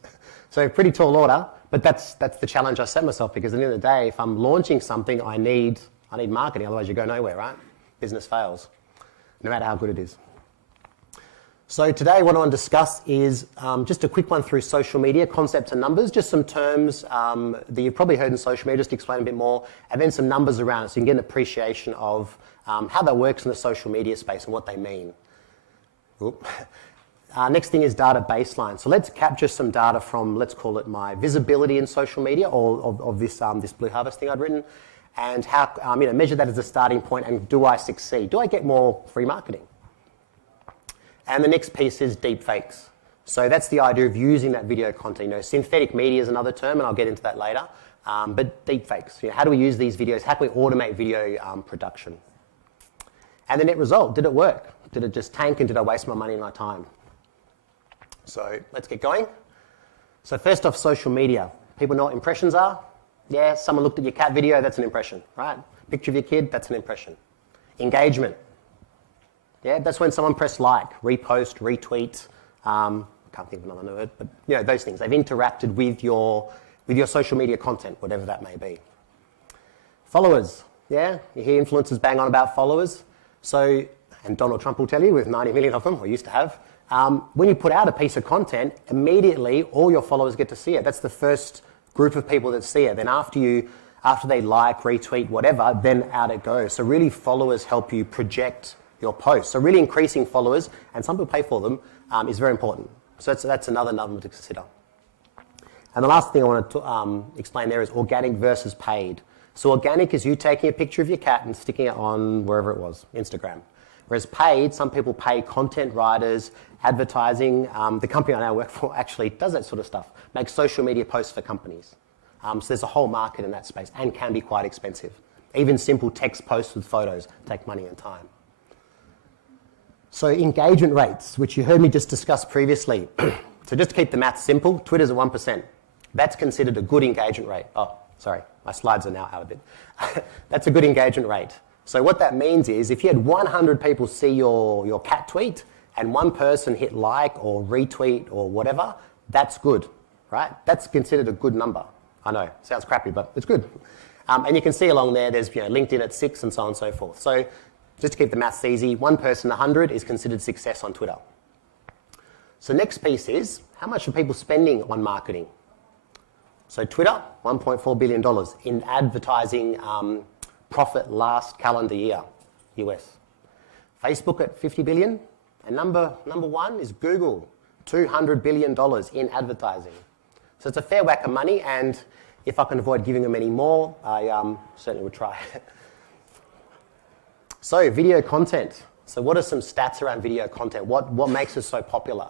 So pretty tall order, but that's the challenge I set myself, because at the end of the day, if I'm launching something, I need marketing. Otherwise, you go nowhere, right? Business fails, no matter how good it is. So today what I want to discuss is just a quick one through social media, concepts and numbers, just some terms that you've probably heard in social media, just to explain a bit more, and then some numbers around it so you can get an appreciation of how that works in the social media space and what they mean. Next thing is data baseline. So let's capture some data from, let's call it my visibility in social media, or of this Blue Harvest thing I'd written, and how measure that as a starting point, and do I succeed? Do I get more free marketing? And the next piece is deep fakes. So that's the idea of using that video content. Synthetic media is another term, and I'll get into that later. But deep fakes. How do we use these videos? How can we automate video production? And the net result, did it work? Did it just tank, and did I waste my money and my time? So let's get going. So first off, social media. People know what impressions are? Yeah, someone looked at your cat video, that's an impression, right? Picture of your kid, that's an impression. Engagement. Yeah, that's when someone pressed like, repost, retweet. Can't think of another word, but those things. They've interacted with your social media content, whatever that may be. Followers. Yeah, you hear influencers bang on about followers. So, and Donald Trump will tell you, with 90 million of them, or used to have, when you put out a piece of content, immediately all your followers get to see it. That's the first group of people that see it. Then after they like, retweet, whatever, then out it goes. So really, followers help you project your posts. So really increasing followers, and some people pay for them, is very important. So that's another number to consider. And the last thing I want to explain there is organic versus paid. So organic is you taking a picture of your cat and sticking it on wherever it was, Instagram. Whereas paid, some people pay content writers, advertising. The company I now work for actually does that sort of stuff, makes social media posts for companies. So there's a whole market in that space, and can be quite expensive. Even simple text posts with photos take money and time. So engagement rates, which you heard me just discuss previously. So just to keep the math simple, Twitter's at 1%. That's considered a good engagement rate. Oh, sorry, my slides are now out a bit. That's a good engagement rate. So what that means is if you had 100 people see your cat tweet and one person hit like or retweet or whatever, that's good, right? That's considered a good number. I know, sounds crappy, but it's good. And you can see along there, there's LinkedIn at 6 and so on and so forth. So just to keep the maths easy, one person 100 is considered success on Twitter. So next piece is, how much are people spending on marketing? So Twitter, $1.4 billion in advertising profit last calendar year, US. Facebook at $50 billion. And number one is Google, $200 billion in advertising. So it's a fair whack of money, and if I can avoid giving them any more, I certainly would try. So video content. So what are some stats around video content? What makes it so popular?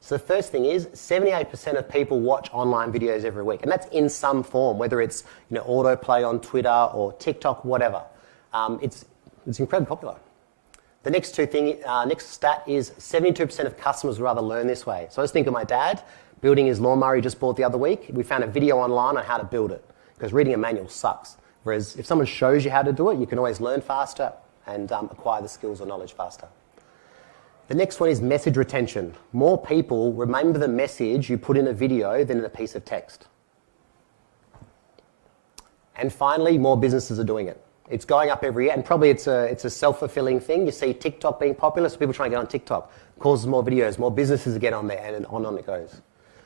So the first thing is 78% of people watch online videos every week, and that's in some form, whether it's autoplay on Twitter or TikTok, whatever. It's incredibly popular. The next next stat is 72% of customers would rather learn this way. So I was thinking of my dad building his lawnmower he just bought the other week. We found a video online on how to build it, because reading a manual sucks. Whereas if someone shows you how to do it, you can always learn faster and acquire the skills or knowledge faster. The next one is message retention. More people remember the message you put in a video than in a piece of text. And finally, more businesses are doing it. It's going up every year, and probably it's a self-fulfilling thing. You see TikTok being popular, so people try and get on TikTok. Causes more videos, more businesses get on there, and on it goes.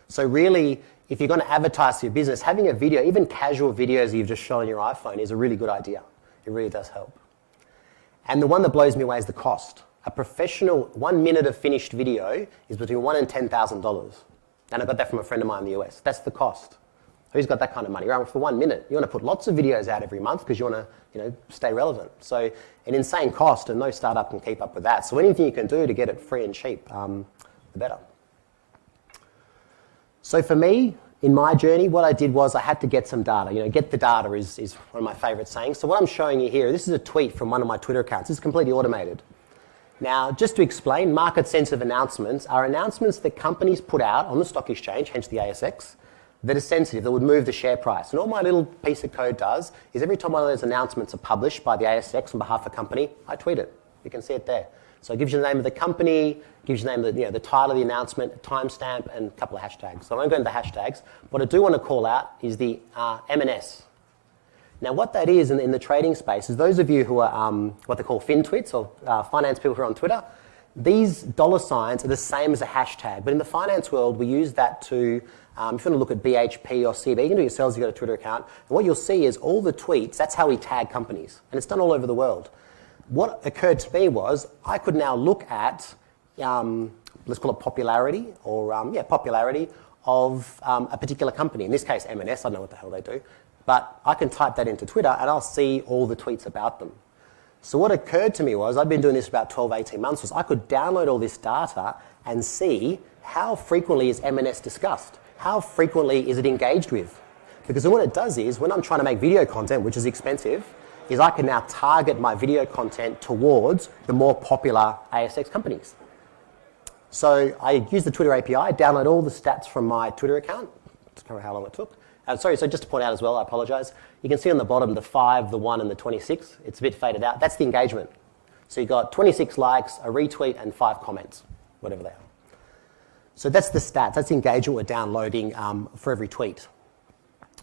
So really, if you're going to advertise for your business, having a video, even casual videos you've just shot on your iPhone, is a really good idea. It really does help. And the one that blows me away is the cost. A professional 1 minute of finished video is between $1,000 and $10,000. And I got that from a friend of mine in the US. That's the cost. Who's got that kind of money? Right, for 1 minute, you want to put lots of videos out every month because you want to, stay relevant. So an insane cost, and no startup can keep up with that. So anything you can do to get it free and cheap, the better. So for me, in my journey, what I did was I had to get some data. Get the data is one of my favorite sayings. So what I'm showing you here, this is a tweet from one of my Twitter accounts. This is completely automated. Now, just to explain, market-sensitive announcements are announcements that companies put out on the stock exchange, hence the ASX, that are sensitive, that would move the share price. And all my little piece of code does is every time one of those announcements are published by the ASX on behalf of a company, I tweet it. You can see it there. So it gives you the name of the company, gives you the name of the title of the announcement, timestamp, and a couple of hashtags. So I won't go into the hashtags. What I do want to call out is the M&S. Now, what that is in the trading space is those of you who are what they call FinTwits, or finance people who are on Twitter, these dollar signs are the same as a hashtag. But in the finance world, we use that to, if you want to look at BHP or CB, you can do it yourselves, you've got a Twitter account. And what you'll see is all the tweets, that's how we tag companies. And it's done all over the world. What occurred to me was I could now look at, let's call it popularity, or popularity of a particular company. In this case, M&S, I don't know what the hell they do. But I can type that into Twitter and I'll see all the tweets about them. So what occurred to me was, I've been doing this for about 12, 18 months, was I could download all this data and see how frequently is M&S discussed? How frequently is it engaged with? Because what it does is, when I'm trying to make video content, which is expensive, is I can now target my video content towards the more popular ASX companies. So I use the Twitter API, download all the stats from my Twitter account. Let's remember how long it took. So just to point out as well, I apologise. You can see on the bottom the 5, the 1, and the 26. It's a bit faded out. That's the engagement. So you've got 26 likes, a retweet, and 5 comments, whatever they are. So that's the stats. That's the engagement we're downloading for every tweet.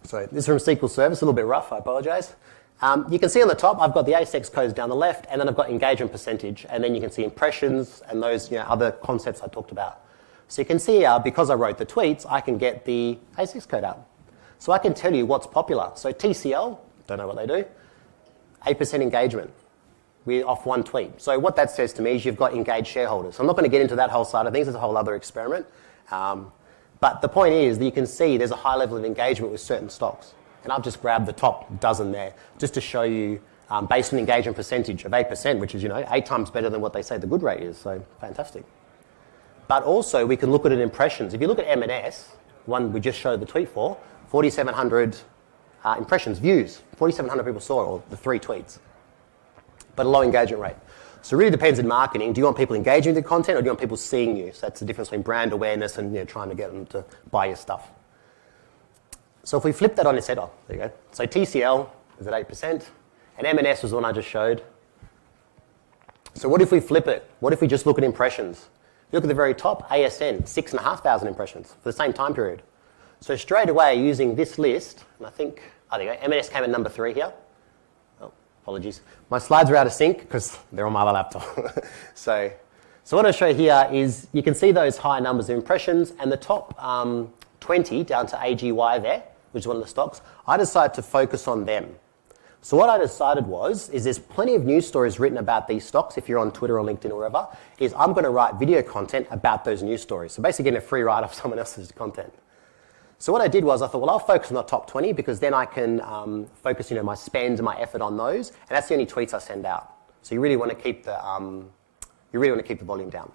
So this is from SQL Server. It's a little bit rough. I apologise. You can see on the top, I've got the ASX codes down the left, and then I've got engagement percentage, and then you can see impressions and those other concepts I talked about. So you can see because I wrote the tweets, I can get the ASX code out. So I can tell you what's popular. So TCL, don't know what they do, 8% engagement off one tweet. So what that says to me is you've got engaged shareholders. So I'm not going to get into that whole side of things. It's a whole other experiment. But the point is that you can see there's a high level of engagement with certain stocks. And I've just grabbed the top dozen there just to show you based on engagement percentage of 8%, which is 8 times better than what they say the good rate is. So fantastic. But also we can look at it in impressions. If you look at M&S, one we just showed the tweet for, 4,700 impressions, views. 4,700 people saw it, or the 3 tweets. But a low engagement rate. So it really depends in marketing. Do you want people engaging with the content or do you want people seeing you? So that's the difference between brand awareness and trying to get them to buy your stuff. So if we flip that on its head, oh, there you go. So TCL is at 8%, and M&S was the one I just showed. So what if we flip it? What if we just look at impressions? Look at the very top, ASN, 6,500 impressions for the same time period. So straight away, using this list, and I think, oh, there you go, M&S came at number 3 here. Oh, apologies. My slides are out of sync because they're on my other laptop. So what I'll show here is you can see those high numbers of impressions, and the top 20 down to AGY there, which is one of the stocks, I decided to focus on them. So what I decided is there's plenty of news stories written about these stocks, if you're on Twitter or LinkedIn or wherever, is I'm going to write video content about those news stories. So basically getting a free ride off someone else's content. So what I did was I thought, well, I'll focus on the top 20 because then I can focus my spend and my effort on those, and that's the only tweets I send out. So you really want to keep the volume down.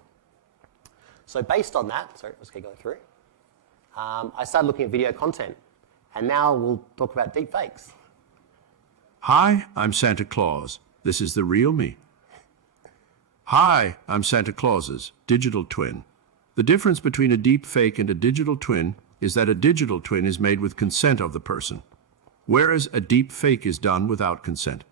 So based on that, sorry, let's keep going through. I started looking at video content, and now we'll talk about deep fakes. Hi, I'm Santa Claus. This is the real me. Hi, I'm Santa Claus's digital twin. The difference between a deep fake and a digital twin is that a digital twin is made with consent of the person, whereas a deep fake is done without consent.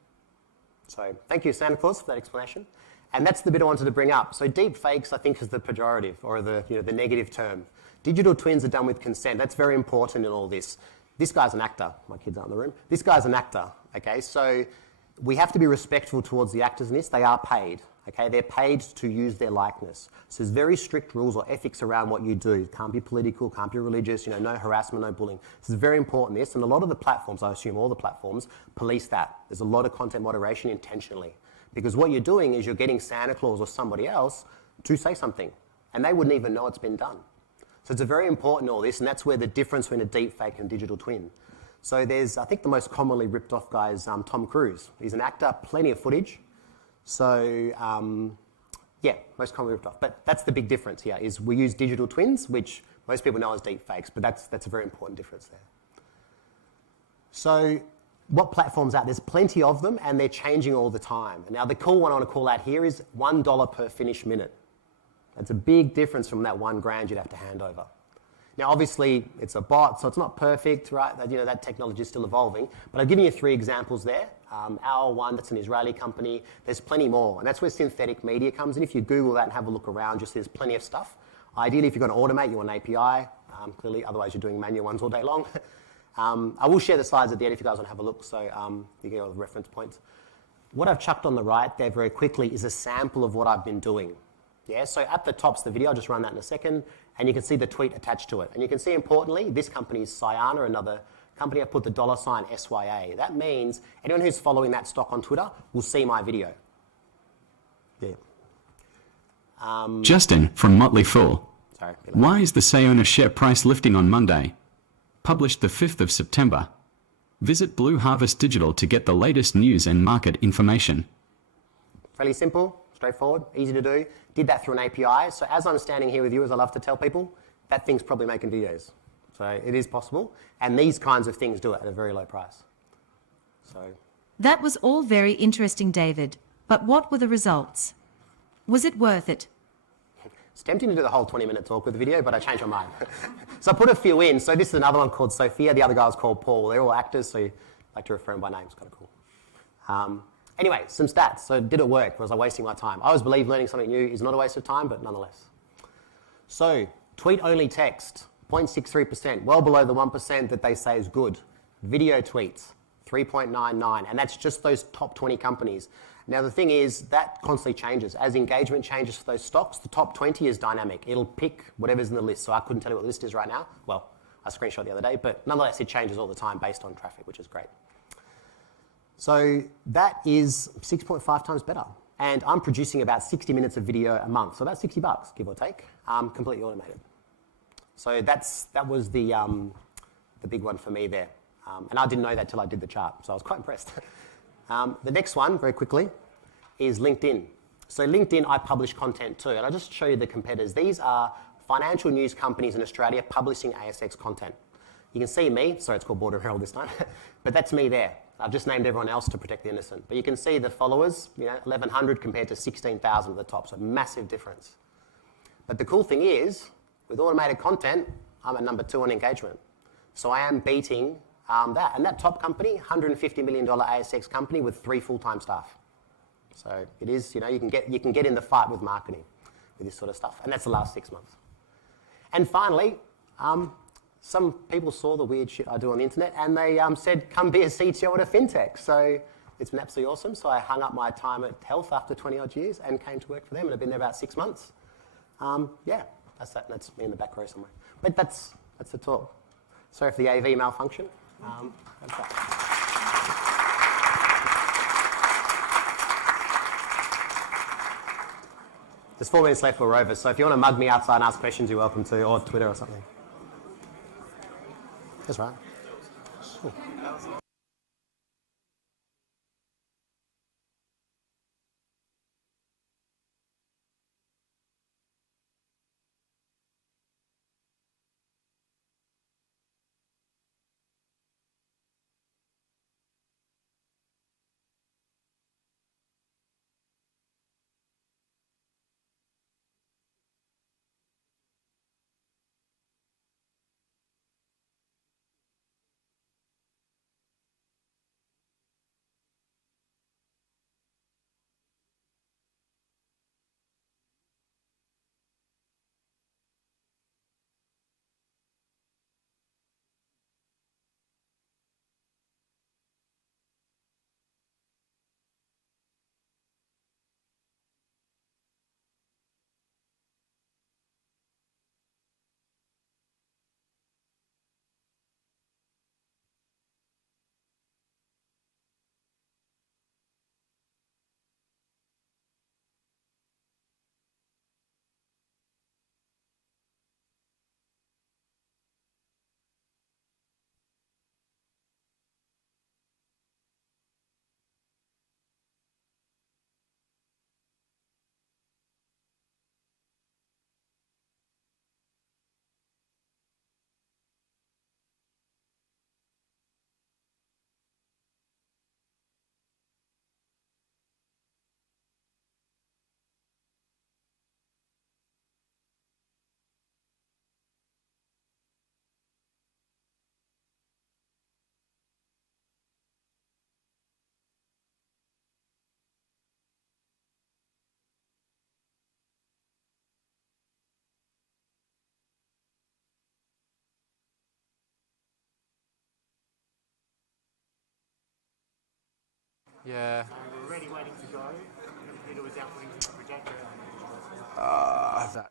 So thank you, Santa Claus, for that explanation. And that's the bit I wanted to bring up. So deep fakes, I think, is the pejorative or the negative term. Digital twins are done with consent. That's very important in all this. This guy's an actor. My kids aren't in the room. This guy's an actor, okay? So we have to be respectful towards the actors in this. They are paid, okay? They're paid to use their likeness. So there's very strict rules or ethics around what you do. It can't be political, can't be religious, no harassment, no bullying. This is very important, this. And a lot of the platforms, I assume all the platforms, police that. There's a lot of content moderation intentionally. Because what you're doing is you're getting Santa Claus or somebody else to say something. And they wouldn't even know it's been done. So it's very important, all this, and that's where the difference between a deep fake and a digital twin. So there's, I think the most commonly ripped off guy is Tom Cruise. He's an actor, plenty of footage. So yeah, most commonly ripped off. But that's the big difference here, is we use digital twins, which most people know as deep fakes, but that's a very important difference there. So what platforms out? There's plenty of them, and they're changing all the time. Now the cool one I want to call out here is $1 per finished minute. That's a big difference from that $1,000 you'd have to hand over. Now, obviously, it's a bot, so it's not perfect, right? That technology is still evolving. But I've given you 3 examples there. Our one, that's an Israeli company. There's plenty more, and that's where synthetic media comes in. If you Google that and have a look around, you'll see there's plenty of stuff. Ideally, if you're going to automate, you want an API, clearly. Otherwise, you're doing manual ones all day long. I will share the slides at the end if you guys want to have a look, so you get all the reference points. What I've chucked on the right there very quickly is a sample of what I've been doing. Yeah, so at the top's the video, I'll just run that in a second, and you can see the tweet attached to it. And you can see, importantly, this company is Cyana, another company. I've put the $ SYA. That means anyone who's following that stock on Twitter will see my video. Yeah. Justin from Motley Fool. Sorry. Why is the Sayona share price lifting on Monday? Published the 5th of September. Visit Blue Harvest Digital to get the latest news and market information. Fairly simple. Straightforward, easy to do. Did that through an API. So as I'm standing here with you, as I love to tell people, that thing's probably making videos. So it is possible. And these kinds of things do it at a very low price. So that was all very interesting, David. But what were the results? Was it worth it? It's tempting to do the whole 20-minute talk with the video, but I changed my mind. So I put a few in. So this is another one called Sophia. The other guy was called Paul. They're all actors, so you like to refer them by name. It's kind of cool. Anyway, some stats. So did it work? Was I wasting my time? I always believe learning something new is not a waste of time, but nonetheless. So tweet-only text, 0.63%, well below the 1% that they say is good. Video tweets, 3.99, and that's just those top 20 companies. Now the thing is, that constantly changes. As engagement changes for those stocks, the top 20 is dynamic. It'll pick whatever's in the list. So I couldn't tell you what the list is right now. Well, I screenshot the other day, but nonetheless, it changes all the time based on traffic, which is great. So that is 6.5 times better. And I'm producing about 60 minutes of video a month, so about $60, give or take, completely automated. So that was the big one for me there. And I didn't know that till I did the chart, so I was quite impressed. The next one, very quickly, is LinkedIn. So LinkedIn, I publish content too, and I'll just show you the competitors. These are financial news companies in Australia publishing ASX content. You can see me, sorry it's called Boardroom Herald this time, but that's me there. I've just named everyone else to protect the innocent. But you can see the followers, 1,100 compared to 16,000 at the top, so massive difference. But the cool thing is, with automated content, I'm at number 2 on engagement. So I am beating that. And that top company, $150 million ASX company with 3 full-time staff. So it is, you can get in the fight with marketing with this sort of stuff. And that's the last 6 months. And finally, some people saw the weird shit I do on the internet and they said, come be a CTO at a fintech. So it's been absolutely awesome. So I hung up my time at Health after 20 odd years and came to work for them, and I've been there about 6 months. Yeah, that's that. That's me in the back row somewhere. But that's the talk. Sorry for the AV malfunction. That's that. There's 4 minutes left, we're over. So if you want to mug me outside and ask questions, you're welcome to, or Twitter or something. That's right. Cool. Yeah. We're already waiting to go. The computer was outputting the projector. That.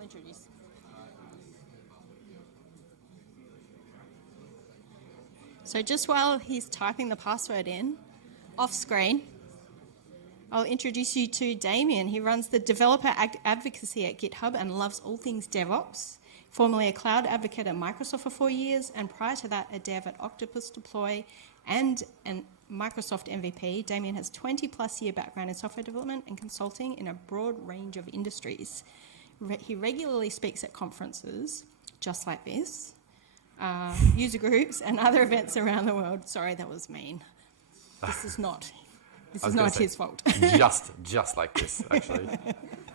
I'll introduce. So just while he's typing the password in, off screen, I'll introduce you to Damien. He runs the developer advocacy at GitHub and loves all things DevOps. Formerly a cloud advocate at Microsoft for 4 years, and prior to that, a dev at Octopus Deploy and an Microsoft MVP. Damien has 20-plus year background in software development and consulting in a broad range of industries. He regularly speaks at conferences, just like this, user groups, and other events around the world. Sorry, that was mean. This is not his fault. just like this, actually.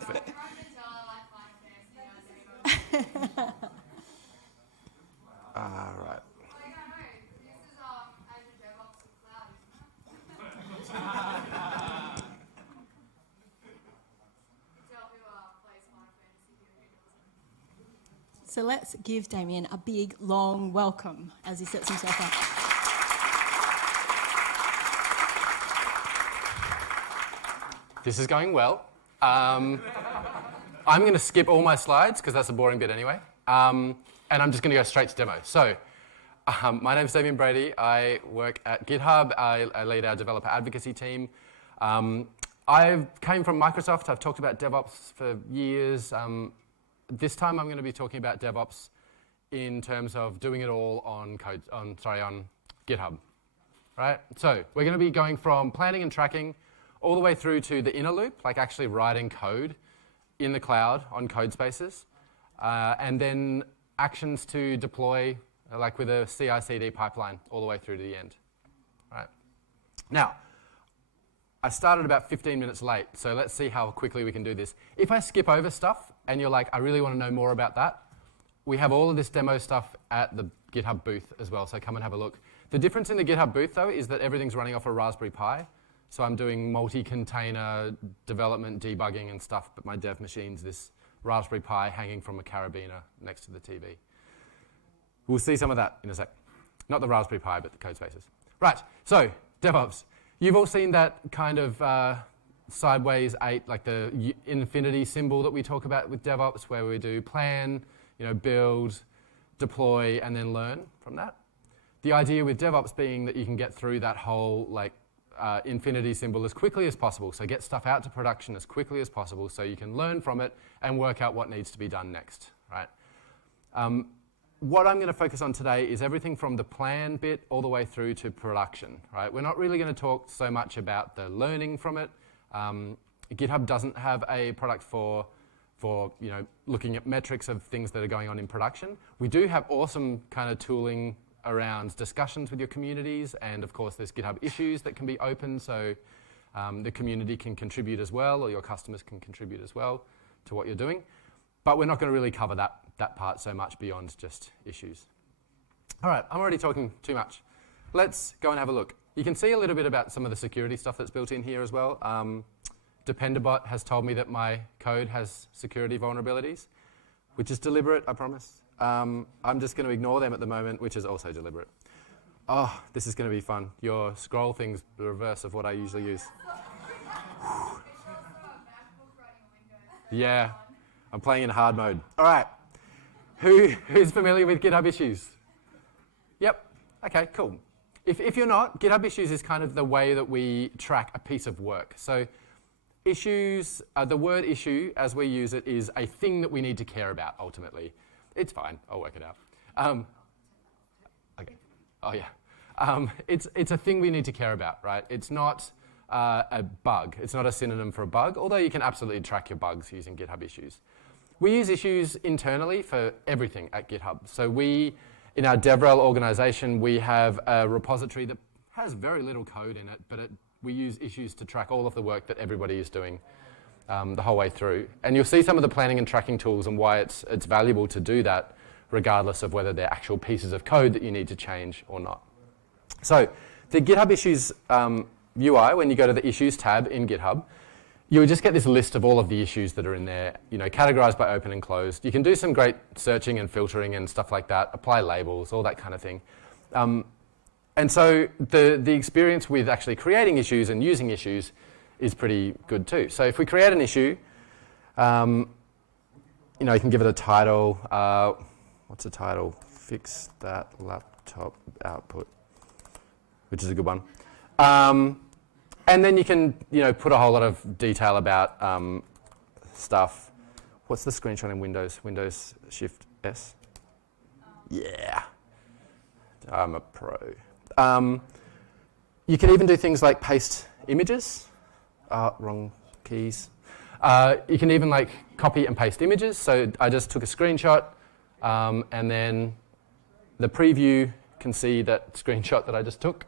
Right. So let's give Damien a big, long welcome as he sets himself up. This is going well. I'm going to skip all my slides because that's a boring bit anyway. And I'm just going to go straight to demo. So my name's Damien Brady. I work at GitHub. I lead our developer advocacy team. I came from Microsoft. I've talked about DevOps for years. This time I'm going to be talking about DevOps in terms of doing it all on GitHub. Right? So we're going to be going from planning and tracking all the way through to the inner loop, like actually writing code in the cloud on code spaces, and then actions to deploy, like with a CI/CD pipeline, all the way through to the end. Right? Now, I started about 15 minutes late, so let's see how quickly we can do this. If I skip over stuff and you're like, I really want to know more about that, we have all of this demo stuff at the GitHub booth as well, so come and have a look. The difference in the GitHub booth, though, is that everything's running off a Raspberry Pi. So I'm doing multi-container development, debugging and stuff, but my dev machine's this Raspberry Pi hanging from a carabiner next to the TV. We'll see some of that in a sec. Not the Raspberry Pi, but the code spaces. Right, so DevOps. You've all seen that kind of sideways 8, like the infinity symbol that we talk about with DevOps, where we do plan, build, deploy, and then learn from that. The idea with DevOps being that you can get through that whole infinity symbol as quickly as possible. So get stuff out to production as quickly as possible so you can learn from it and work out what needs to be done next. Right? What I'm going to focus on today is everything from the plan bit all the way through to production. Right? We're not really going to talk so much about the learning from it. GitHub doesn't have a product for looking at metrics of things that are going on in production. We do have awesome kind of tooling around discussions with your communities, and of course there's GitHub issues that can be open, so the community can contribute as well, or your customers can contribute as well to what you're doing. But we're not going to really cover that part so much beyond just issues. All right, I'm already talking too much. Let's go and have a look. You can see a little bit about some of the security stuff that's built in here as well. Dependabot has told me that my code has security vulnerabilities, which is deliberate, I promise. I'm just going to ignore them at the moment, which is also deliberate. Oh, this is going to be fun. Your scroll thing's the reverse of what I usually use. Yeah, I'm playing in hard mode. All right. Who's familiar with GitHub issues? Yep. Okay, cool. If you're not, GitHub issues is kind of the way that we track a piece of work. So issues, the word issue, as we use it, is a thing that we need to care about, ultimately. It's fine. I'll work it out. Okay. Oh, yeah. It's a thing we need to care about, right? It's not a bug. It's not a synonym for a bug, although you can absolutely track your bugs using GitHub issues. We use issues internally for everything at GitHub. So in our DevRel organization, we have a repository that has very little code in it, but we use issues to track all of the work that everybody is doing the whole way through. And you'll see some of the planning and tracking tools and why it's valuable to do that, regardless of whether they're actual pieces of code that you need to change or not. So the GitHub Issues UI, when you go to the Issues tab in GitHub, you'll just get this list of all of the issues that are in there, categorized by open and closed. You can do some great searching and filtering and stuff like that, apply labels, all that kind of thing. And so the experience with actually creating issues and using issues is pretty good too. So if we create an issue, you can give it a title. What's the title? Fix that laptop output, which is a good one. And then you can, put a whole lot of detail about stuff. What's the screenshot in Windows? Windows Shift S? Yeah. I'm a pro. You can even do things like paste images. Wrong keys. You can even copy and paste images. So I just took a screenshot, and then the preview can see that screenshot that I just took.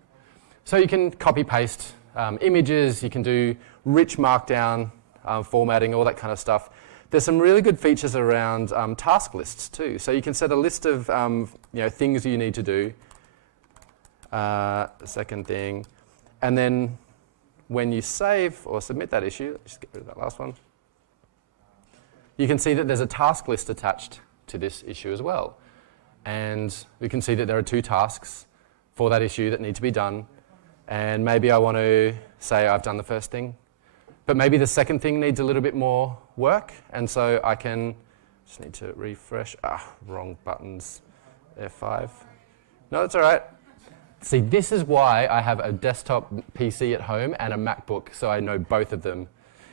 So you can copy paste images. You can do rich markdown formatting, all that kind of stuff. There's some really good features around task lists too. So you can set a list of things you need to do. The second thing, and then when you save or submit that issue, let's just get rid of that last one. You can see that there's a task list attached to this issue as well, and we can see that there are 2 tasks for that issue that need to be done. And maybe I want to say I've done the first thing, but maybe the second thing needs a little bit more work, and so I can just need to refresh. Wrong buttons. F5. No, that's all right. See, this is why I have a desktop PC at home and a MacBook, so I know both of them.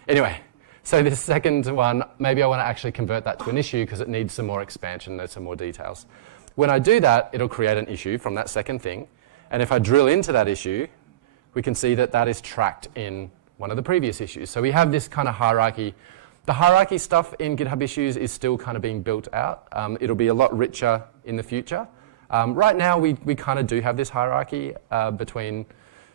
Anyway, so this second one, maybe I want to actually convert that to an issue because it needs some more expansion, there's some more details. When I do that, it'll create an issue from that second thing, and if I drill into that issue, we can see that that is tracked in one of the previous issues. So we have this kind of hierarchy. The hierarchy stuff in GitHub issues is still kind of being built out. It'll be a lot richer in the future. Right now, we kind of do have this hierarchy between,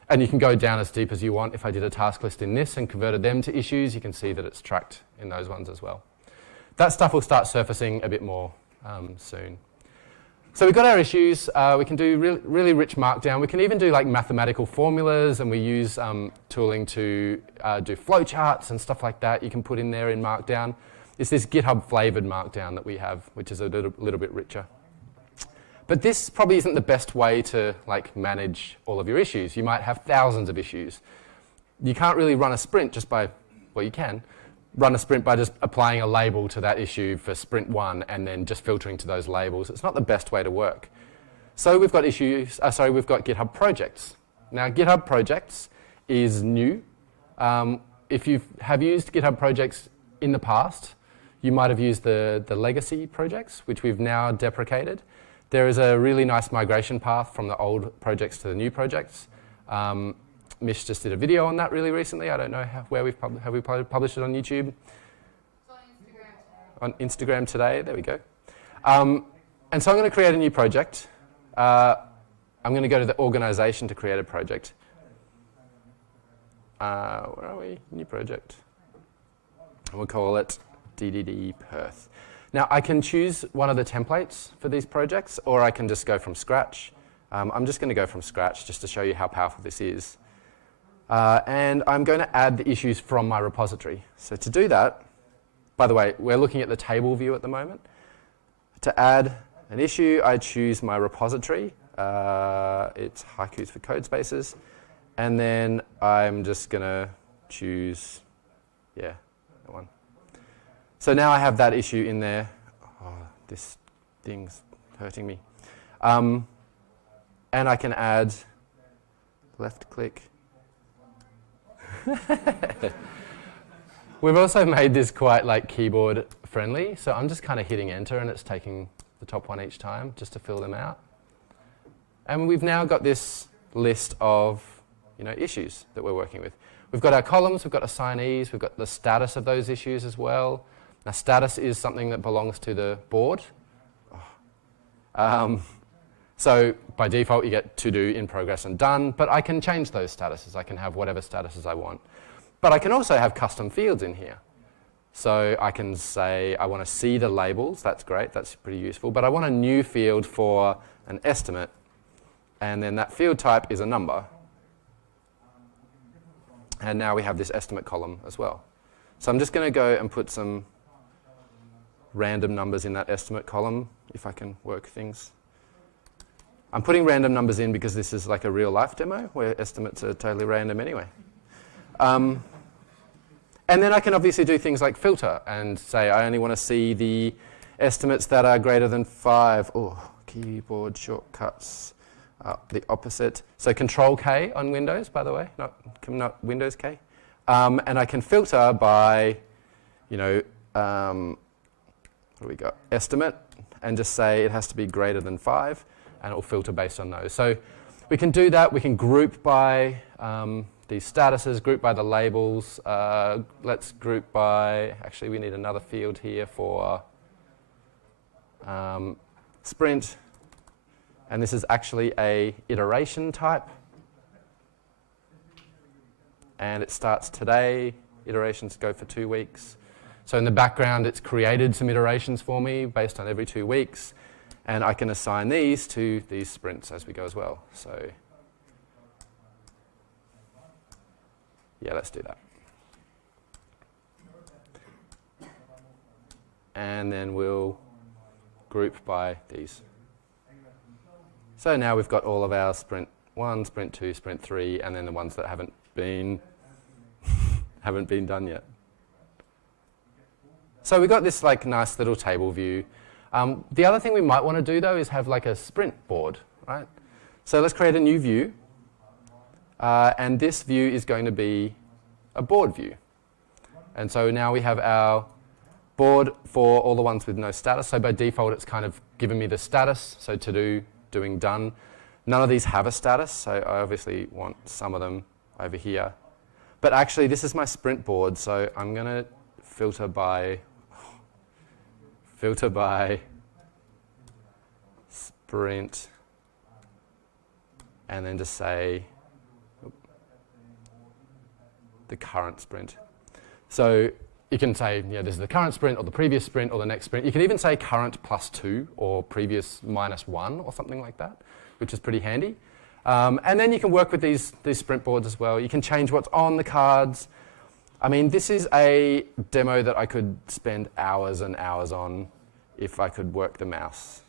and you can go down as deep as you want. If I did a task list in this and converted them to issues, you can see that it's tracked in those ones as well. That stuff will start surfacing a bit more soon. So we've got our issues. We can do really rich markdown. We can even do mathematical formulas, and we use tooling to do flowcharts and stuff like that. You can put in there in markdown. It's this GitHub flavored markdown that we have, which is a little bit richer. But this probably isn't the best way to manage all of your issues. You might have thousands of issues. You can't really run a sprint just by, well, you can run a sprint by just applying a label to that issue for sprint 1 and then just filtering to those labels. It's not the best way to work. So we've got we've got GitHub projects. Now GitHub projects is new. If you have used GitHub projects in the past, you might have used the legacy projects, which we've now deprecated. There is a really nice migration path from the old projects to the new projects. Mish just did a video on that really recently. I don't know where we've published it on YouTube. It's on Instagram today. There we go. And so I'm going to create a new project. I'm going to go to the organization to create a project. Where are we? New project. And we'll call it DDD Perth. Now, I can choose one of the templates for these projects, or I can just go from scratch. I'm just going to go from scratch just to show you how powerful this is. And I'm going to add the issues from my repository. So to do that, by the way, we're looking at the table view at the moment. To add an issue, I choose my repository. It's Haikus for Code Spaces. And then I'm just going to choose, that one. So now I have that issue in there. Oh, this thing's hurting me. And I can add left click. We've also made this quite keyboard friendly. So I'm just kind of hitting enter and it's taking the top one each time just to fill them out. And we've now got this list of issues that we're working with. We've got our columns, we've got assignees, we've got the status of those issues as well. Now, status is something that belongs to the board. So by default, you get to do, in progress, and done. But I can change those statuses. I can have whatever statuses I want. But I can also have custom fields in here. So I can say I want to see the labels. That's great. That's pretty useful. But I want a new field for an estimate. And then that field type is a number. And now we have this estimate column as well. So I'm just going to go and put some random numbers in that estimate column, if I can work things. I'm putting random numbers in because this is like a real life demo where estimates are totally random anyway. And then I can obviously do things like filter and say I only want to see the estimates that are greater than 5. Oh, keyboard shortcuts, the opposite. So Control K on Windows, by the way, not Windows K. And I can filter by, what do we got? Estimate, and just say it has to be greater than 5, and it will filter based on those. So we can do that. We can group by these statuses, group by the labels. Let's group by, actually we need another field here for sprint. And this is actually a iteration type. And it starts today. Iterations go for 2 weeks. So in the background, it's created some iterations for me based on every 2 weeks. And I can assign these to these sprints as we go as well. So yeah, let's do that. And then we'll group by these. So now we've got all of our sprint 1, sprint 2, sprint 3, and then the ones that haven't been done yet. So we've got this like nice little table view. The other thing we might want to do though is have like a sprint board, right? So let's create a new view. And this view is going to be a board view. And so now we have our board for all the ones with no status. So by default, it's kind of given me the status. So to do, doing, done. None of these have a status, so I obviously want some of them over here. But actually, this is my sprint board, so I'm going to filter by sprint, and then just say the current sprint. So you can say, this is the current sprint or the previous sprint or the next sprint. You can even say current +2 or previous -1 or something like that, which is pretty handy. And then you can work with these sprint boards as well. You can change what's on the cards. I mean, this is a demo that I could spend hours and hours on if I could work the mouse.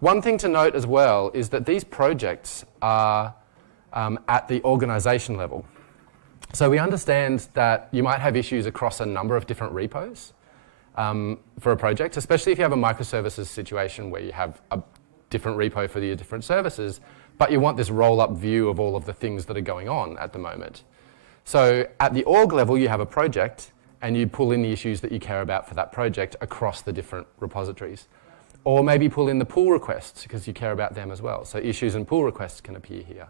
One thing to note as well is that these projects are at the organization level. So we understand that you might have issues across a number of different repos for a project, especially if you have a microservices situation where you have a different repo for the different services, but you want this roll-up view of all of the things that are going on at the moment. So at the org level, you have a project, and you pull in the issues that you care about for that project across the different repositories. Or maybe pull in the pull requests, because you care about them as well. So issues and pull requests can appear here.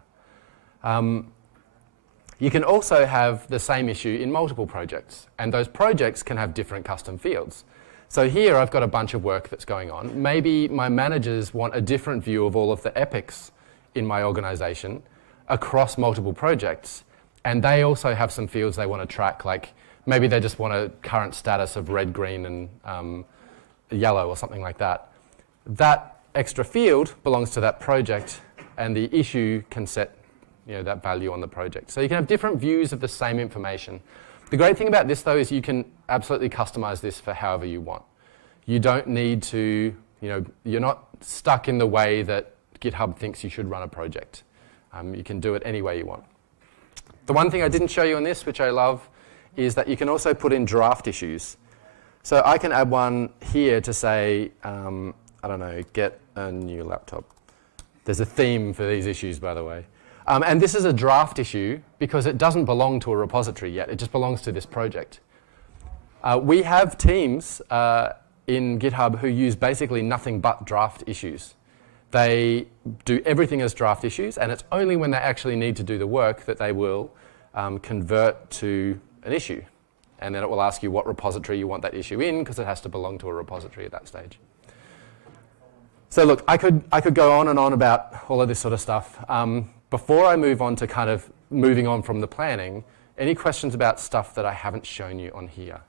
You can also have the same issue in multiple projects, and those projects can have different custom fields. So here I've got a bunch of work that's going on. Maybe my managers want a different view of all of the epics in my organization across multiple projects, and they also have some fields they want to track, like maybe they just want a current status of red, green, and yellow or something like that. That extra field belongs to that project, and the issue can set that value on the project. So you can have different views of the same information. The great thing about this, though, is you can absolutely customize this for however you want. You don't need to, you're not stuck in the way that GitHub thinks you should run a project. You can do it any way you want. The one thing I didn't show you on this, which I love, is that you can also put in draft issues. So I can add one here to say, I don't know, get a new laptop. There's a theme for these issues, by the way. And this is a draft issue because it doesn't belong to a repository yet. It just belongs to this project. We have teams in GitHub who use basically nothing but draft issues. They do everything as draft issues, and it's only when they actually need to do the work that they will convert to an issue. And then it will ask you what repository you want that issue in, because it has to belong to a repository at that stage. So look, I could go on and on about all of this sort of stuff. Before I move on to kind of moving on from the planning, any questions about stuff that I haven't shown you on here?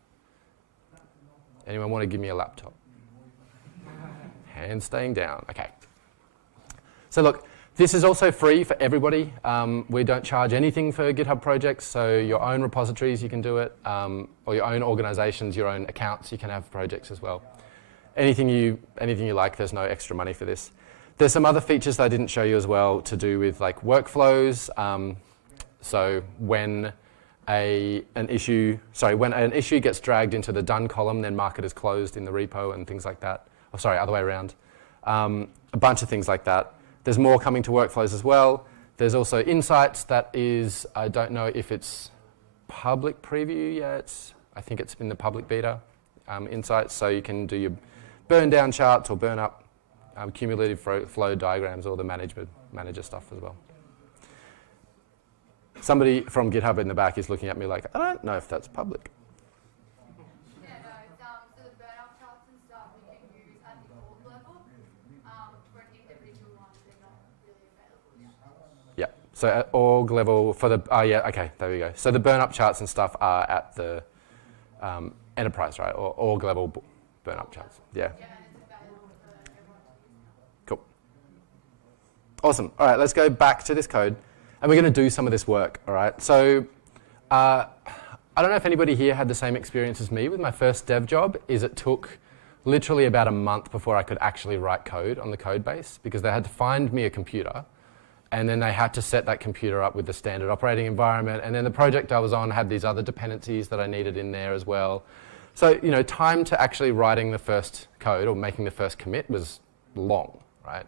Anyone want to give me a laptop? Hand staying down. Okay. So look, this is also free for everybody. We don't charge anything for GitHub projects, so your own repositories you can do it, or your own organizations, your own accounts, you can have projects as well. Anything you like, there's no extra money for this. There's some other features that I didn't show you as well to do with like workflows. So when an issue gets dragged into the done column, then mark it as closed in the repo and things like that. Oh, sorry, other way around. A bunch of things like that. There's more coming to workflows as well. There's also insights that is, I don't know if it's public preview yet. I think it's in the public beta, insights. So you can do your burn down charts or burn up cumulative flow diagrams or the manager stuff as well. Somebody from GitHub in the back is looking at me like, I don't know if that's public. Yeah, no, so the burnout charts and stuff we can use at the org level. For an individual one, they're not really available yet. Yeah, so at org level for the, okay, there we go. So the burn up charts and stuff are at the enterprise, right? Or org level burn up charts, yeah. Cool. Awesome, all right, let's go back to this code. And we're going to do some of this work, all right? So I don't know if anybody here had the same experience as me with my first dev job, is it took literally about a month before I could actually write code on the code base because they had to find me a computer and then they had to set that computer up with the standard operating environment, and then the project I was on had these other dependencies that I needed in there as well. So, you know, time to actually writing the first code or making the first commit was long, right?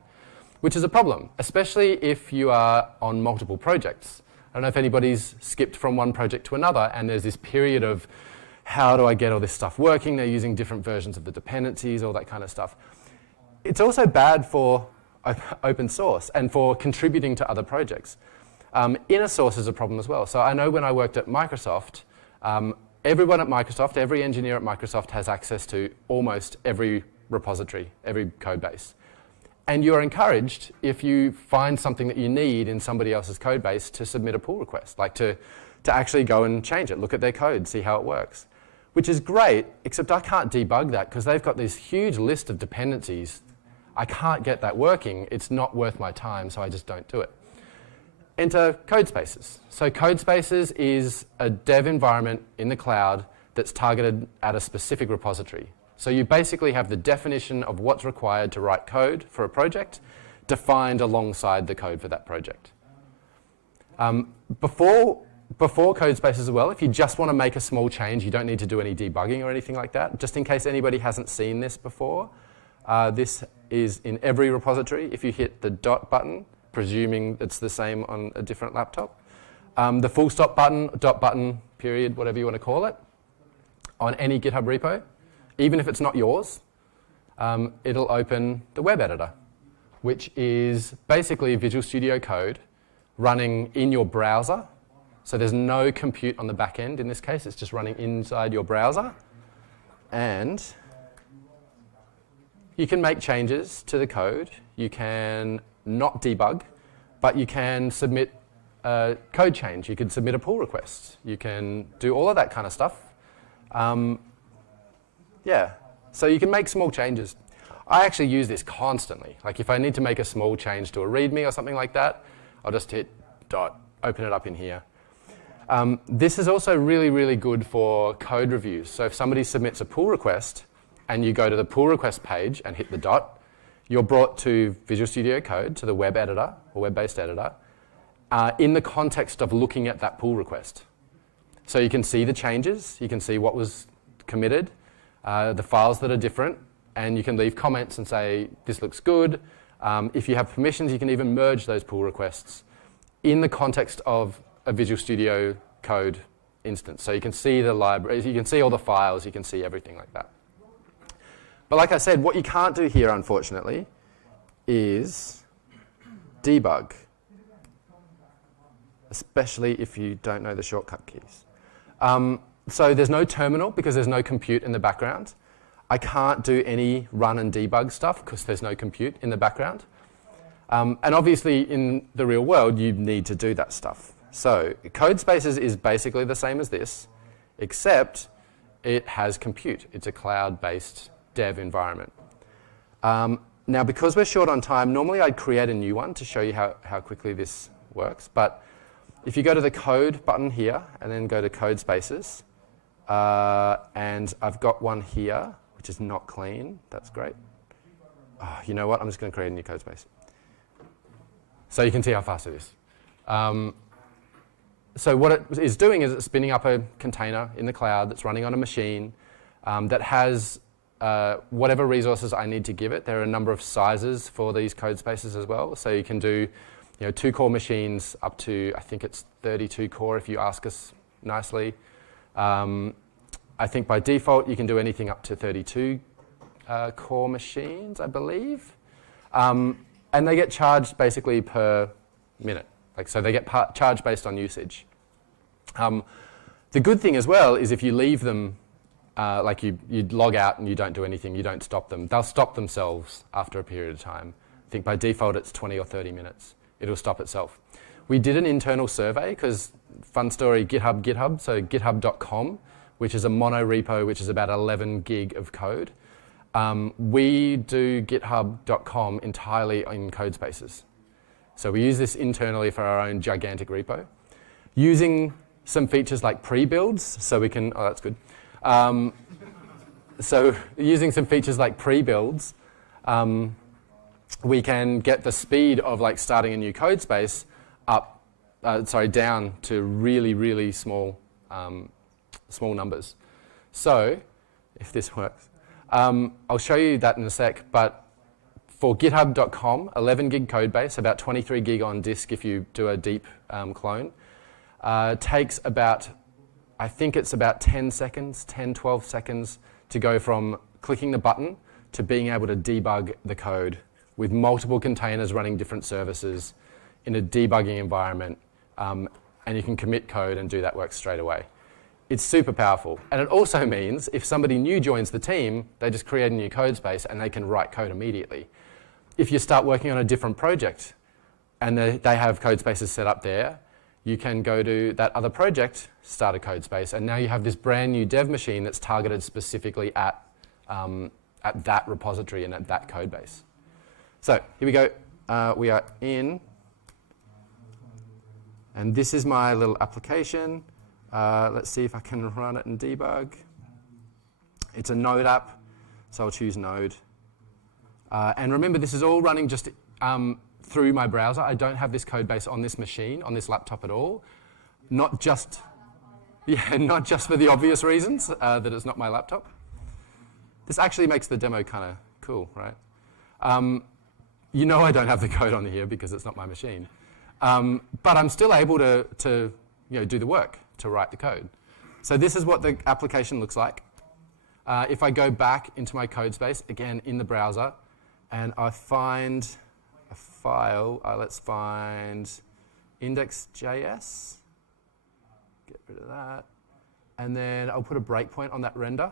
Which is a problem, especially if you are on multiple projects. I don't know if anybody's skipped from one project to another and there's this period of how do I get all this stuff working? They're using different versions of the dependencies, all that kind of stuff. It's also bad for open source and for contributing to other projects. Inner source is a problem as well. So I know when I worked at Microsoft, everyone at Microsoft, every engineer at Microsoft has access to almost every repository, every code base. And you're encouraged, if you find something that you need in somebody else's code base, to submit a pull request, like to actually go and change it, look at their code, see how it works. Which is great, except I can't debug that because they've got this huge list of dependencies. I can't get that working. It's not worth my time, so I just don't do it. Enter Codespaces. So Codespaces is a dev environment in the cloud that's targeted at a specific repository. So you basically have the definition of what's required to write code for a project defined alongside the code for that project. Before Codespaces as well, if you just want to make a small change, you don't need to do any debugging or anything like that. Just in case anybody hasn't seen this before, this is in every repository. If you hit the dot button, presuming it's the same on a different laptop, the full stop button, dot button, period, whatever you want to call it, on any GitHub repo, even if it's not yours, it'll open the web editor, which is basically Visual Studio Code running in your browser. So there's no compute on the back end in this case, it's just running inside your browser. And you can make changes to the code. You can not debug, but you can submit a code change. You can submit a pull request. You can do all of that kind of stuff. Yeah, so you can make small changes. I actually use this constantly. Like if I need to make a small change to a README or something like that, I'll just hit dot, open it up in here. This is also really, really good for code reviews. So if somebody submits a pull request and you go to the pull request page and hit the dot, you're brought to Visual Studio Code, to the web editor or web-based editor, in the context of looking at that pull request. So you can see the changes, you can see what was committed, the files that are different, and you can leave comments and say, this looks good. If you have permissions, you can even merge those pull requests in the context of a Visual Studio Code instance. So you can see the library, you can see all the files, you can see everything like that. But like I said, what you can't do here, unfortunately, is debug, especially if you don't know the shortcut keys. So there's no terminal because there's no compute in the background. I can't do any run and debug stuff because there's no compute in the background. And obviously in the real world, you need to do that stuff. So Codespaces is basically the same as this, except it has compute. It's a cloud-based dev environment. Now, because we're short on time, normally I'd create a new one to show you how quickly this works. But if you go to the code button here and then go to Codespaces, and I've got one here, which is not clean. That's great. Oh, you know what? I'm just going to create a new code space. So you can see how fast it is. So what it is doing is it's spinning up a container in the cloud that's running on a machine that has whatever resources I need to give it. There are a number of sizes for these code spaces as well. So you can do 2-core machines up to, I think it's 32 core if you ask us nicely. I think by default you can do anything up to 32 core machines, I believe. And they get charged basically per minute. So they get charged based on usage. The good thing as well is if you leave them, you log out and you don't do anything, you don't stop them, they'll stop themselves after a period of time. I think by default it's 20 or 30 minutes. It'll stop itself. We did an internal survey because, fun story, GitHub, so github.com, which is a mono repo, which is about 11 gig of code. We do github.com entirely in code spaces. So we use this internally for our own gigantic repo. Using some features like pre-builds, so we can, oh, that's good. So using some features like pre-builds, we can get the speed of starting a new code space down to really, really small numbers. So, if this works, I'll show you that in a sec, but for github.com, 11 gig code base, about 23 gig on disk if you do a deep clone, takes about, I think it's about 10 seconds, 10, 12 seconds to go from clicking the button to being able to debug the code with multiple containers running different services in a debugging environment, and you can commit code and do that work straight away. It's super powerful. And it also means if somebody new joins the team, they just create a new code space and they can write code immediately. If you start working on a different project and they have code spaces set up there, you can go to that other project, start a code space, and now you have this brand new dev machine that's targeted specifically at that repository and at that code base. So here we go. We are in, and this is my little application. Let's see if I can run it and debug. It's a Node app, so I'll choose Node. And remember, this is all running just through my browser. I don't have this code base on this machine, on this laptop at all. Not just for the obvious reasons that it's not my laptop. This actually makes the demo kind of cool, right? You know I don't have the code on here because it's not my machine. But I'm still able to do the work, to write the code. So this is what the application looks like. If I go back into my code space, again in the browser, and I find a file, let's find index.js, get rid of that, and then I'll put a breakpoint on that render,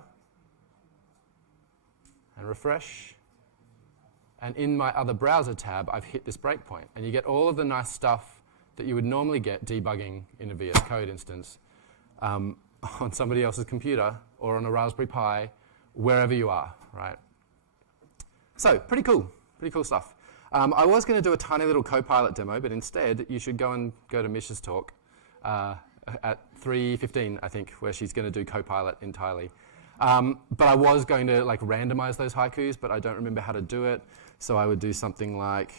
and refresh. And in my other browser tab, I've hit this breakpoint. And you get all of the nice stuff that you would normally get debugging in a VS Code instance on somebody else's computer or on a Raspberry Pi, wherever you are, right? So, pretty cool stuff. I was going to do a tiny little Copilot demo, but instead you should go to Mish's talk at 3:15, I think, where she's going to do Copilot entirely. But I was going to randomize those haikus, but I don't remember how to do it. So I would do something like,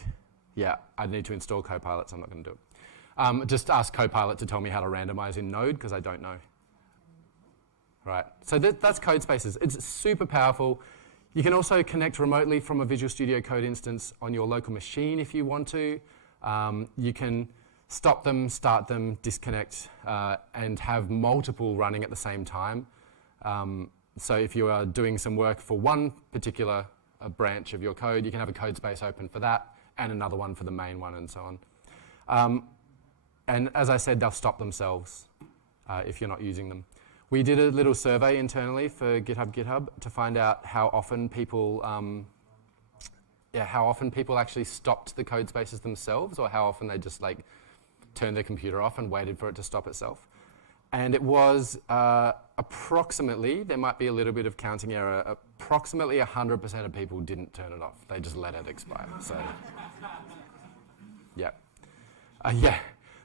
I'd need to install Copilot, so I'm not going to do it. Just ask Copilot to tell me how to randomize in Node, because I don't know. Right, so that's code spaces. It's super powerful. You can also connect remotely from a Visual Studio Code instance on your local machine if you want to. You can stop them, start them, disconnect, and have multiple running at the same time. So if you are doing some work for one particular branch of your code, you can have a code space open for that and another one for the main one and so on. And as I said, they'll stop themselves if you're not using them. We did a little survey internally for GitHub to find out how often people actually stopped the code spaces themselves, or how often they just turned their computer off and waited for it to stop itself. And it was approximately, there might be a little bit of counting error, approximately 100% of people didn't turn it off. They just let it expire. So,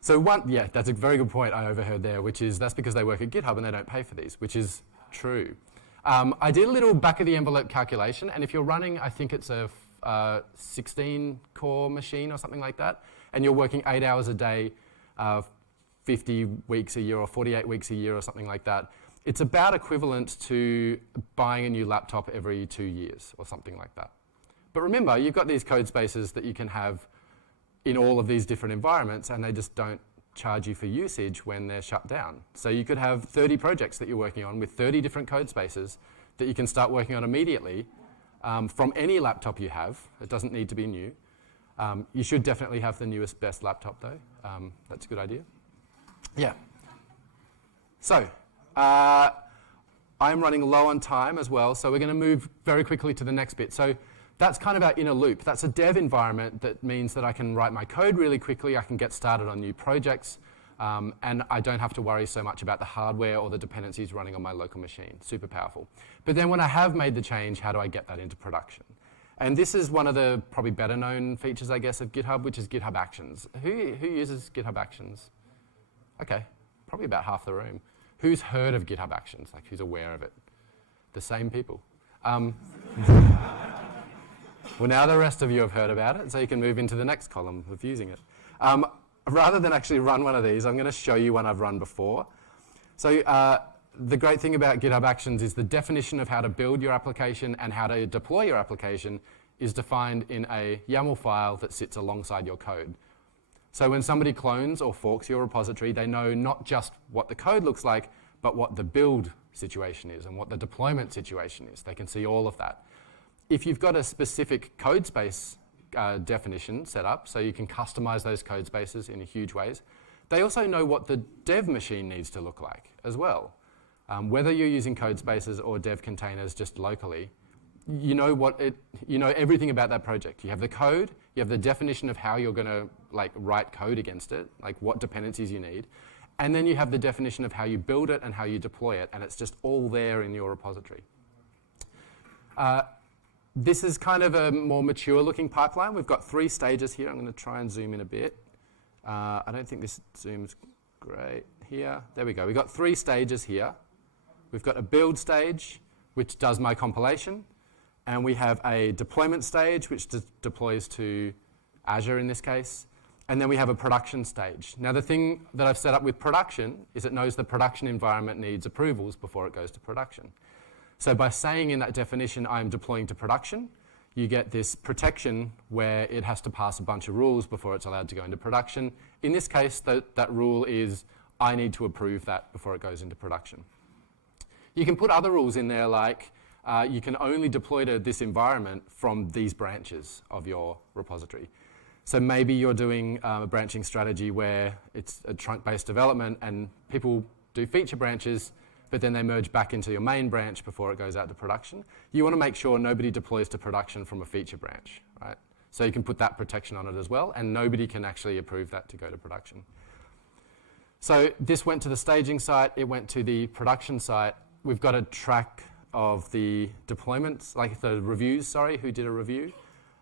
So that's a very good point I overheard there, which is that's because they work at GitHub and they don't pay for these, which is true. I did a little back of the envelope calculation, and if you're running, I think it's a 16 core machine or something like that, and you're working 8 hours a day, 50 weeks a year or 48 weeks a year or something like that, it's about equivalent to buying a new laptop every 2 years or something like that. But remember, you've got these code spaces that you can have in all of these different environments, and they just don't charge you for usage when they're shut down. So you could have 30 projects that you're working on with 30 different code spaces that you can start working on immediately from any laptop you have. It doesn't need to be new. You should definitely have the newest, best laptop though. That's a good idea. Yeah. So, I'm running low on time as well, so we're going to move very quickly to the next bit. So that's kind of our inner loop. That's a dev environment that means that I can write my code really quickly, I can get started on new projects, and I don't have to worry so much about the hardware or the dependencies running on my local machine. Super powerful. But then when I have made the change, how do I get that into production? And this is one of the probably better known features, I guess, of GitHub, which is GitHub Actions. Who uses GitHub Actions? Okay, probably about half the room. Who's heard of GitHub Actions? Like, who's aware of it? The same people. Well, now the rest of you have heard about it, so you can move into the next column of using it. Rather than actually run one of these, I'm going to show you one I've run before. So the great thing about GitHub Actions is the definition of how to build your application and how to deploy your application is defined in a YAML file that sits alongside your code. So when somebody clones or forks your repository, they know not just what the code looks like, but what the build situation is and what the deployment situation is. They can see all of that. If you've got a specific code space definition set up, so you can customize those code spaces in huge ways, they also know what the dev machine needs to look like as well. Whether you're using code spaces or dev containers just locally, you know everything about that project. You have the code, you have the definition of how you're going to write code against it, like what dependencies you need, and then you have the definition of how you build it and how you deploy it, and it's just all there in your repository. This is kind of a more mature looking pipeline. We've got 3 stages here. I'm going to try and zoom in a bit. I don't think this zooms great here. There we go. We've got 3 stages here. We've got a build stage, which does my compilation. And we have a deployment stage, which deploys to Azure in this case. And then we have a production stage. Now, the thing that I've set up with production is it knows the production environment needs approvals before it goes to production. So by saying in that definition, I'm deploying to production, you get this protection where it has to pass a bunch of rules before it's allowed to go into production. In this case, that rule is I need to approve that before it goes into production. You can put other rules in there like you can only deploy to this environment from these branches of your repository. So maybe you're doing a branching strategy where it's a trunk-based development and people do feature branches, but then they merge back into your main branch before it goes out to production. You want to make sure nobody deploys to production from a feature branch, right? So you can put that protection on it as well, and nobody can actually approve that to go to production. So this went to the staging site, it went to the production site. We've got a track of the deployments, like the reviews, who did a review.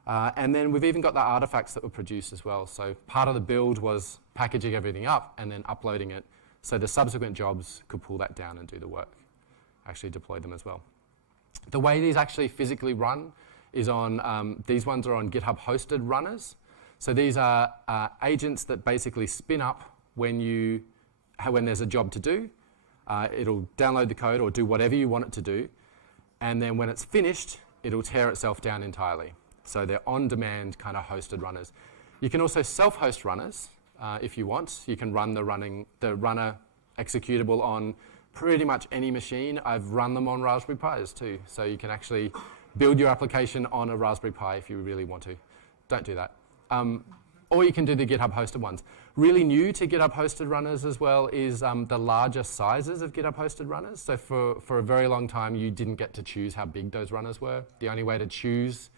And then we've even got the artifacts that were produced as well. So part of the build was packaging everything up and then uploading it so the subsequent jobs could pull that down and do the work, actually deploy them as well. The way these actually physically run is on, these ones are on GitHub hosted runners. So these are agents that basically spin up when there's a job to do. It'll download the code or do whatever you want it to do. And then when it's finished, it'll tear itself down entirely. So they're on-demand kind of hosted runners. You can also self-host runners if you want. You can run the runner executable on pretty much any machine. I've run them on Raspberry Pis too. So you can actually build your application on a Raspberry Pi if you really want to. Don't do that. Or you can do the GitHub hosted ones. Really new to GitHub hosted runners as well is the larger sizes of GitHub hosted runners. So for a very long time, you didn't get to choose how big those runners were. The only way to choose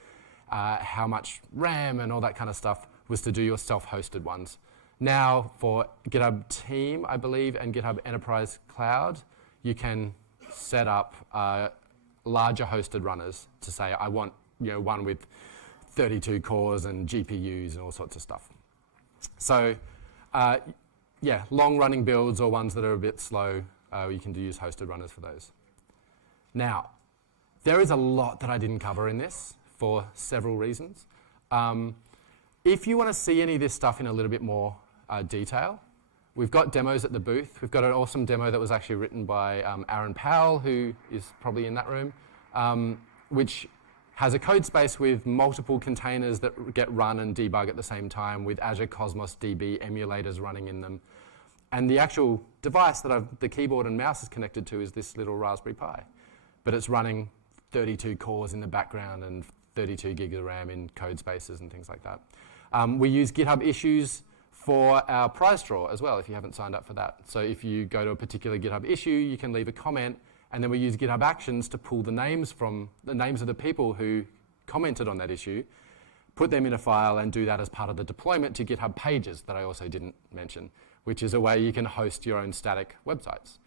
how much RAM and all that kind of stuff was to do your self-hosted ones. Now for GitHub Team, I believe, and GitHub Enterprise Cloud, you can set up larger hosted runners to say, I want one with 32 cores and GPUs and all sorts of stuff. So long-running builds or ones that are a bit slow, you can use hosted runners for those. Now, there is a lot that I didn't cover in this for several reasons. If you want to see any of this stuff in a little bit more detail, We've got demos at the booth. We've got an awesome demo that was actually written by Aaron Powell, who is probably in that room, which has a code space with multiple containers that get run and debug at the same time with Azure Cosmos DB emulators running in them. And the actual device that the keyboard and mouse is connected to is this little Raspberry Pi. But it's running 32 cores in the background and 32 gigs of RAM in code spaces and things like that. We use GitHub issues for our prize draw as well, if you haven't signed up for that. So if you go to a particular GitHub issue, you can leave a comment, and then we use GitHub Actions to pull the names of the people who commented on that issue, put them in a file, and do that as part of the deployment to GitHub Pages that I also didn't mention, which is a way you can host your own static websites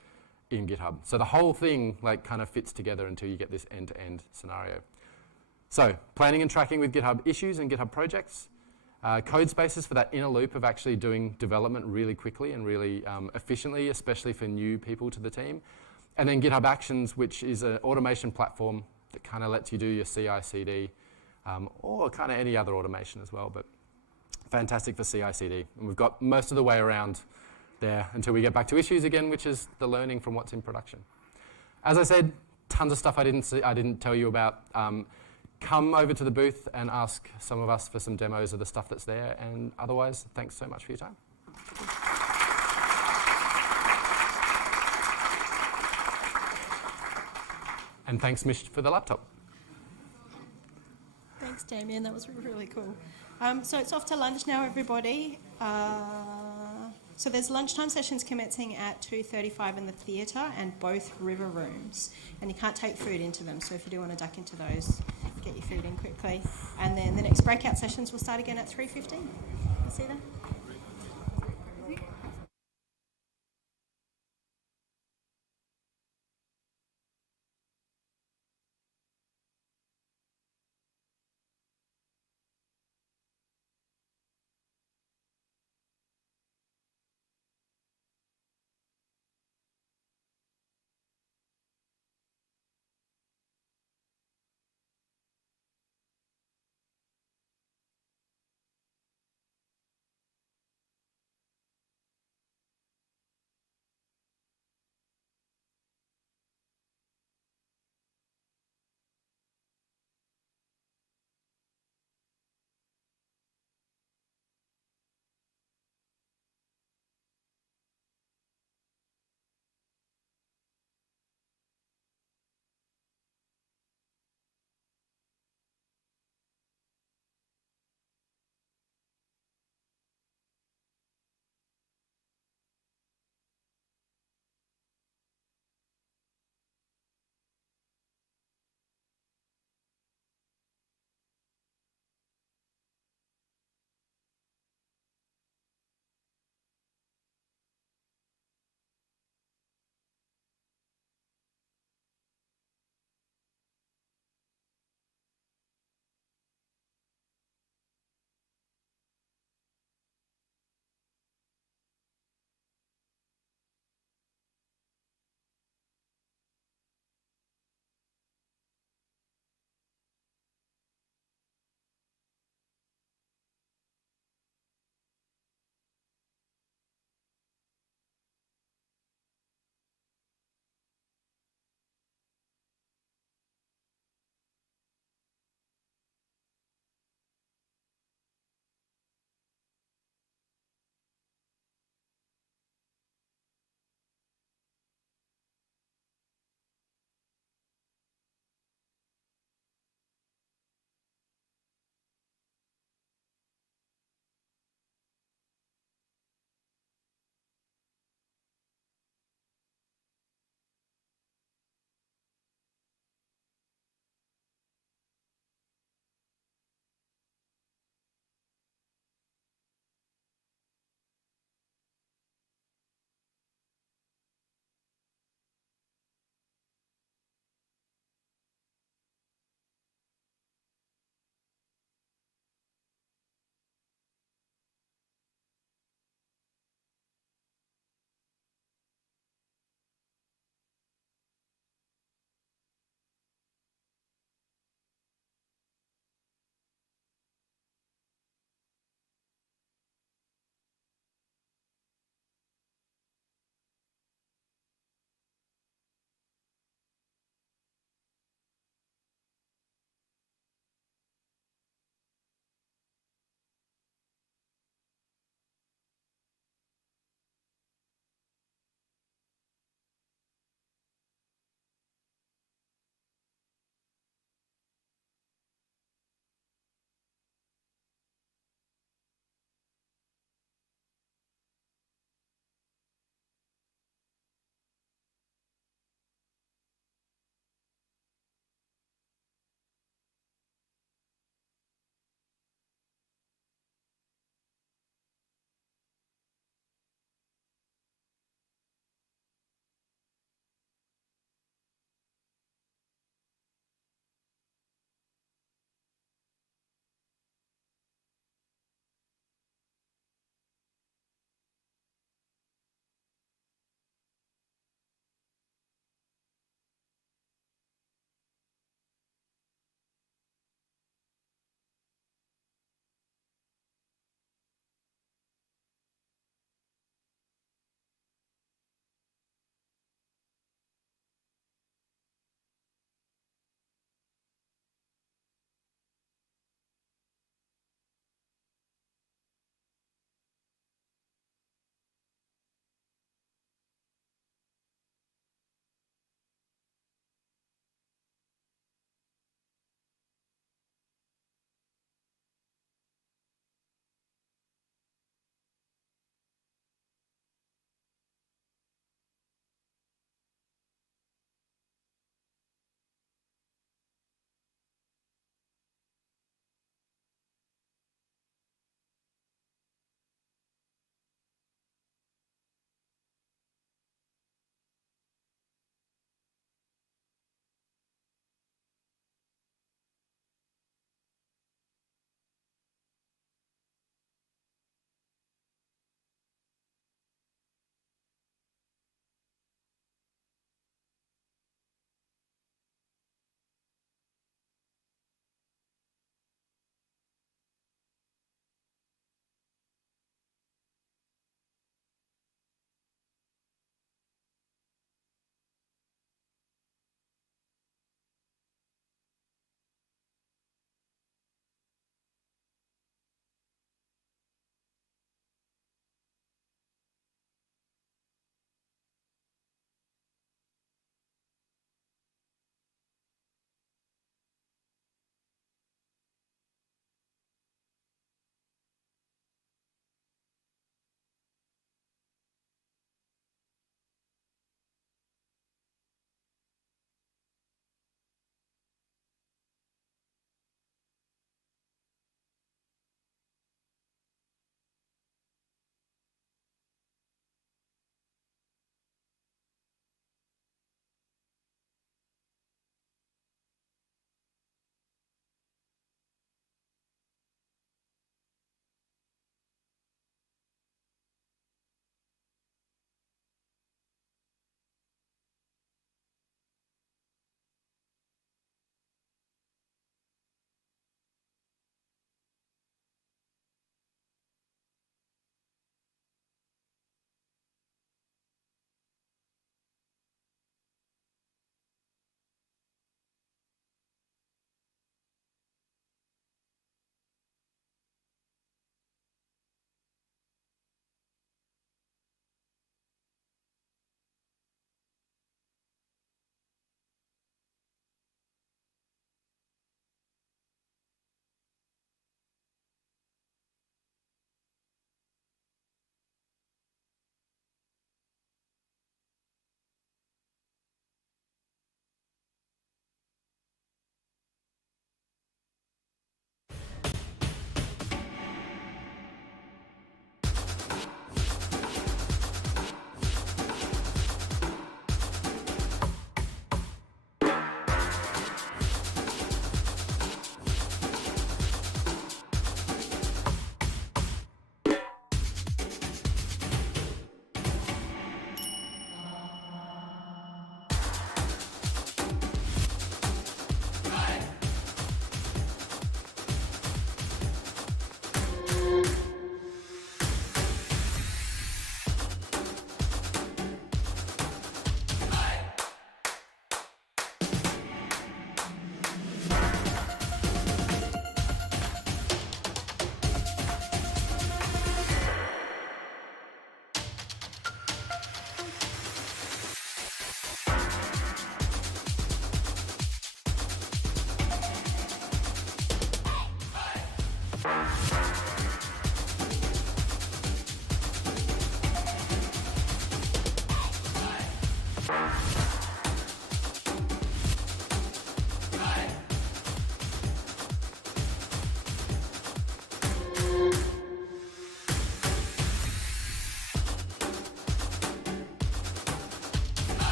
in GitHub. So the whole thing kind of fits together until you get this end-to-end scenario. So planning and tracking with GitHub issues and GitHub projects. Code spaces for that inner loop of actually doing development really quickly and really efficiently, especially for new people to the team. And then GitHub Actions, which is an automation platform that kind of lets you do your CI/CD or kind of any other automation as well, but fantastic for CI/CD. And we've got most of the way around there until we get back to issues again, which is the learning from what's in production. As I said, tons of stuff I didn't tell you about. Come over to the booth and ask some of us for some demos of the stuff that's there. And otherwise, thanks so much for your time. And thanks, Mish, for the laptop. Thanks, Damien. That was really cool. So it's off to lunch now, everybody. So there's lunchtime sessions commencing at 2:35 in the theatre and both river rooms. And you can't take food into them, so if you do want to duck into those, get your food in quickly. And then the next breakout sessions will start again at 3:15. See you then.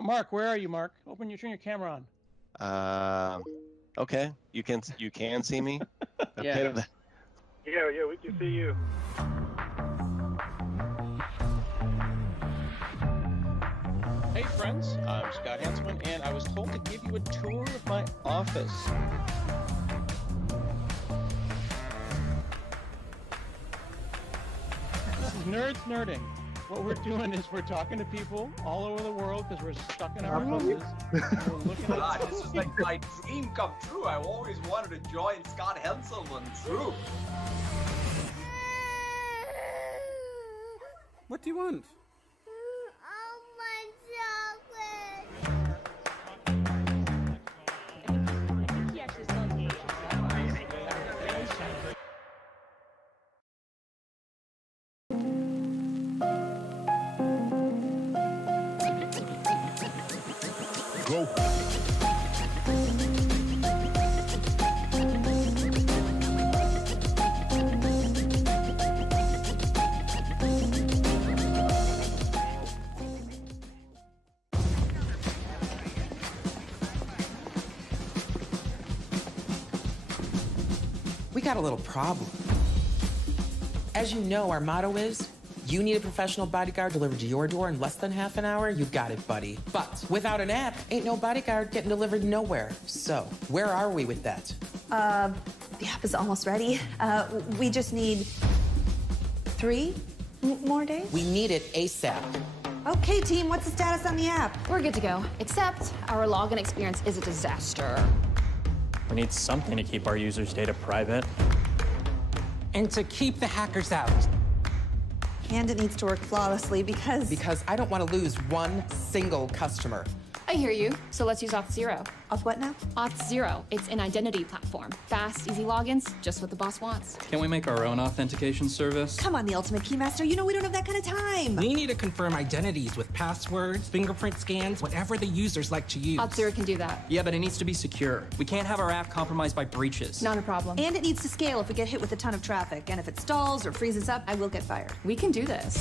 Mark, where are you, Mark? Turn your camera on. Okay. You can see me? Yeah. Yeah, we can see you. Hey friends, I'm Scott Hanselman, and I was told to give you a tour of my office. This is Nerds Nerding. What we're doing is we're talking to people all over the world because we're stuck in our houses. And we're looking at God, this is like my dream come true. I've always wanted to join Scott Hanselman's group. What do you want? Go. We got a little problem. As you know, our motto is, you need a professional bodyguard delivered to your door in less than half an hour, you got it, buddy. But without an app, ain't no bodyguard getting delivered nowhere. So, where are we with that? The app is almost ready. We just need 3 more days? We need it ASAP. Okay, team, what's the status on the app? We're good to go, except our login experience is a disaster. We need something to keep our users' data private. And to keep the hackers out. And it needs to work flawlessly because... Because I don't want to lose one single customer. I hear you, so let's use Auth0. Auth what now? Auth0. It's an identity platform. Fast, easy logins, just what the boss wants. Can we make our own authentication service? Come on, the ultimate keymaster. You know we don't have that kind of time. We need to confirm identities with passwords, fingerprint scans, whatever the users like to use. Auth0 can do that. Yeah, but it needs to be secure. We can't have our app compromised by breaches. Not a problem. And it needs to scale if we get hit with a ton of traffic. And if it stalls or freezes up, I will get fired. We can do this.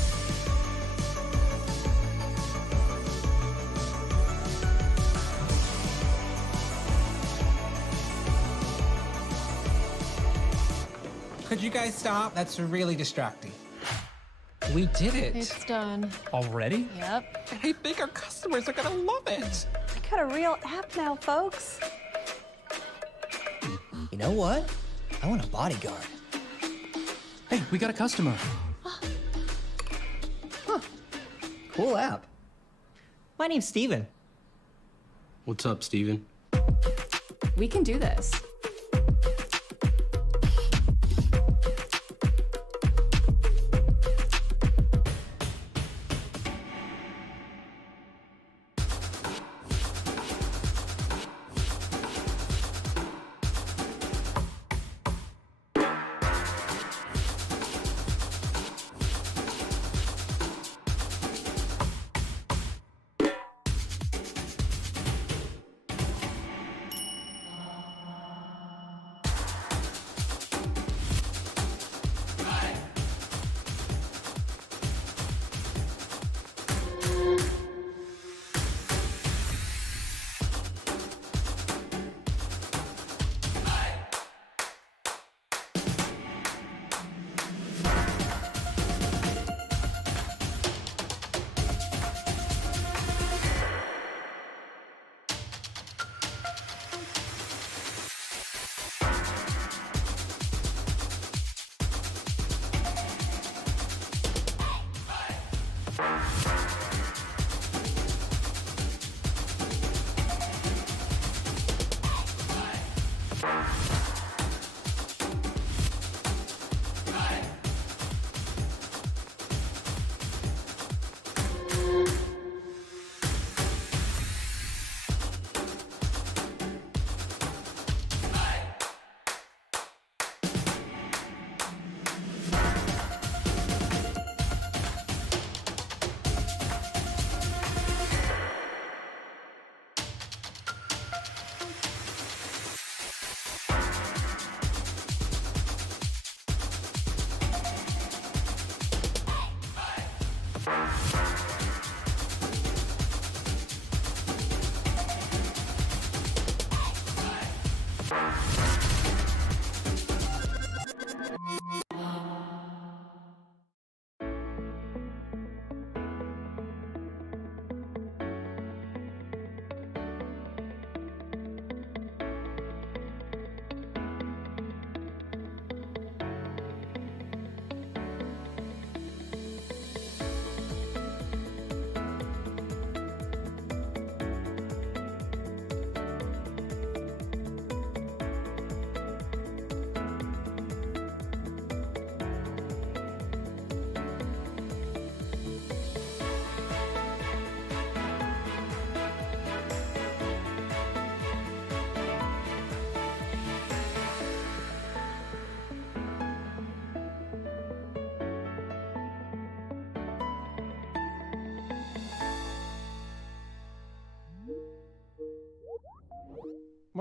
Could you guys stop? That's really distracting. We did it. It's done. Already? Yep. Hey, bigger customers are gonna love it. I got a real app now, folks. You know what? I want a bodyguard. Hey, we got a customer. Cool app. My name's Steven. What's up, Steven? We can do this.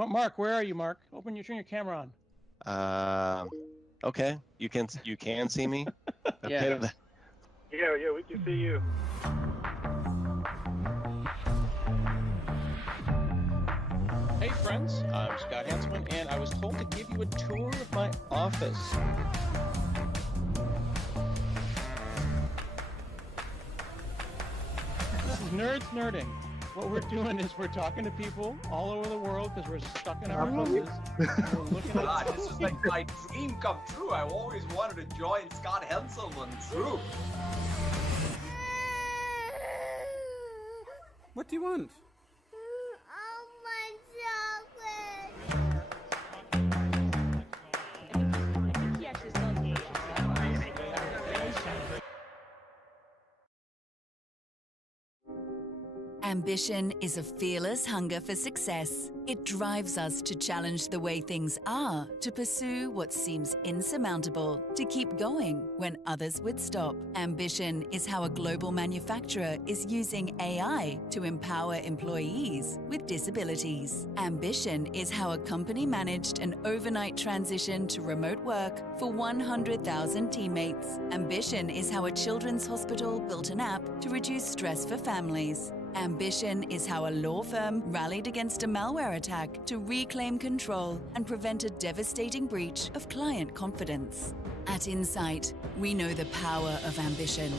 Mark, where are you, Mark? Turn your camera on. Okay, you can see me. Yeah. Okay. Yeah, we can see you. Hey friends, I'm Scott Hanselman, and I was told to give you a tour of my office. This is Nerds Nerding. What we're doing is we're talking to people all over the world because we're stuck in our houses. And we're looking at God, this is like my dream come true. I always wanted to join Scott Hanselman's group. What do you want? Ambition is a fearless hunger for success. It drives us to challenge the way things are, to pursue what seems insurmountable, to keep going when others would stop. Ambition is how a global manufacturer is using AI to empower employees with disabilities. Ambition is how a company managed an overnight transition to remote work for 100,000 teammates. Ambition is how a children's hospital built an app to reduce stress for families. Ambition is how a law firm rallied against a malware attack to reclaim control and prevent a devastating breach of client confidence. At Insight, we know the power of ambition.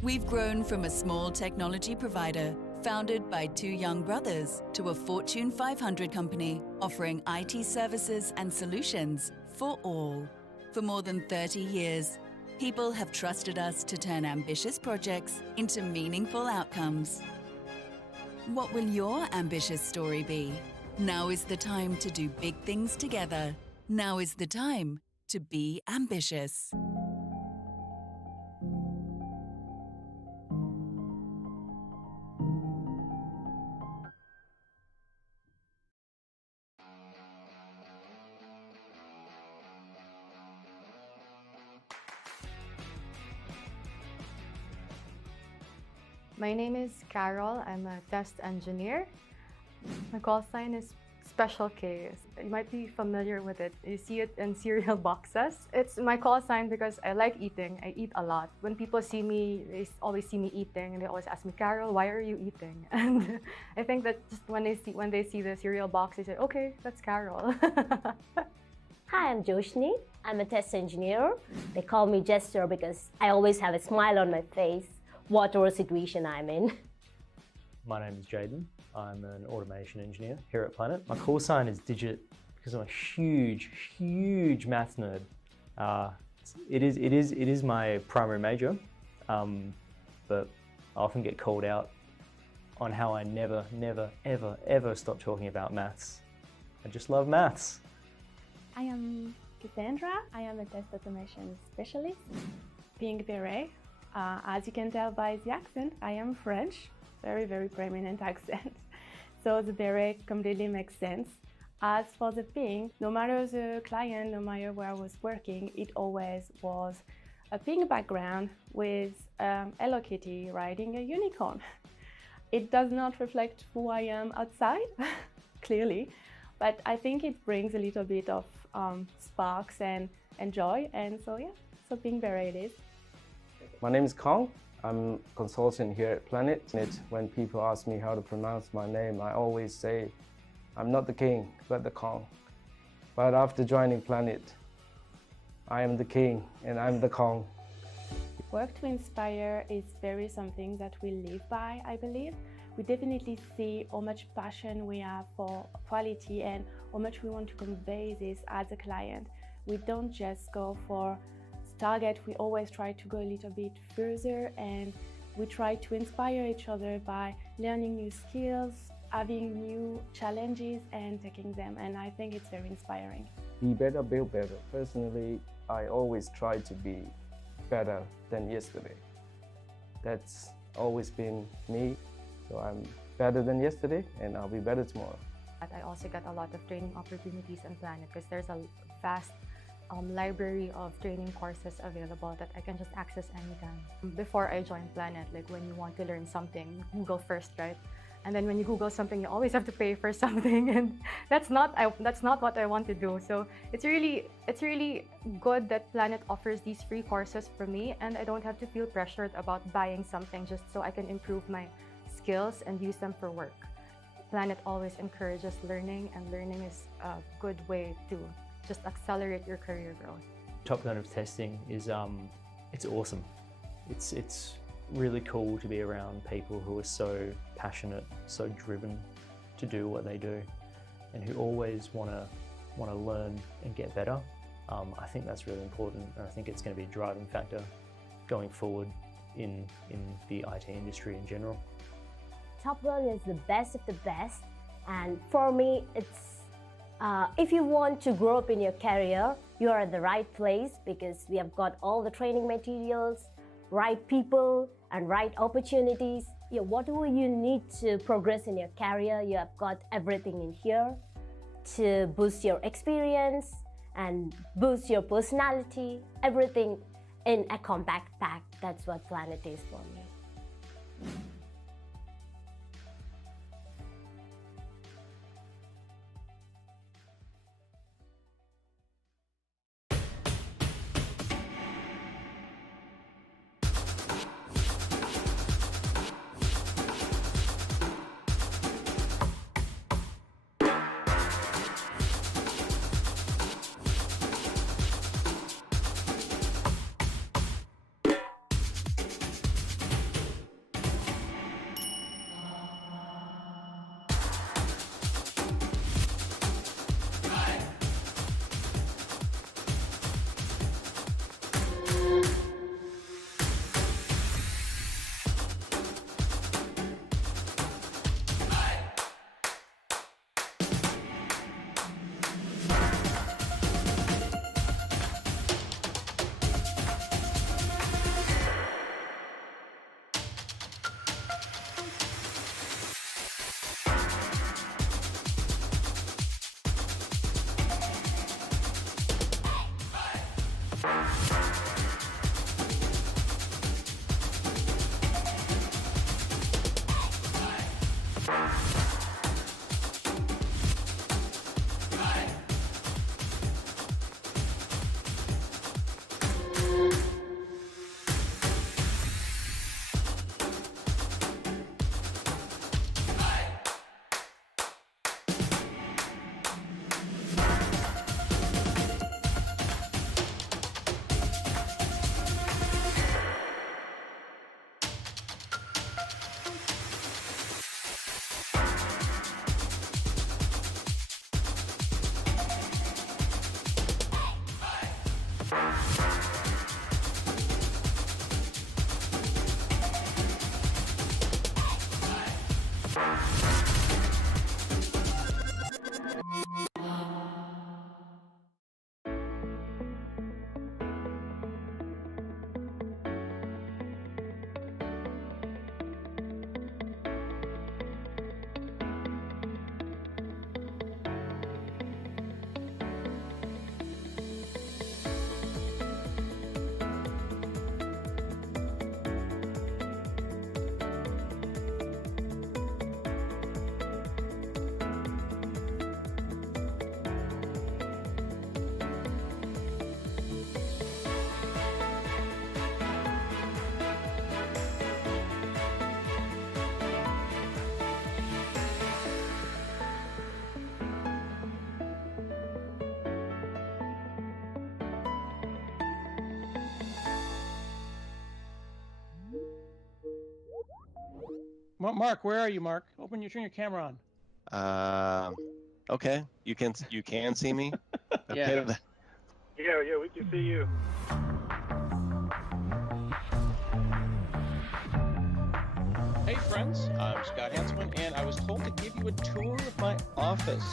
We've grown from a small technology provider founded by two young brothers to a Fortune 500 company offering IT services and solutions for all. For more than 30 years, people have trusted us to turn ambitious projects into meaningful outcomes. What will your ambitious story be? Now is the time to do big things together. Now is the time to be ambitious. My name is Carol. I'm a test engineer. My call sign is Special K. You might be familiar with it. You see it in cereal boxes. It's my call sign because I like eating. I eat a lot. When people see me, they always see me eating, and they always ask me, Carol, why are you eating? And I think that just when they see the cereal box, they say, okay, that's Carol. Hi, I'm Joshni. I'm a test engineer. They call me Jester because I always have a smile on my face, whatever situation I'm in. My name is Jaden. I'm an automation engineer here at Planet. My call sign is Digit because I'm a huge maths nerd. It is my primary major, but I often get called out on how I never, ever stop talking about maths. I just love maths. I am Cassandra. I am a test automation specialist. Pink Beret. As you can tell by the accent, I am French. Very prominent accent. So the beret completely makes sense. As for the pink, no matter the client, no matter where I was working, it always was a pink background with Hello Kitty riding a unicorn. It does not reflect who I am outside, clearly, but I think it brings a little bit of sparks and joy, and so yeah, so pink beret it is. My name is Kong. I'm a consultant here at Planet. When people ask me how to pronounce my name, I always say, I'm not the king, but the Kong. But after joining Planet, I am the king and I'm the Kong. Work to inspire is very something that we live by, I believe. We definitely see how much passion we have for quality and how much we want to convey this as a client. We don't just go for target, we always try to go a little bit further, and we try to inspire each other by learning new skills, having new challenges and taking them, and I think it's very inspiring. Be better, build better. Personally, I always try to be better than yesterday. That's always been me, so I'm better than yesterday and I'll be better tomorrow. I also got a lot of training opportunities on Planet because there's a vast library of training courses available that I can just access anytime. Before I joined Planet, like when you want to learn something, Google first, right? And then when you Google something, you always have to pay for something, and that's not what I want to do. So it's really good that Planet offers these free courses for me, and I don't have to feel pressured about buying something just so I can improve my skills and use them for work. Planet always encourages learning, and learning is a good way to just accelerate your career growth. Top Gun of testing is it's awesome. It's really cool to be around people who are so passionate, so driven to do what they do, and who always want to learn and get better. I think that's really important, and I think it's going to be a driving factor going forward in the IT industry in general. Top Gun is the best of the best, and for me, it's if you want to grow up in your career, you are at the right place, because we have got all the training materials, right people, and right opportunities. Yeah, whatever you need to progress in your career, you have got everything in here to boost your experience and boost your personality. Everything in a compact pack. That's what Planet is for me. Mark, where are you, Mark? Turn your camera on. Okay, you can see me. Yeah. Yeah, we can see you. Hey friends, I'm Scott Hanselman, and I was told to give you a tour of my office.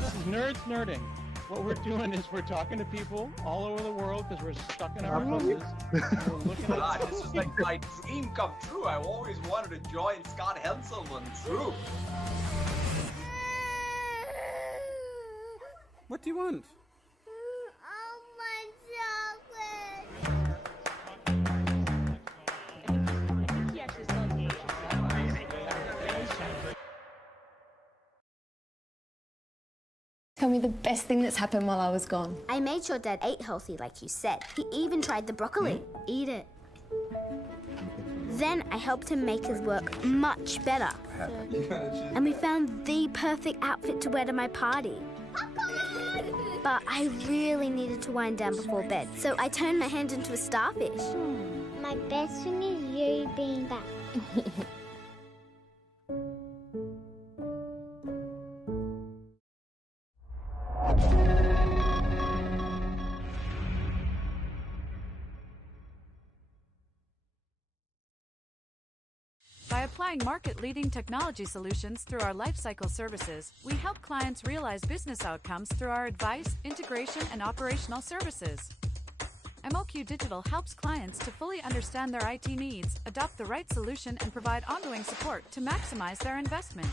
This is Nerds Nerding. What we're doing is we're talking to people all over the world because we're stuck in our houses. We're looking at God, this is like my dream come true. I always wanted to join Scott Hanselman's group. What do you want? Tell me the best thing that's happened while I was gone. I made sure Dad ate healthy like you said. He even tried the broccoli. Eat it. Then I helped him make his work much better. And we found the perfect outfit to wear to my party. But I really needed to wind down before bed, so I turned my hand into a starfish. My best thing is you being back. By applying market-leading technology solutions through our lifecycle services, we help clients realize business outcomes through our advice, integration, and operational services. MOQ Digital helps clients to fully understand their IT needs, adopt the right solution, and provide ongoing support to maximize their investment.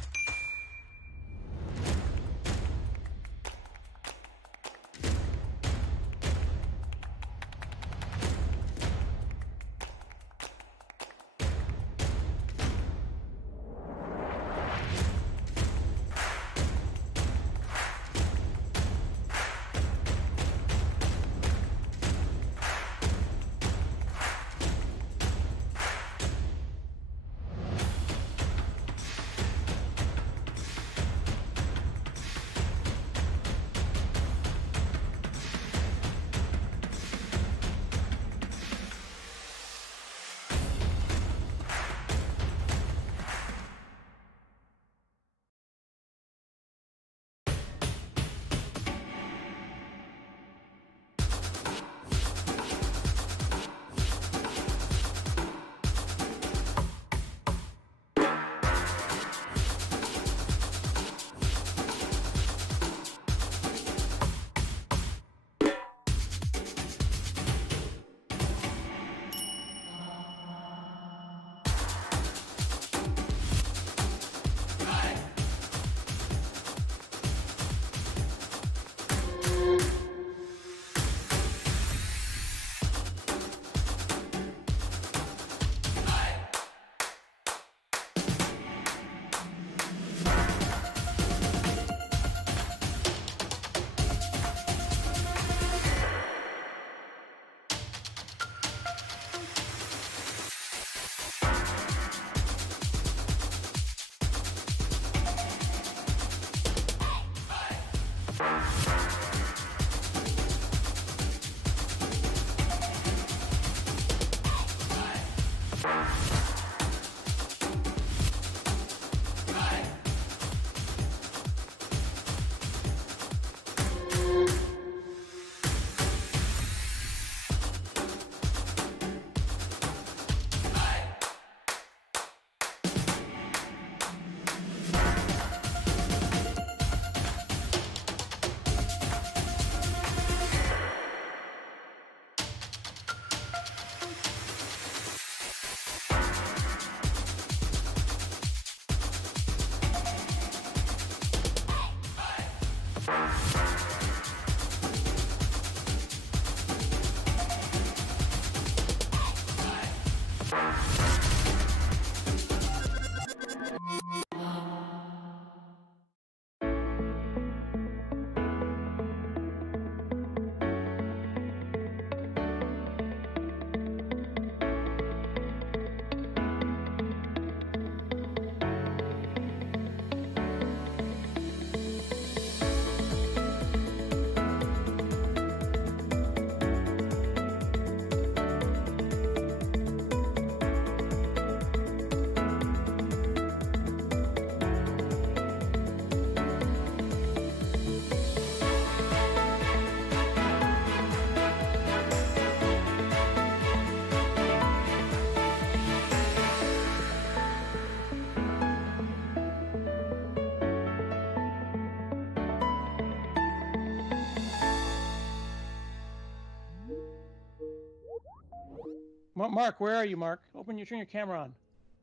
Mark, where are you, Mark? Turn your camera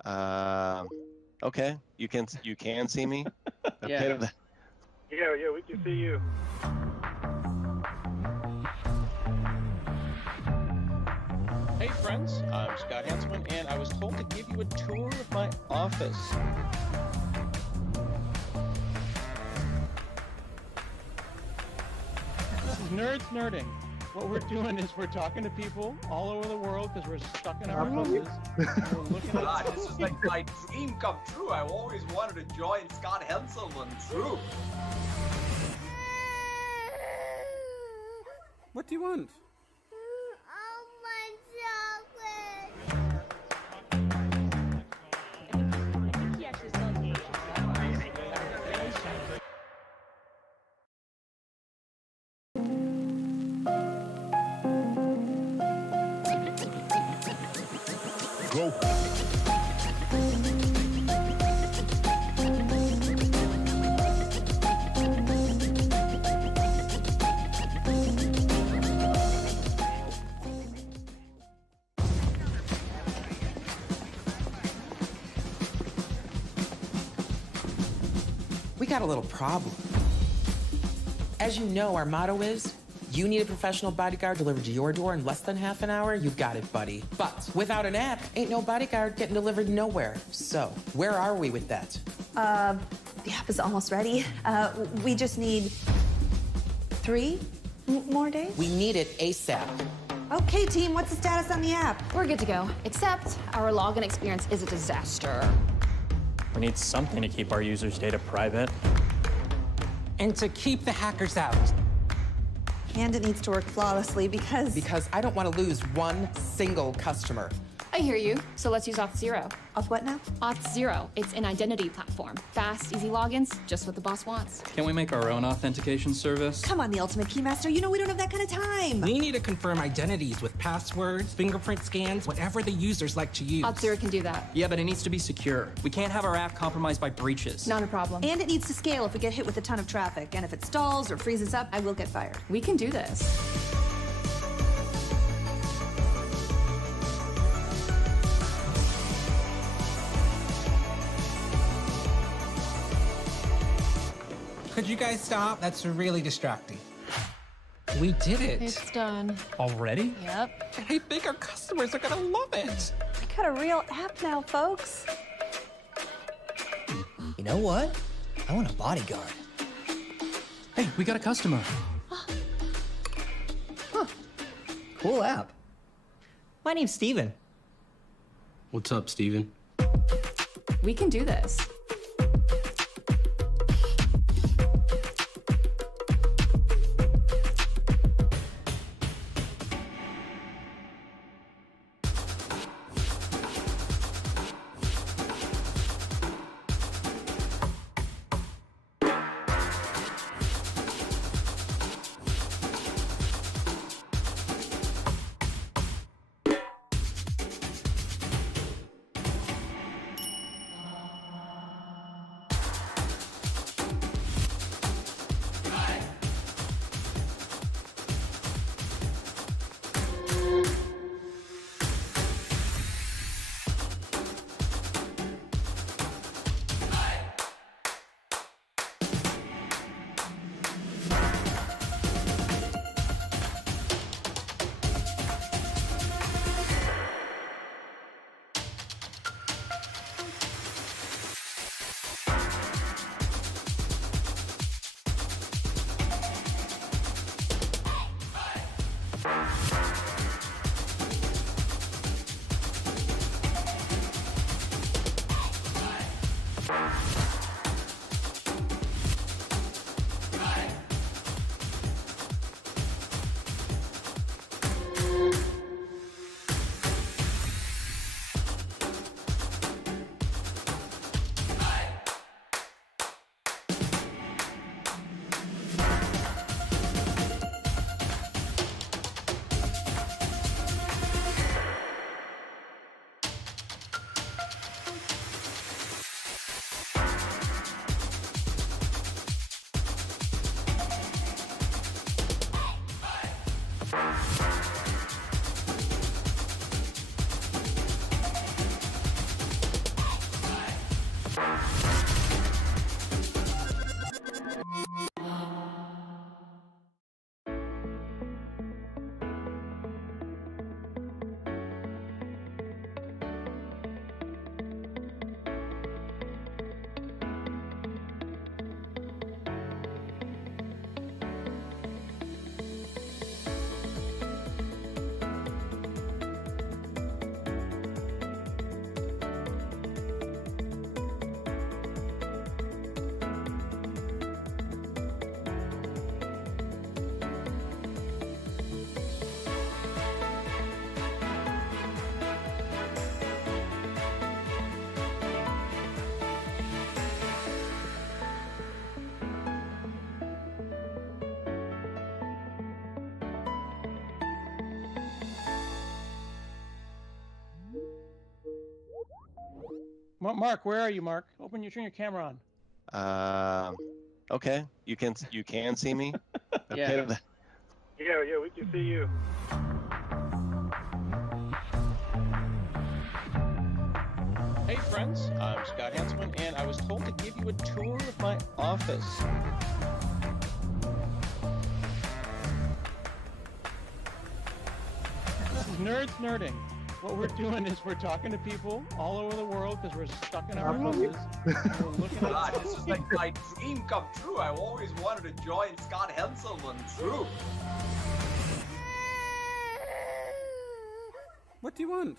on. Okay. You can see me? Yeah. Yeah, we can see you. Hey friends, I'm Scott Hanselman, and I was told to give you a tour of my office. Nerds nerding. What we're doing is we're talking to people all over the world because we're stuck in our houses. And we're looking God, at this is like my dream come true. I always wanted to join Scott Henselman's troop. What do you want? Go. We got a little problem. As you know, our motto is, you need a professional bodyguard delivered to your door in less than half an hour, you got it, buddy. But without an app, ain't no bodyguard getting delivered nowhere. So, where are we with that? The app is almost ready. We just need 3 more days? We need it ASAP. Okay, team, what's the status on the app? We're good to go, except our login experience is a disaster. We need something to keep our users' data private. And to keep the hackers out. And it needs to work flawlessly because... Because I don't want to lose one single customer. I hear you, so let's use Auth0. Auth what now? Auth0, it's an identity platform. Fast, easy logins, just what the boss wants. Can't we make our own authentication service? Come on, the ultimate keymaster, you know we don't have that kind of time. We need to confirm identities with passwords, fingerprint scans, whatever the users like to use. Auth0 can do that. Yeah, but it needs to be secure. We can't have our app compromised by breaches. Not a problem. And it needs to scale if we get hit with a ton of traffic. And if it stalls or freezes up, I will get fired. We can do this. Could you guys stop? That's really distracting. We did it. It's done. Already? Yep. I think our customers are gonna love it. I got a real app now, folks. You know what? I want a bodyguard. Hey, we got a customer. Cool app. My name's Steven. What's up, Steven? We can do this. Mark, where are you, Mark? Turn your camera on. Okay, you can see me. Okay. Yeah, we can see you. Hey friends, I'm Scott Hanselman, and I was told to give you a tour of my office. This is Nerds Nerding. What we're doing is we're talking to people all over the world because we're stuck in our houses. We're looking at God, this is like my dream come true. I always wanted to join Scott Hanselman's group. What do you want?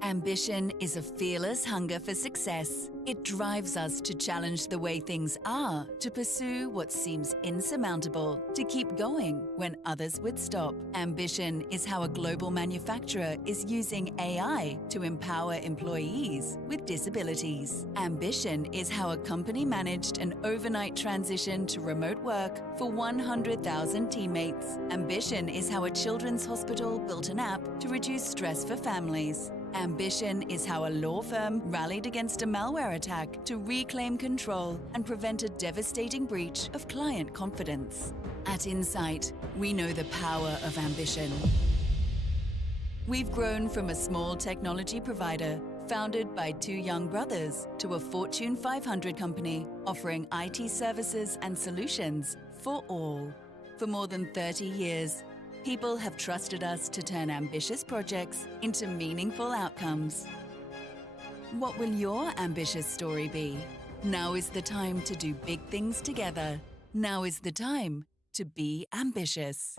Ambition is a fearless hunger for success. It drives us to challenge the way things are, to pursue what seems insurmountable, to keep going when others would stop. Ambition is how a global manufacturer is using AI to empower employees with disabilities. Ambition is how a company managed an overnight transition to remote work for 100,000 teammates. Ambition is how a children's hospital built an app to reduce stress for families. Ambition is how a law firm rallied against a malware attack to reclaim control and prevent a devastating breach of client confidence. At Insight, we know the power of ambition. We've grown from a small technology provider founded by two young brothers to a Fortune 500 company offering IT services and solutions for all. For more than 30 years, people have trusted us to turn ambitious projects into meaningful outcomes. What will your ambitious story be? Now is the time to do big things together. Now is the time to be ambitious.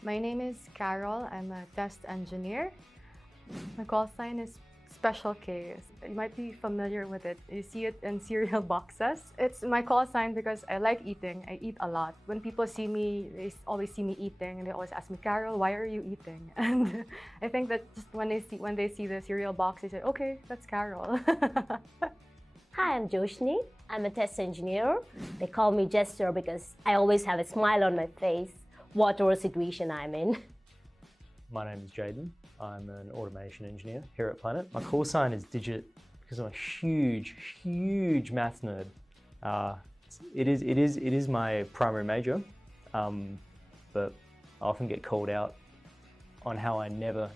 My name is Carol. I'm a test engineer. My call sign is Special K. You might be familiar with it. You see it in cereal boxes. It's my call sign because I like eating. I eat a lot. When people see me, they always see me eating, and they always ask me, Carol, why are you eating? And I think that just when they see the cereal box, they say, okay, that's Carol. Hi, I'm Joshni. I'm a test engineer. They call me Jester because I always have a smile on my face, whatever situation I'm in. My name is Jaden. I'm an automation engineer here at Planet. My call sign is Digit because I'm a huge maths nerd. It is my primary major, but I often get called out on how I never,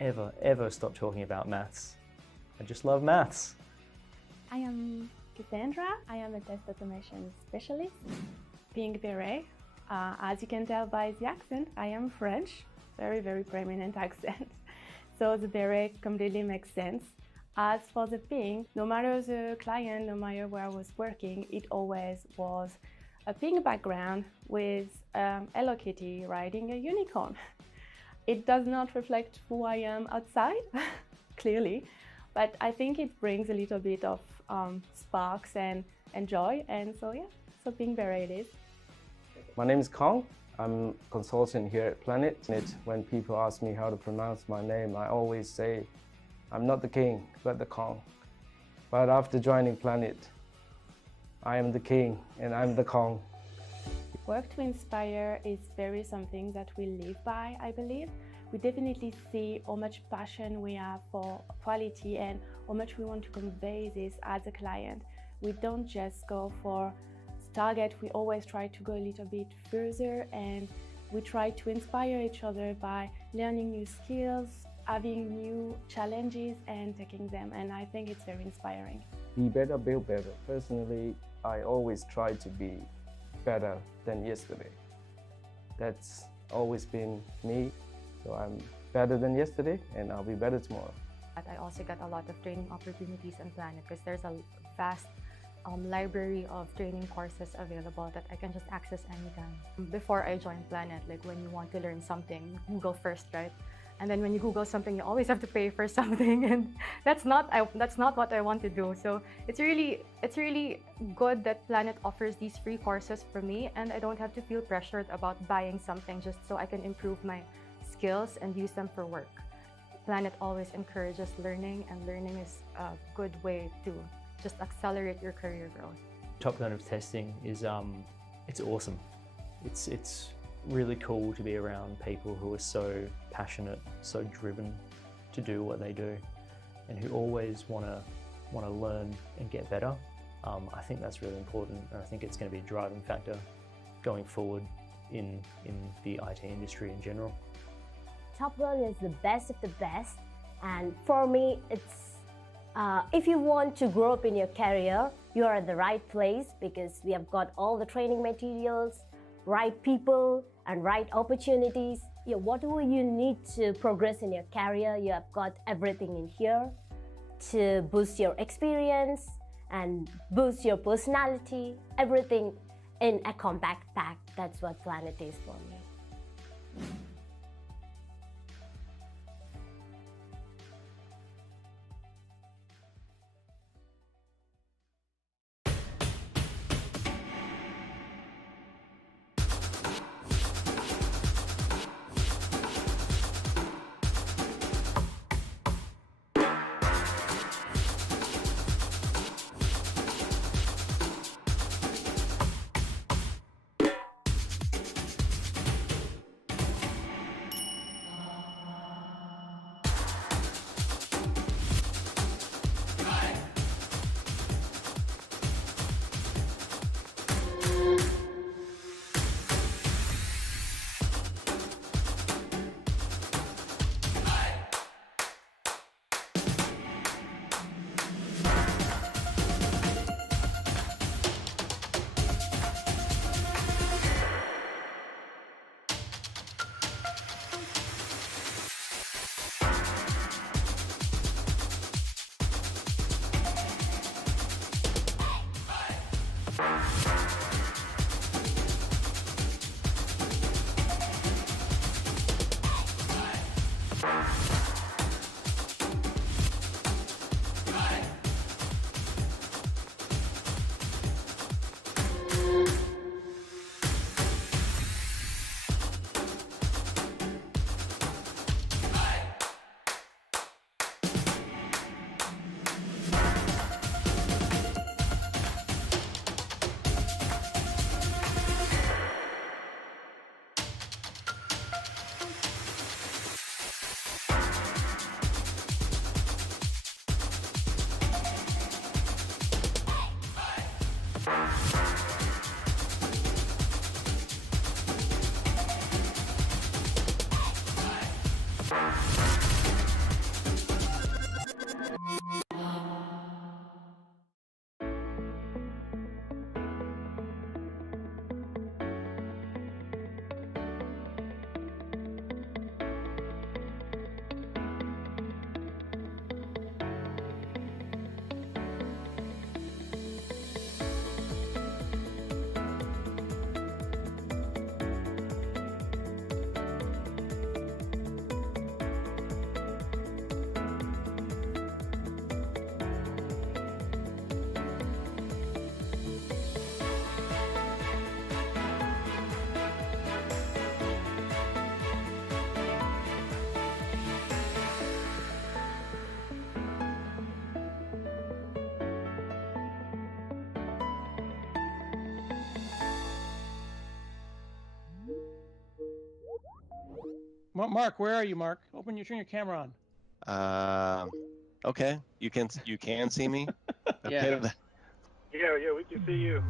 ever stop talking about maths. I just love maths. I am Cassandra. I am a test automation specialist. Pink beret. As you can tell by the accent, I am French. Very prominent accent. So the beret completely makes sense. As for the pink, no matter the client, no matter where I was working, it always was a pink background with Hello Kitty riding a unicorn. It does not reflect who I am outside, clearly, but I think it brings a little bit of sparks and joy, and so yeah, so pink beret it is. My name is Kong. I'm a consultant here at Planet. When people ask me how to pronounce my name, I always say, I'm not the king, but the Kong. But after joining Planet, I am the king and I'm the Kong. Work to inspire is very something that we live by, I believe. We definitely see how much passion we have for quality and how much we want to convey this as a client. We don't just go for target, we always try to go a little bit further, and we try to inspire each other by learning new skills, having new challenges and taking them, and I think it's very inspiring. Be better, build better. Personally, I always try to be better than yesterday. That's always been me, so I'm better than yesterday and I'll be better tomorrow. I also got a lot of training opportunities on Planet because there's a vast library of training courses available that I can just access anytime. Before I joined Planet, like when you want to learn something, Google first, right? And then when you Google something, you always have to pay for something, and that's not what I want to do. So it's really good that Planet offers these free courses for me, and I don't have to feel pressured about buying something just so I can improve my skills and use them for work. Planet always encourages learning, and learning is a good way to just accelerate your career growth. Top Gun of testing is it's awesome. It's really cool to be around people who are so passionate, so driven to do what they do, and who always want to learn and get better. I think that's really important, and I think it's going to be a driving factor going forward in the IT industry in general. Top Gun is the best of the best, and for me, it's if you want to grow up in your career, you are at the right place because we have got all the training materials, right people, and right opportunities. Yeah, whatever you need to progress in your career, you have got everything in here to boost your experience and boost your personality. Everything in a compact pack. That's what Planet is for me. Mark, where are you, Mark? Turn your camera on. Okay, you can see me. Yeah. Yeah, we can see you.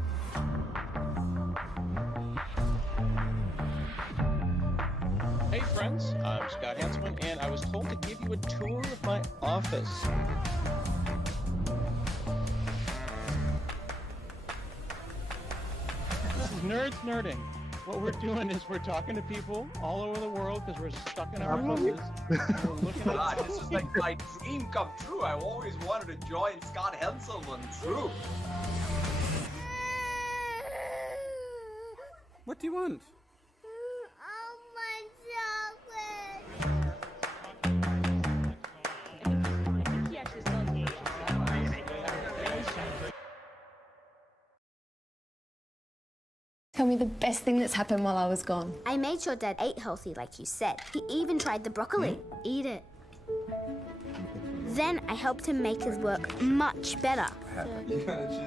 Hey friends, I'm Scott Hanselman, and I was told to give you a tour of my office. This is Nerds Nerding. What we're doing is we're talking to people all over the world because we're stuck in our houses. We're looking at God, this is like my dream come true. I always wanted to join Scott Hanselman's group. What do you want? me the best thing that's happened while I was gone. I made sure Dad ate healthy, like you said. He even tried the broccoli. Eat it. Then I helped him make his work much better.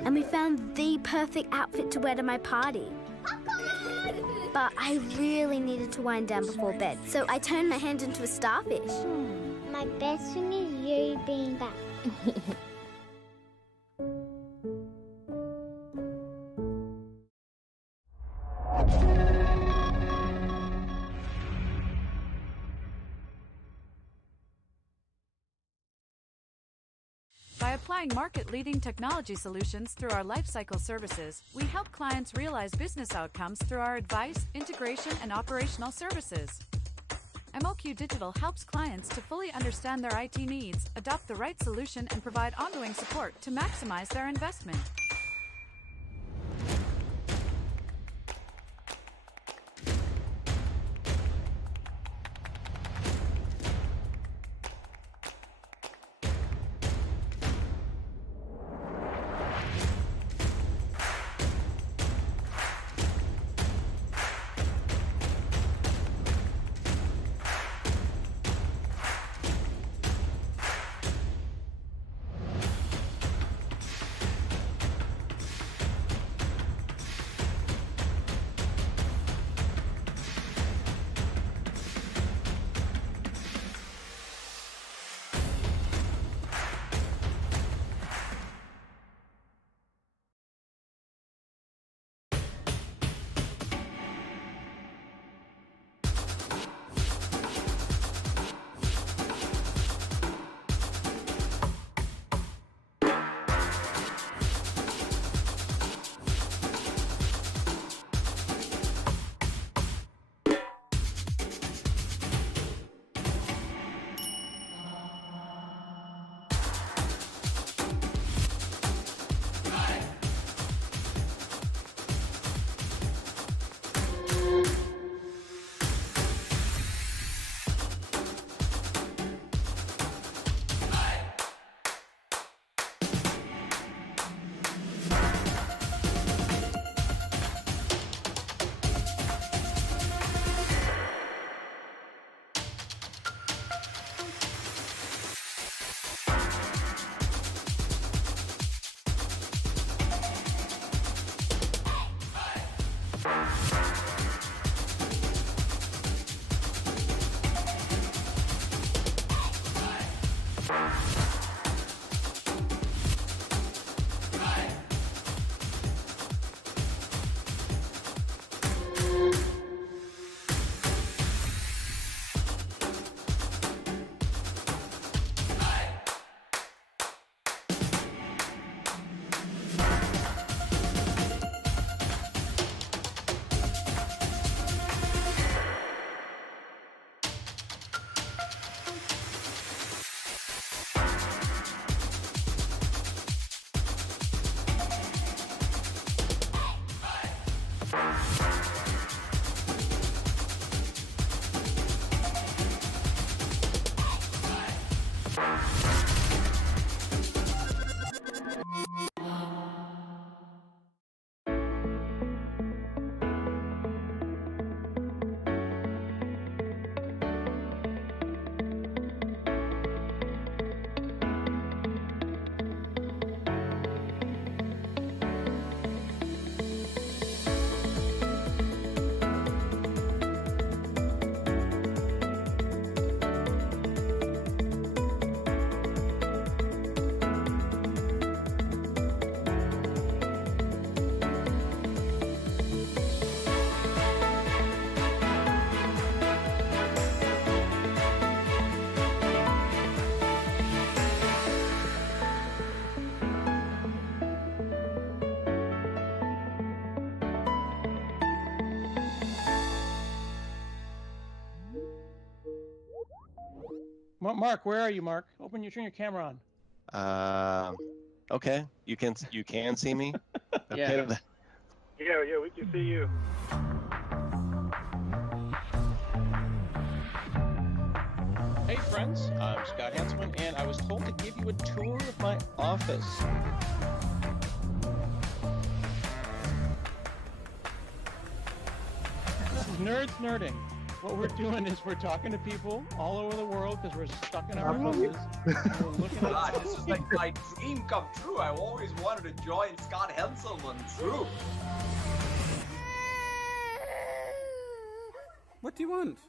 And we found the perfect outfit to wear to my party. But I really needed to wind down before bed, so I turned my hand into a starfish. My best thing is you being back. By applying market-leading technology solutions through our lifecycle services, we help clients realize business outcomes through our advice, integration, and operational services. MOQ Digital helps clients to fully understand their IT needs, adopt the right solution, and provide ongoing support to maximize their investment. Mark, where are you, Mark? Turn your camera on. Okay. You can see me? Yeah. Yeah, we can see you. Hey friends, I'm Scott Hanselman, and I was told to give you a tour of my office. nerds nerding. What we're doing is we're talking to people all over the world because we're stuck in our houses. We're looking God, at this is like my dream come true. I always wanted to join Scott Henselman's troop. What do you want?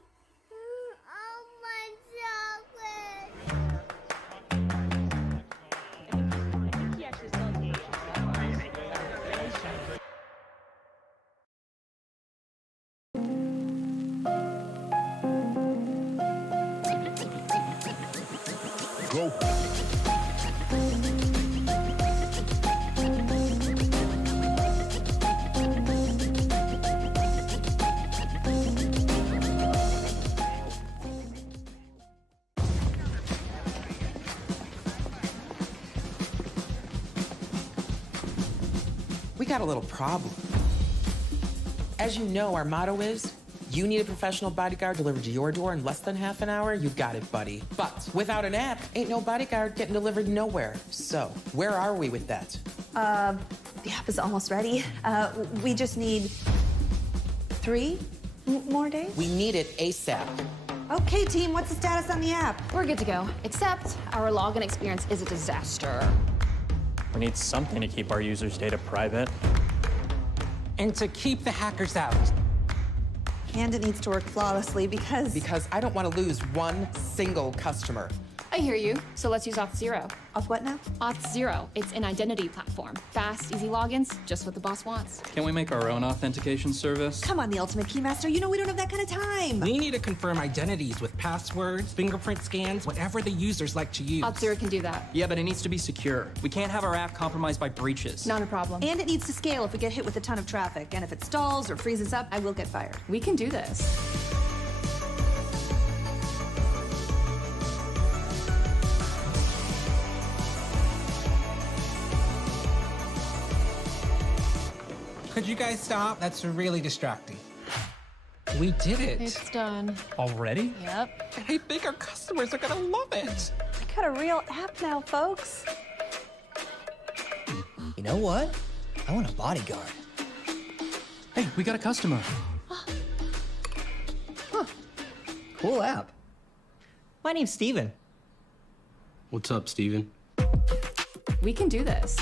Go. We got a little problem. As you know, our motto is, you need a professional bodyguard delivered to your door in less than half an hour, you got it, buddy. But without an app, ain't no bodyguard getting delivered nowhere. So, where are we with that? The app is almost ready. We just need 3 more days? We need it ASAP. Okay, team, what's the status on the app? We're good to go, except our login experience is a disaster. We need something to keep our users' data private. And to keep the hackers out. And it needs to work flawlessly because... Because I don't want to lose one single customer. I hear you, so let's use Auth0. Auth what now? Auth0, it's an identity platform. Fast, easy logins, just what the boss wants. Can we make our own authentication service? Come on, the ultimate keymaster, you know we don't have that kind of time. We need to confirm identities with passwords, fingerprint scans, whatever the users like to use. Auth0 can do that. Yeah, but it needs to be secure. We can't have our app compromised by breaches. Not a problem. And it needs to scale if we get hit with a ton of traffic. And if it stalls or freezes up, I will get fired. We can do this. Could you guys stop? That's really distracting. We did it. It's done. Already? Yep. And I think our customers are gonna love it. We got a real app now, folks. You know what? I want a bodyguard. Hey, we got a customer. Cool app. My name's Steven. What's up, Steven? We can do this.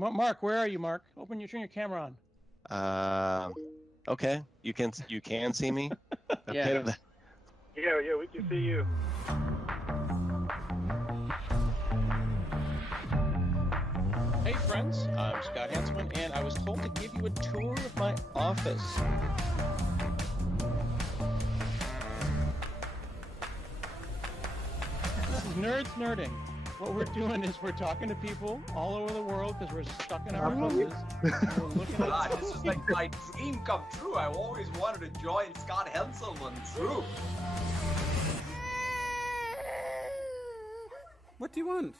Mark, where are you, Mark? Turn your camera on. Okay, you can see me. Yeah, yeah, we can see you. Hey friends, I'm Scott Hanselman, and I was told to give you a tour of my office. This is Nerds Nerding. What we're doing is we're talking to people all over the world because we're stuck in our houses. We're looking at God, this is like my dream come true. I've always wanted to join Scott Hanselman's group. What do you want?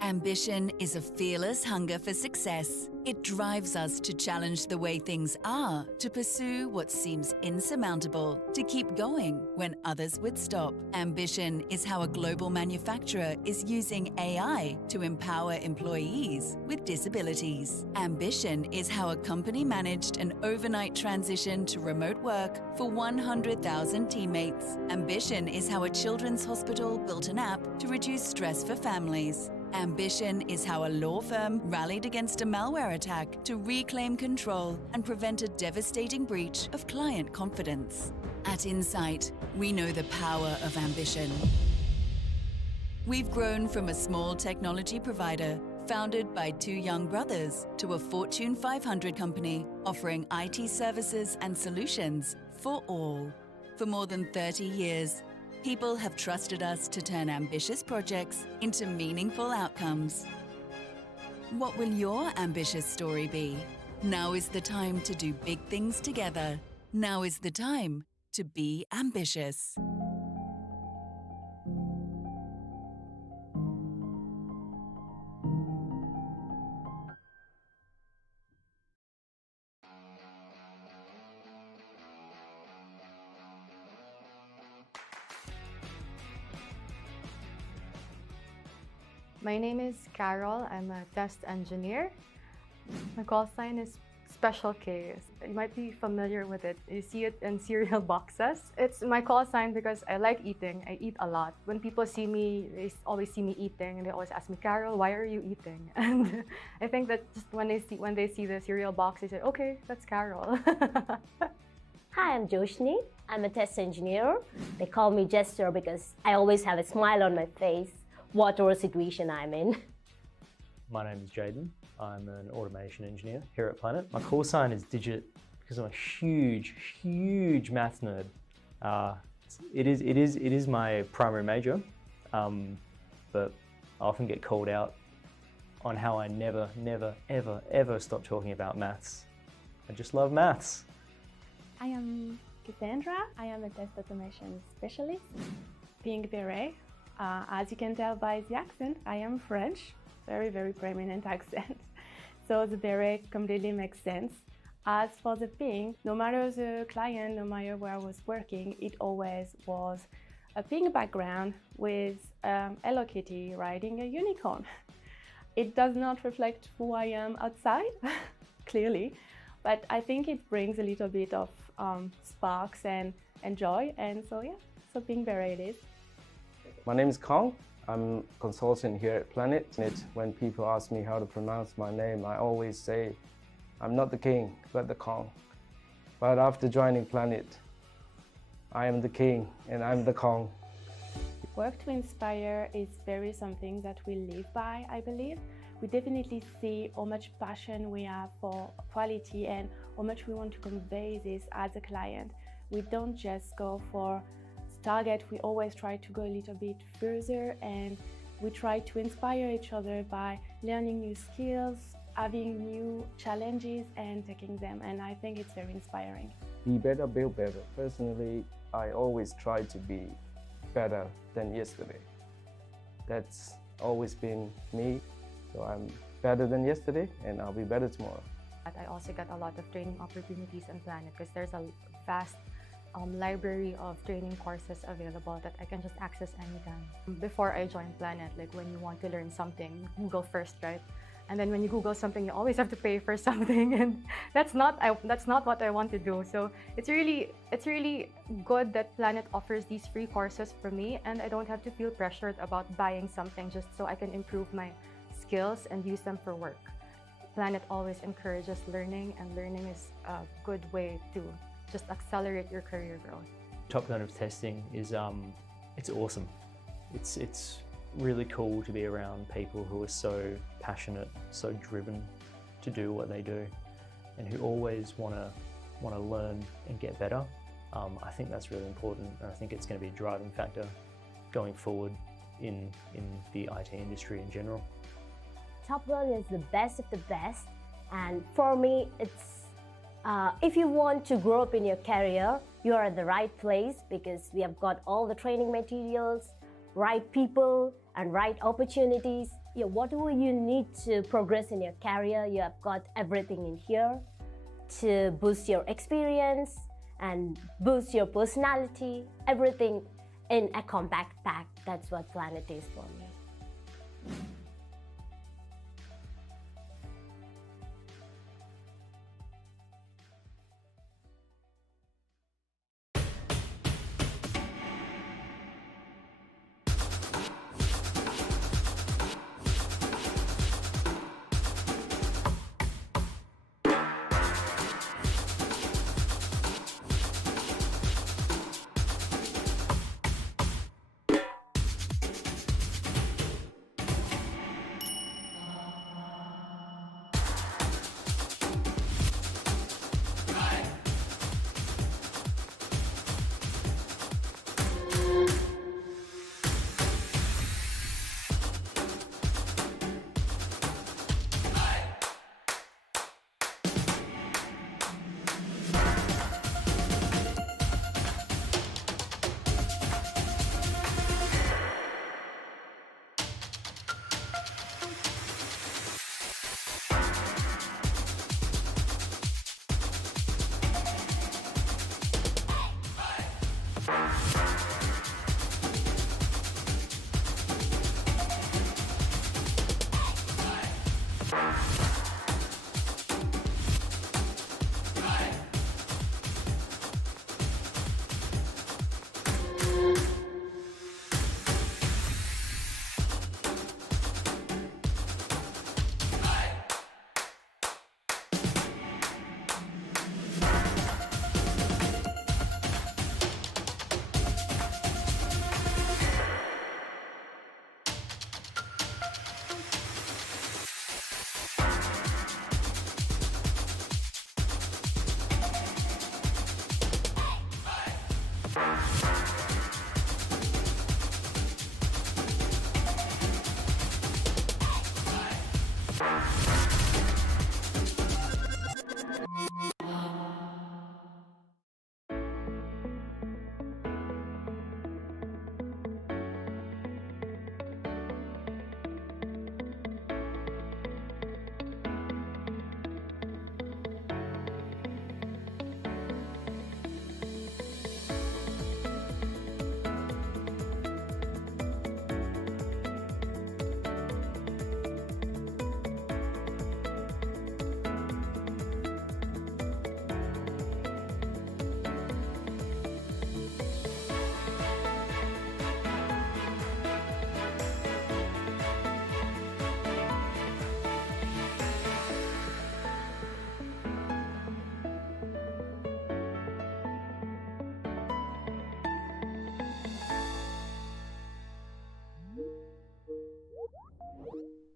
Ambition is a fearless hunger for success. It drives us to challenge the way things are, to pursue what seems insurmountable, to keep going when others would stop. Ambition is how a global manufacturer is using AI to empower employees with disabilities. Ambition is how a company managed an overnight transition to remote work for 100,000 teammates. Ambition is how a children's hospital built an app to reduce stress for families. Ambition is how a law firm rallied against a malware attack to reclaim control and prevent a devastating breach of client confidence. At Insight, we know the power of ambition. We've grown from a small technology provider founded by two young brothers to a Fortune 500 company offering IT services and solutions for all. For more than 30 years, people have trusted us to turn ambitious projects into meaningful outcomes. What will your ambitious story be? Now is the time to do big things together. Now is the time to be ambitious. My name is Carol. I'm a test engineer. My call sign is Special K. You might be familiar with it. You see it in cereal boxes. It's my call sign because I like eating. I eat a lot. When people see me, they always see me eating, and they always ask me, Carol, why are you eating? And I think that just when they see the cereal box, they say, okay, that's Carol. Hi, I'm Joshni. I'm a test engineer. They call me Jester because I always have a smile on my face, whatever situation I'm in. My name is Jaden. I'm an automation engineer here at Planet. My call sign is Digit because I'm a huge maths nerd. It is my primary major, but I often get called out on how I never, ever stop talking about maths. I just love maths. I am Cassandra. I am a test automation specialist. Being beret, as you can tell by the accent, I am French. Very prominent accent. So the beret completely makes sense. As for the ping, no matter the client, no matter where I was working, it always was a ping background with Hello Kitty riding a unicorn. It does not reflect who I am outside, clearly, but I think it brings a little bit of sparks and joy, and so yeah, so ping beret it is. My name is Kong. I'm a consultant here at Planet. When people ask me how to pronounce my name, I always say, I'm not the king, but the Kong. But after joining Planet, I am the king and I'm the Kong. Work to inspire is very something that we live by, I believe. We definitely see how much passion we have for quality and how much we want to convey this as a client. We don't just go for target, we always try to go a little bit further, and we try to inspire each other by learning new skills, having new challenges and taking them, and I think it's very inspiring. Be better, build better. Personally, I always try to be better than yesterday. That's always been me, so I'm better than yesterday and I'll be better tomorrow. I also got a lot of training opportunities on Planet because there's a vast library of training courses available that I can just access anytime. Before I joined Planet, like when you want to learn something, Google first, right? And then when you Google something, you always have to pay for something, and that's not what I want to do. So it's really good that Planet offers these free courses for me, and I don't have to feel pressured about buying something just so I can improve my skills and use them for work. Planet always encourages learning, and learning is a good way to just accelerate your career growth. Top Gun of testing is it's awesome. It's really cool to be around people who are so passionate, so driven to do what they do, and who always want to learn and get better. I think that's really important, and I think it's going to be a driving factor going forward in the IT industry in general. Top Gun is the best of the best, and for me, it's if you want to grow up in your career, you are at the right place because we have got all the training materials, right people, and right opportunities. Yeah, whatever you need to progress in your career, you have got everything in here to boost your experience and boost your personality. Everything in a compact pack. That's what Planet is for me.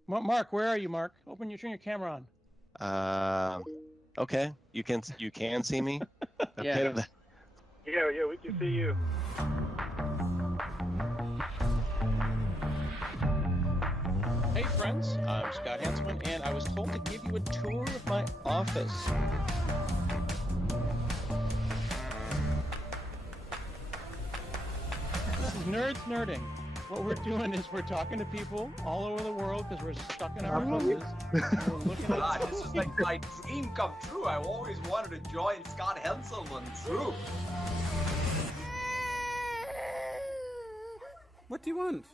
Mark, where are you, Mark? Turn your camera on. Okay, you can see me. Yeah, we can see you. Hey friends, I'm Scott Hanselman, and I was told to give you a tour of my office. This is Nerds Nerding. What we're doing is we're talking to people all over the world because we're stuck in our houses. We're looking at this is like my dream come true. I always wanted to join Scott Hanselman's group. What do you want?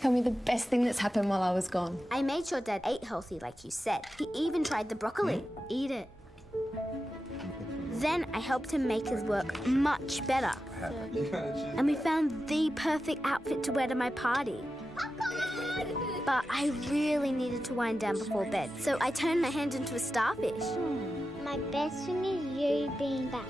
Tell me the best thing that's happened while I was gone. I made sure Dad ate healthy like you said. He even tried the broccoli. Eat it. Then I helped him make his work much better. And we found the perfect outfit to wear to my party. But I really needed to wind down before bed, so I turned my hand into a starfish. My best thing is you being back.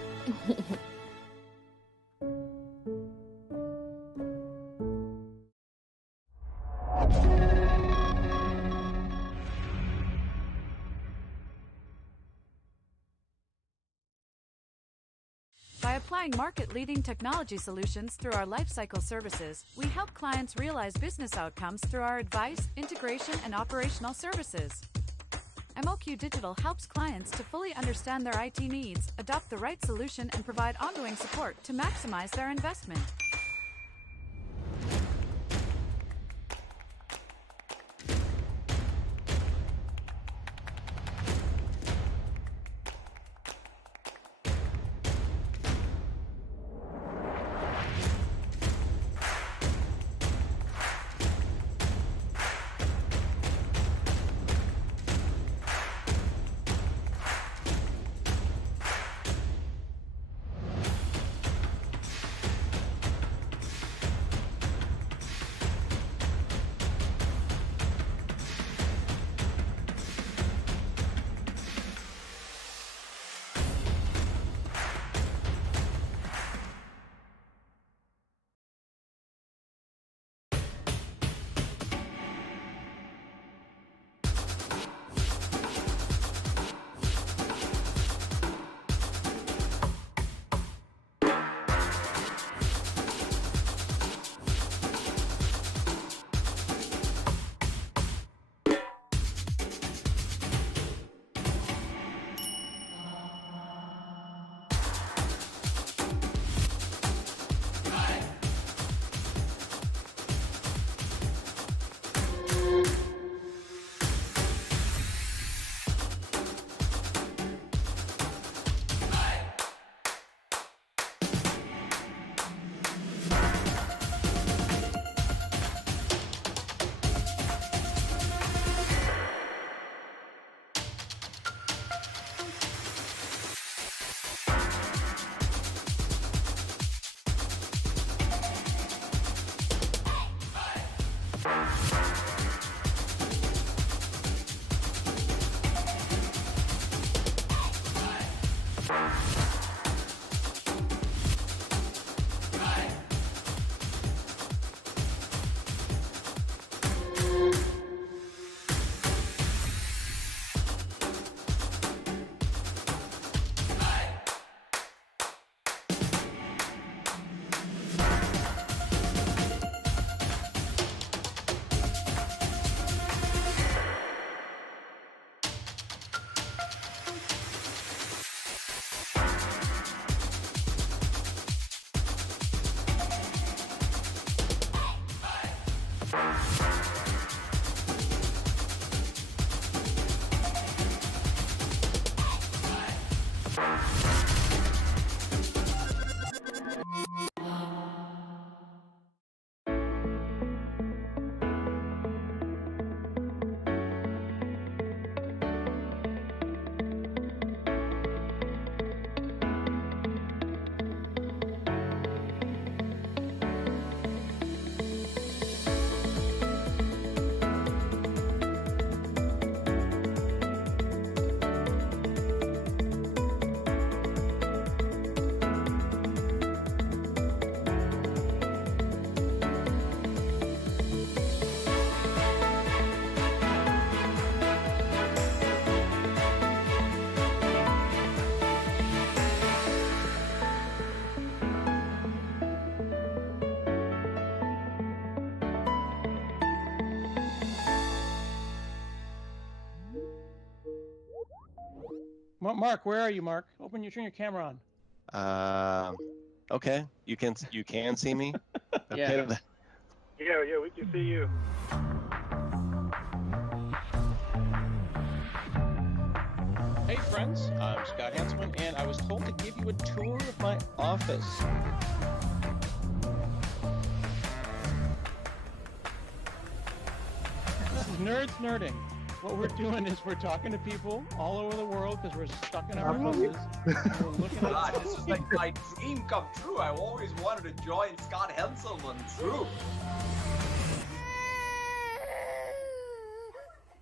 By applying market-leading technology solutions through our lifecycle services, we help clients realize business outcomes through our advice, integration, and operational services. MOQ Digital helps clients to fully understand their IT needs, adopt the right solution, and provide ongoing support to maximize their investment. Mark, where are you, Mark? Turn your camera on. Okay. You can see me? Yeah. Yeah, we can see you. Hey friends, I'm Scott Hanselman, and I was told to give you a tour of my office. Nerds nerding. What we're doing is we're talking to people all over the world because we're stuck in our houses. We're looking at God, this is like my dream come true. I always wanted to join Scott Henselman's group.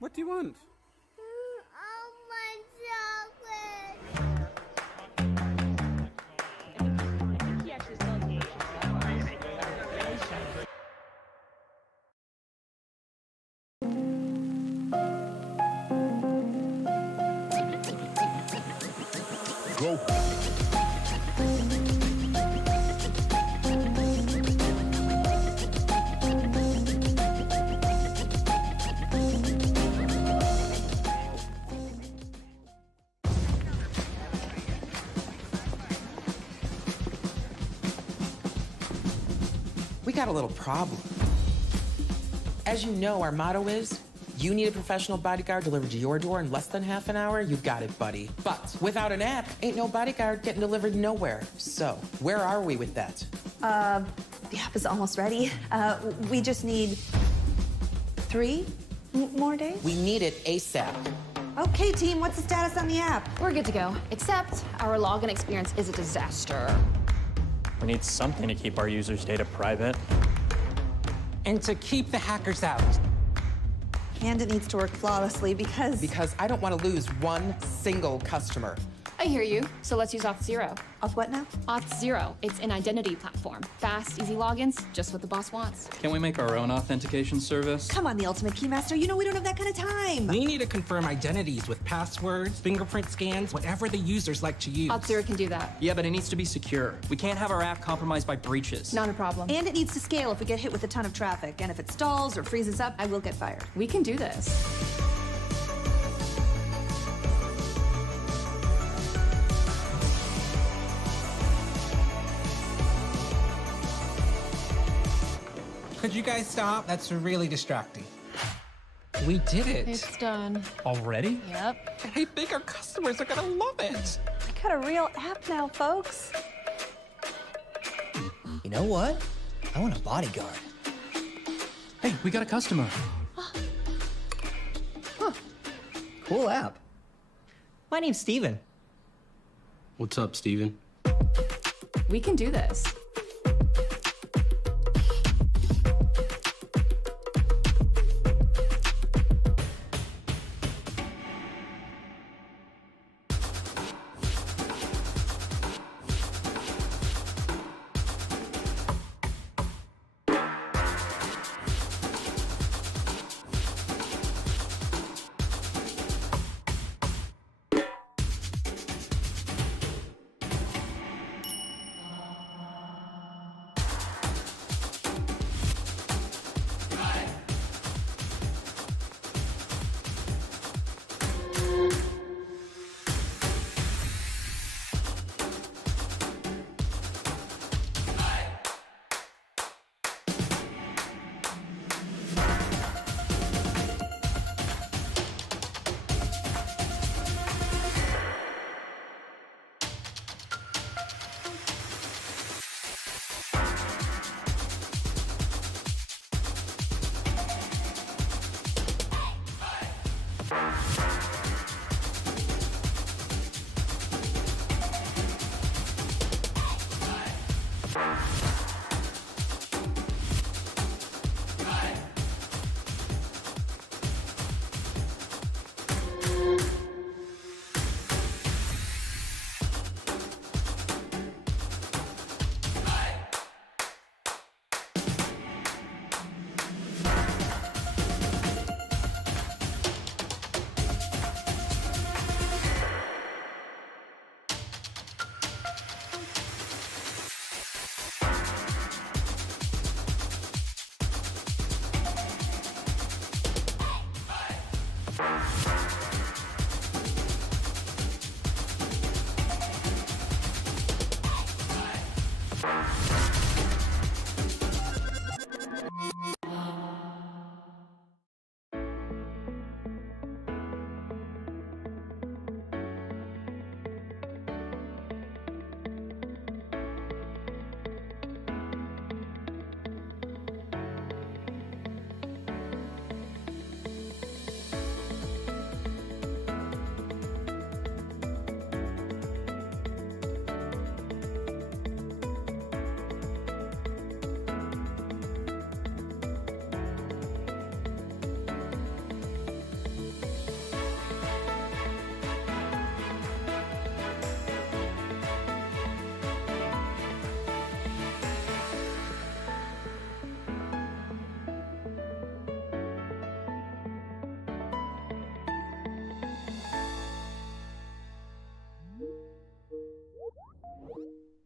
What do you want? Go. We got a little problem. As you know, our motto is, you need a professional bodyguard delivered to your door in less than half an hour, you got it, buddy. But without an app, ain't no bodyguard getting delivered nowhere. So, where are we with that? The app is almost ready. We just need 3 more days? We need it ASAP. Okay, team, what's the status on the app? We're good to go, except our login experience is a disaster. We need something to keep our users' data private. And to keep the hackers out. And it needs to work flawlessly because... Because I don't want to lose one single customer. I hear you, so let's use Auth0. Auth what now? Auth0, it's an identity platform. Fast, easy logins, just what the boss wants. Can we make our own authentication service? Come on, the ultimate keymaster, you know we don't have that kind of time. We need to confirm identities with passwords, fingerprint scans, whatever the users like to use. Auth0 can do that. Yeah, but it needs to be secure. We can't have our app compromised by breaches. Not a problem. And it needs to scale if we get hit with a ton of traffic. And if it stalls or freezes up, I will get fired. We can do this. Could you guys stop? That's really distracting. We did it. It's done. Already? Yep. And I think our customers are gonna love it. I got a real app now, folks. You know what? I want a bodyguard. Hey, we got a customer. Cool app. My name's Steven. What's up, Steven? We can do this.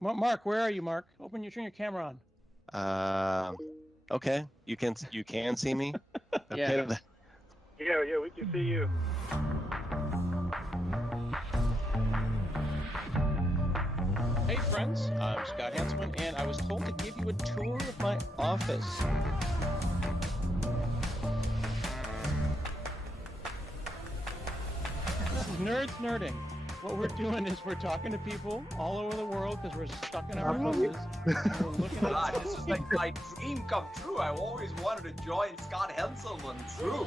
Mark, where are you, Mark? Turn your camera on. Okay, you can see me. Okay. Yeah, yeah, we can see you. Hey friends, I'm Scott Hanselman, and I was told to give you a tour of my office. This is Nerds Nerding. What we're doing is we're talking to people all over the world because we're stuck in our houses. We're looking at God, this is like my dream come true. I've always wanted to join Scott Hanselman's group.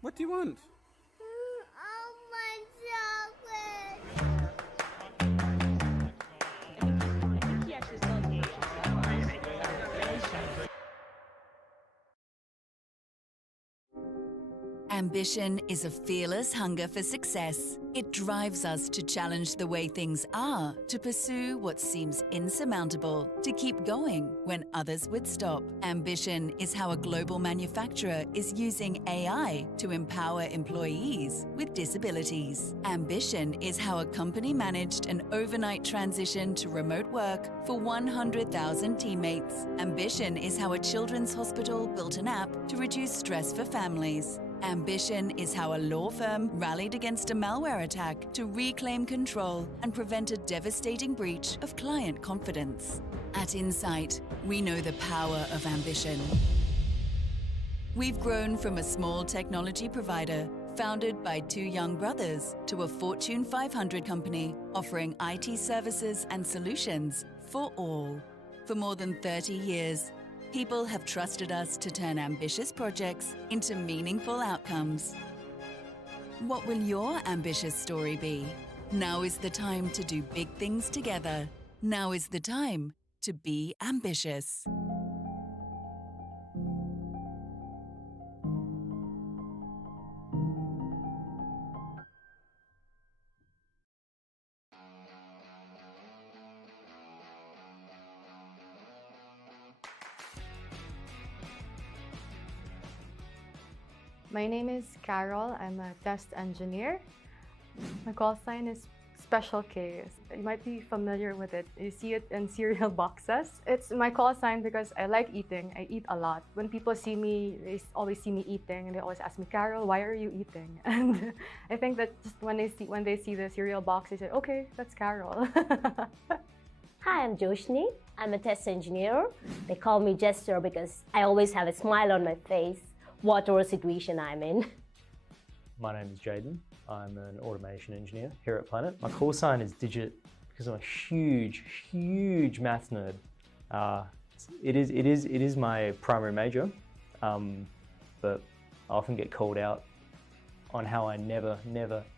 What do you want? Ambition is a fearless hunger for success. It drives us to challenge the way things are, to pursue what seems insurmountable, to keep going when others would stop. Ambition is how a global manufacturer is using AI to empower employees with disabilities. Ambition is how a company managed an overnight transition to remote work for 100,000 teammates. Ambition is how a children's hospital built an app to reduce stress for families. Ambition is how a law firm rallied against a malware attack to reclaim control and prevent a devastating breach of client confidence. At Insight, we know the power of ambition. We've grown from a small technology provider founded by two young brothers to a Fortune 500 company offering IT services and solutions for all. For more than 30 years, people have trusted us to turn ambitious projects into meaningful outcomes. What will your ambitious story be? Now is the time to do big things together. Now is the time to be ambitious. My name is Carol. I'm a test engineer. My call sign is Special K. You might be familiar with it. You see it in cereal boxes. It's my call sign because I like eating. I eat a lot. When people see me, they always see me eating, and they always ask me, Carol, why are you eating? And I think that just when they see the cereal box, they say, okay, that's Carol. Hi, I'm Joshni. I'm a test engineer. They call me Jester because I always have a smile on my face, whatever situation I'm in. My name is Jaden. I'm an automation engineer here at Planet. My call sign is Digit because I'm a huge maths nerd. It is my primary major, but I often get called out on how I never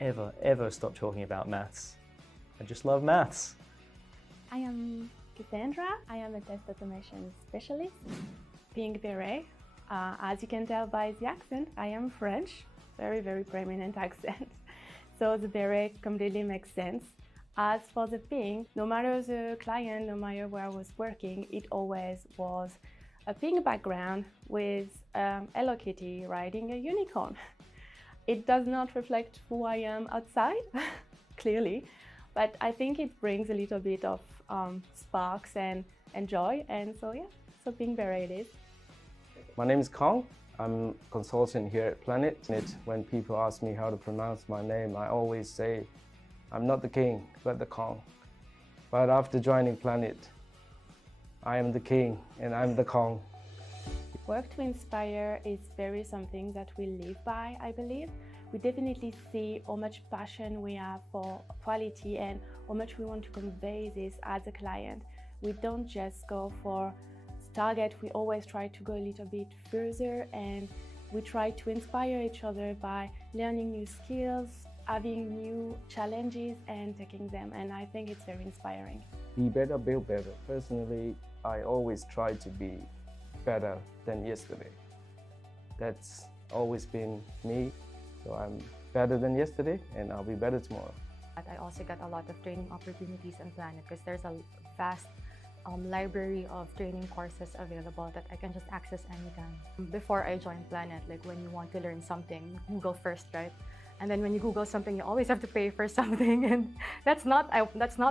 ever stop talking about maths. I just love maths. I am Cassandra. I am a test automation specialist. Being beret, as you can tell by the accent, I am French. Very prominent accent. So the beret completely makes sense. As for the ping, no matter the client, no matter where I was working, it always was a ping background with Hello Kitty riding a unicorn. It does not reflect who I am outside, clearly, but I think it brings a little bit of sparks and joy, and so yeah, so ping beret it is. My name is Kong. I'm a consultant here at Planet. When people ask me how to pronounce my name, I always say, I'm not the king, but the Kong. But after joining Planet, I am the king and I'm the Kong. Work to inspire is very something that we live by, I believe. We definitely see how much passion we have for quality and how much we want to convey this as a client. We don't just go for target, we always try to go a little bit further, and we try to inspire each other by learning new skills, having new challenges and taking them, and I think it's very inspiring. Be better, build better. Personally, I always try to be better than yesterday. That's always been me, so I'm better than yesterday and I'll be better tomorrow. I also got a lot of training opportunities on Planet because there's a vast library of training courses available that I can just access anytime. Before I joined Planet, like when you want to learn something, you go first, right? And then when you Google something, you always have to pay for something, and that's not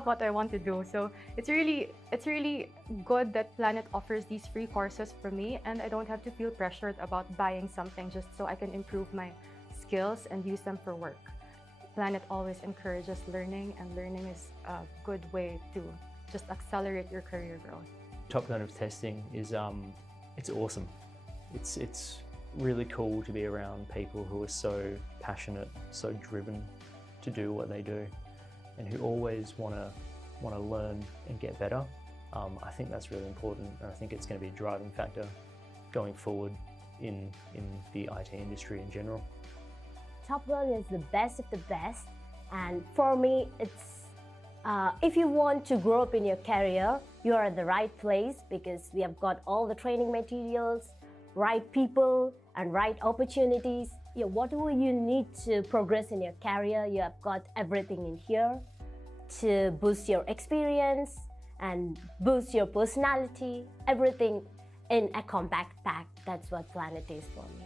what I want to do. So it's really good that Planet offers these free courses for me, and I don't have to feel pressured about buying something just so I can improve my skills and use them for work. Planet always encourages learning, and learning is a good way to just accelerate your career growth. Top Gun of testing is it's awesome. It's really cool to be around people who are so passionate, so driven to do what they do, and who always want to learn and get better. I think that's really important, and I think it's going to be a driving factor going forward in the IT industry in general. Top Gun is the best of the best, and for me, it's if you want to grow up in your career, you are at the right place because we have got all the training materials, right people, and right opportunities. Yeah, whatever you need to progress in your career, you have got everything in here to boost your experience and boost your personality. Everything in a compact pack. That's what Planet is for me.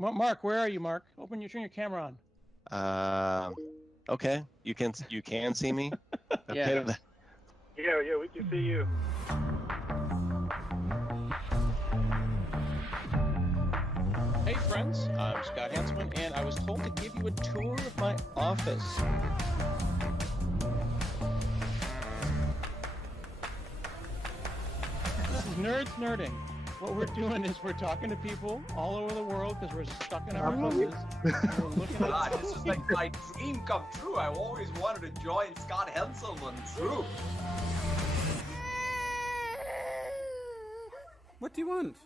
Mark, where are you, Mark? Turn your camera on. Okay, you can see me. Yeah. Okay. Yeah, we can see you. Hey friends, I'm Scott Hanselman, and I was told to give you a tour of my office. This is Nerds Nerding. What we're doing is we're talking to people all over the world because we're stuck in our houses. We're looking at This is like my dream come true. I always wanted to join Scott Hanselman's group. What do you want?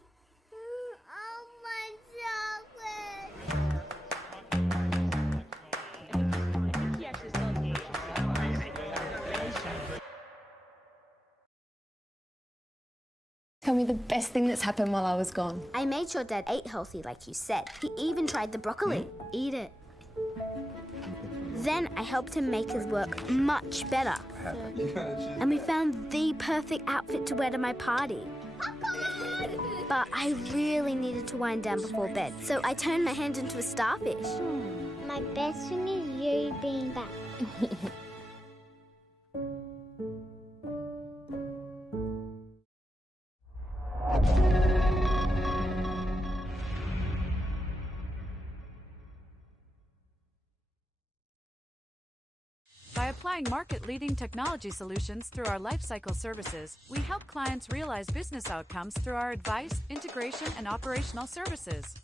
Tell me the best thing that's happened while I was gone. I made sure Dad ate healthy like you said. He even tried the broccoli. Eat it. Then I helped him make his work much better. And we found the perfect outfit to wear to my party. But I really needed to wind down before bed, so I turned my hand into a starfish. My best thing is you being back. By applying market-leading technology solutions through our lifecycle services, we help clients realize business outcomes through our advice, integration, and operational services.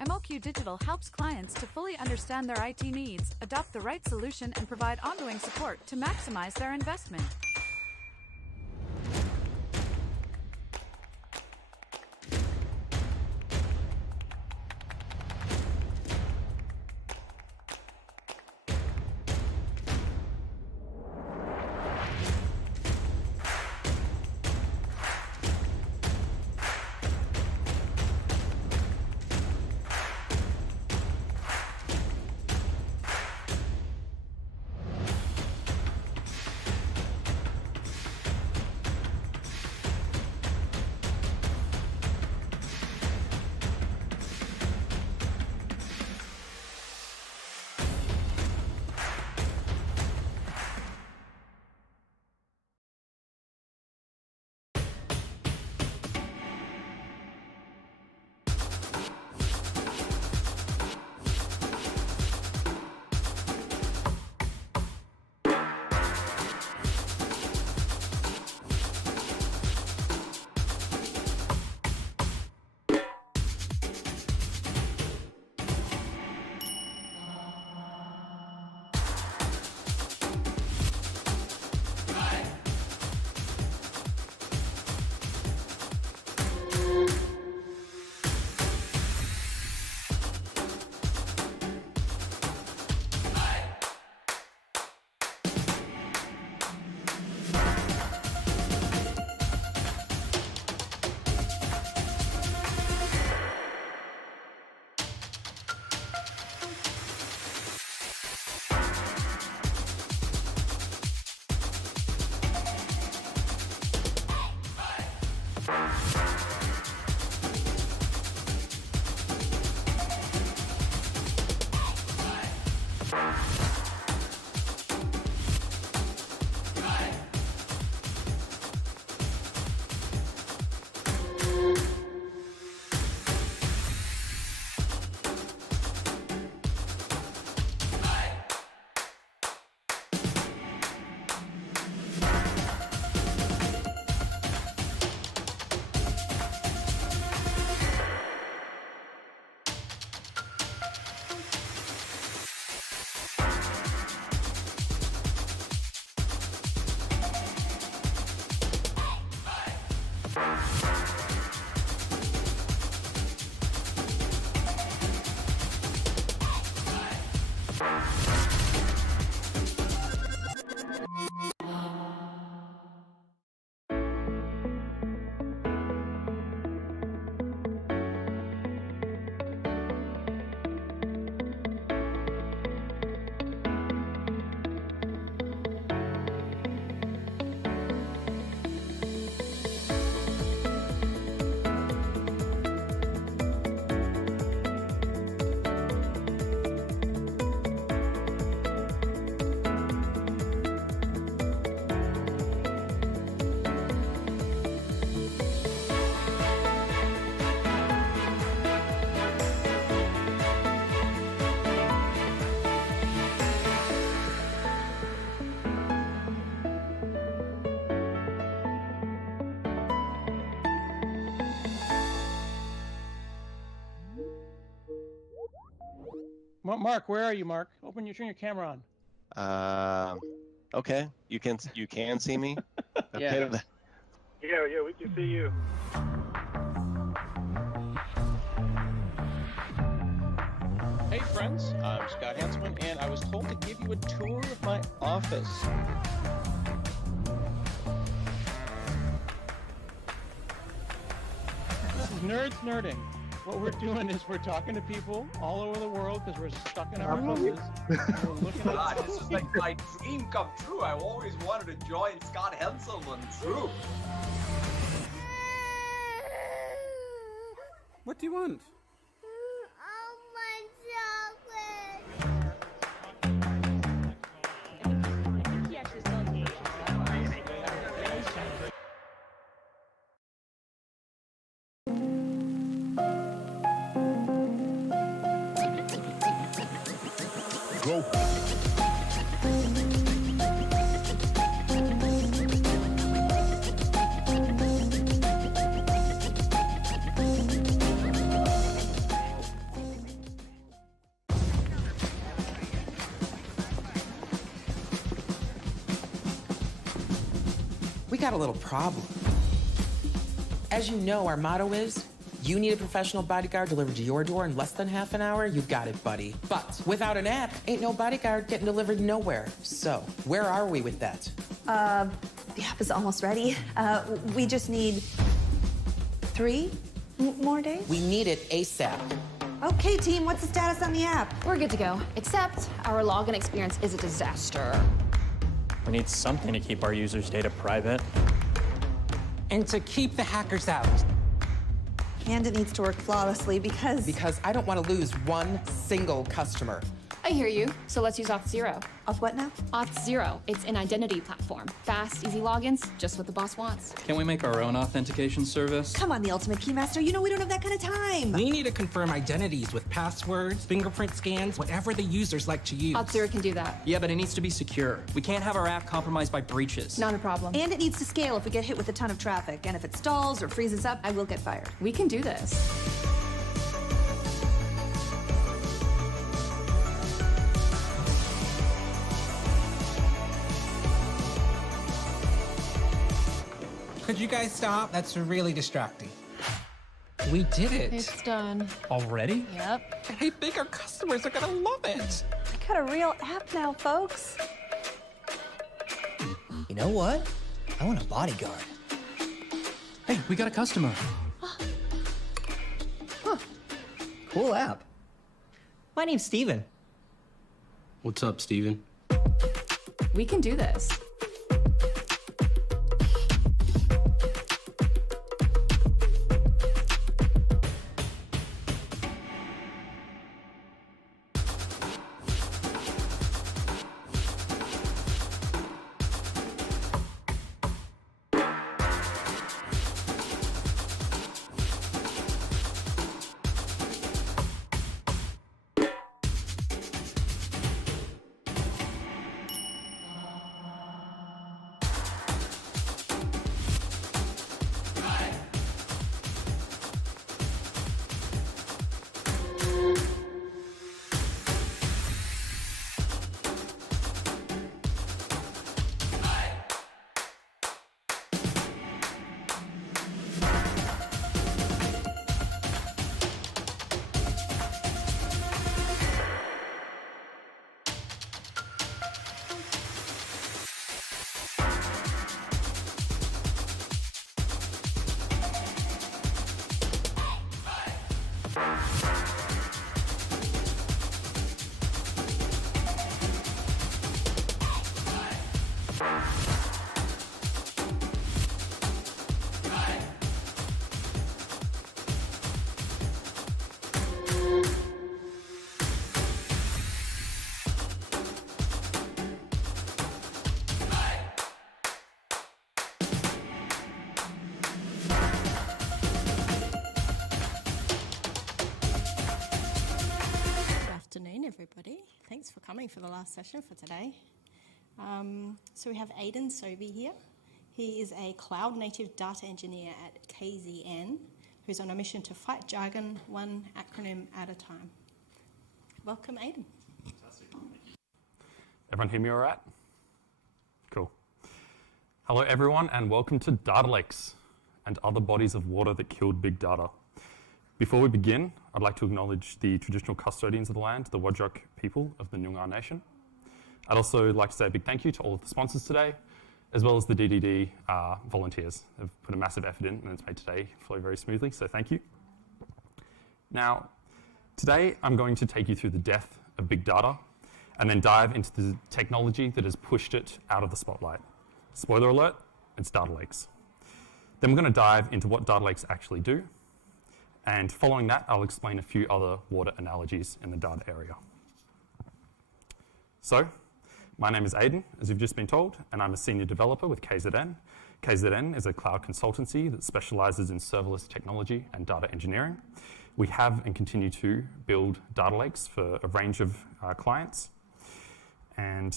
MOQ Digital helps clients to fully understand their IT needs, adopt the right solution, and provide ongoing support to maximize their investment. Mark, where are you, Mark? Turn your camera on. Okay, you can see me. Yeah, we can see you. Hey friends, I'm Scott Hanselman, and I was told to give you a tour of my office. nerds nerding. What we're doing is we're talking to people all over the world because we're stuck in our houses. And we're looking at This is like my dream come true. I always wanted to join Scott Henselman's group. What do you want? Go. We got a little problem. As you know, our motto is, you need a professional bodyguard delivered to your door in less than half an hour, you got it, buddy. But without an app, ain't no bodyguard getting delivered nowhere. So, where are we with that? The app is almost ready. We just need 3 more days? We need it ASAP. Okay, team, what's the status on the app? We're good to go, except our login experience is a disaster. We need something to keep our users' data private. And to keep the hackers out. And it needs to work flawlessly because... Because I don't want to lose one single customer. I hear you, so let's use Auth0. Auth what now? Auth0, it's an identity platform. Fast, easy logins, just what the boss wants. Can we make our own authentication service? Come on, the ultimate keymaster, you know we don't have that kind of time. We need to confirm identities with passwords, fingerprint scans, whatever the users like to use. Auth0 can do that. Yeah, but it needs to be secure. We can't have our app compromised by breaches. Not a problem. And it needs to scale if we get hit with a ton of traffic. And if it stalls or freezes up, I will get fired. We can do this. Could you guys stop? That's really distracting. We did it. It's done. Already? Yep. And I think our customers are gonna love it. I got a real app now, folks. You know what? I want a bodyguard. Hey, we got a customer. Cool app. My name's Steven. What's up, Steven? We can do this. Everybody. Thanks for coming for the last session for today. So we have Aidan Sobey here. He is a cloud-native data engineer at KZN who's on a mission to fight jargon one acronym at a time. Welcome, Aidan. Fantastic. Everyone hear me all right? Cool. Hello, everyone, and welcome to data lakes and other bodies of water that killed big data. Before we begin, I'd like to acknowledge the traditional custodians of the land, the Whadjuk people of the Noongar Nation. I'd also like to say a big thank you to all of the sponsors today, as well as the DDD volunteers. They've put a massive effort in, and it's made today flow very smoothly, so thank you. Now, today I'm going to take you through the death of big data and then dive into the technology that has pushed it out of the spotlight. Spoiler alert, it's data lakes. Then we're going to dive into what data lakes actually do, and following that, I'll explain a few other water analogies in the data area. So, my name is Aidan, as you've just been told, and I'm a senior developer with KZN. KZN is a cloud consultancy that specializes in serverless technology and data engineering. We have and continue to build data lakes for a range of clients. And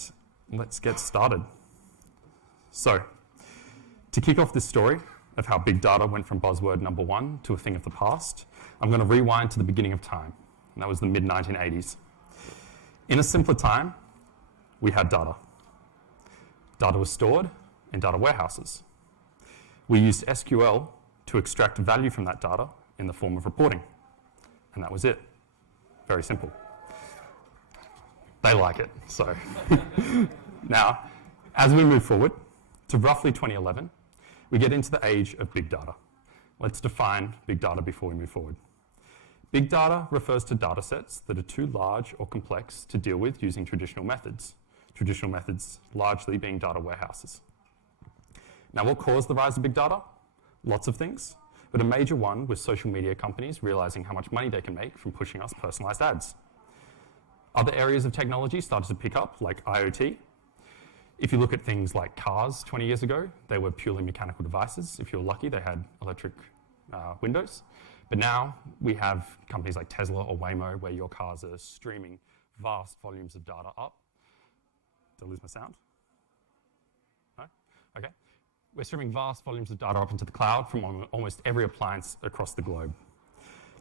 let's get started. So, to kick off this story of how big data went from buzzword number one to a thing of the past, I'm going to rewind to the beginning of time, and that was the mid-1980s. In a simpler time, we had data. Data was stored in data warehouses. We used SQL to extract value from that data in the form of reporting. And that was it. Very simple. They like it, so. Now, as we move forward to roughly 2011, we get into the age of big data. Let's define big data before we move forward. Big data refers to data sets that are too large or complex to deal with using traditional methods. Traditional methods largely being data warehouses. Now, what caused the rise of big data? Lots of things, but a major one was social media companies realizing how much money they can make from pushing us personalized ads. Other areas of technology started to pick up, like IoT. If you look at things like cars 20 years ago, they were purely mechanical devices. If you were lucky, they had electric windows. But now we have companies like Tesla or Waymo where your cars are streaming vast volumes of data up. Did I lose my sound? No? Okay. We're streaming vast volumes of data up into the cloud from almost every appliance across the globe.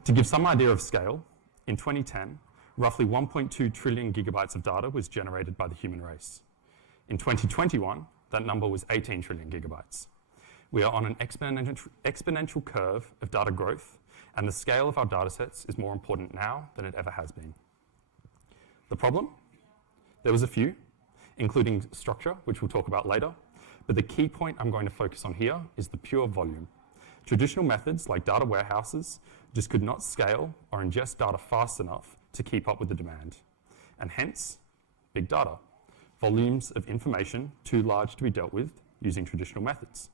To give some idea of scale, in 2010, roughly 1.2 trillion gigabytes of data was generated by the human race. In 2021, that number was 18 trillion gigabytes. We are on an exponential curve of data growth, and the scale of our data sets is more important now than it ever has been. The problem? There was a few, including structure, which we'll talk about later, but the key point I'm going to focus on here is the pure volume. Traditional methods like data warehouses just could not scale or ingest data fast enough to keep up with the demand, and hence, big data. Volumes of information too large to be dealt with using traditional methods.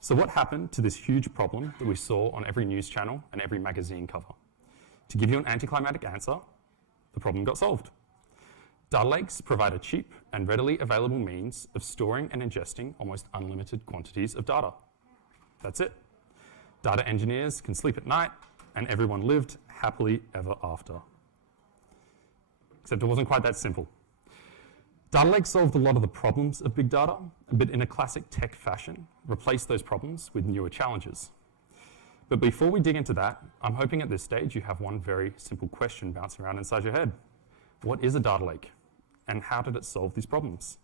So what happened to this huge problem that we saw on every news channel and every magazine cover? To give you an anticlimactic answer, the problem got solved. Data lakes provide a cheap and readily available means of storing and ingesting almost unlimited quantities of data. That's it. Data engineers can sleep at night, and everyone lived happily ever after. Except it wasn't quite that simple. Data lakes solved a lot of the problems of big data, but in a classic tech fashion, replaced those problems with newer challenges. But before we dig into that, I'm hoping at this stage you have one very simple question bouncing around inside your head. What is a data lake, and how did it solve these problems?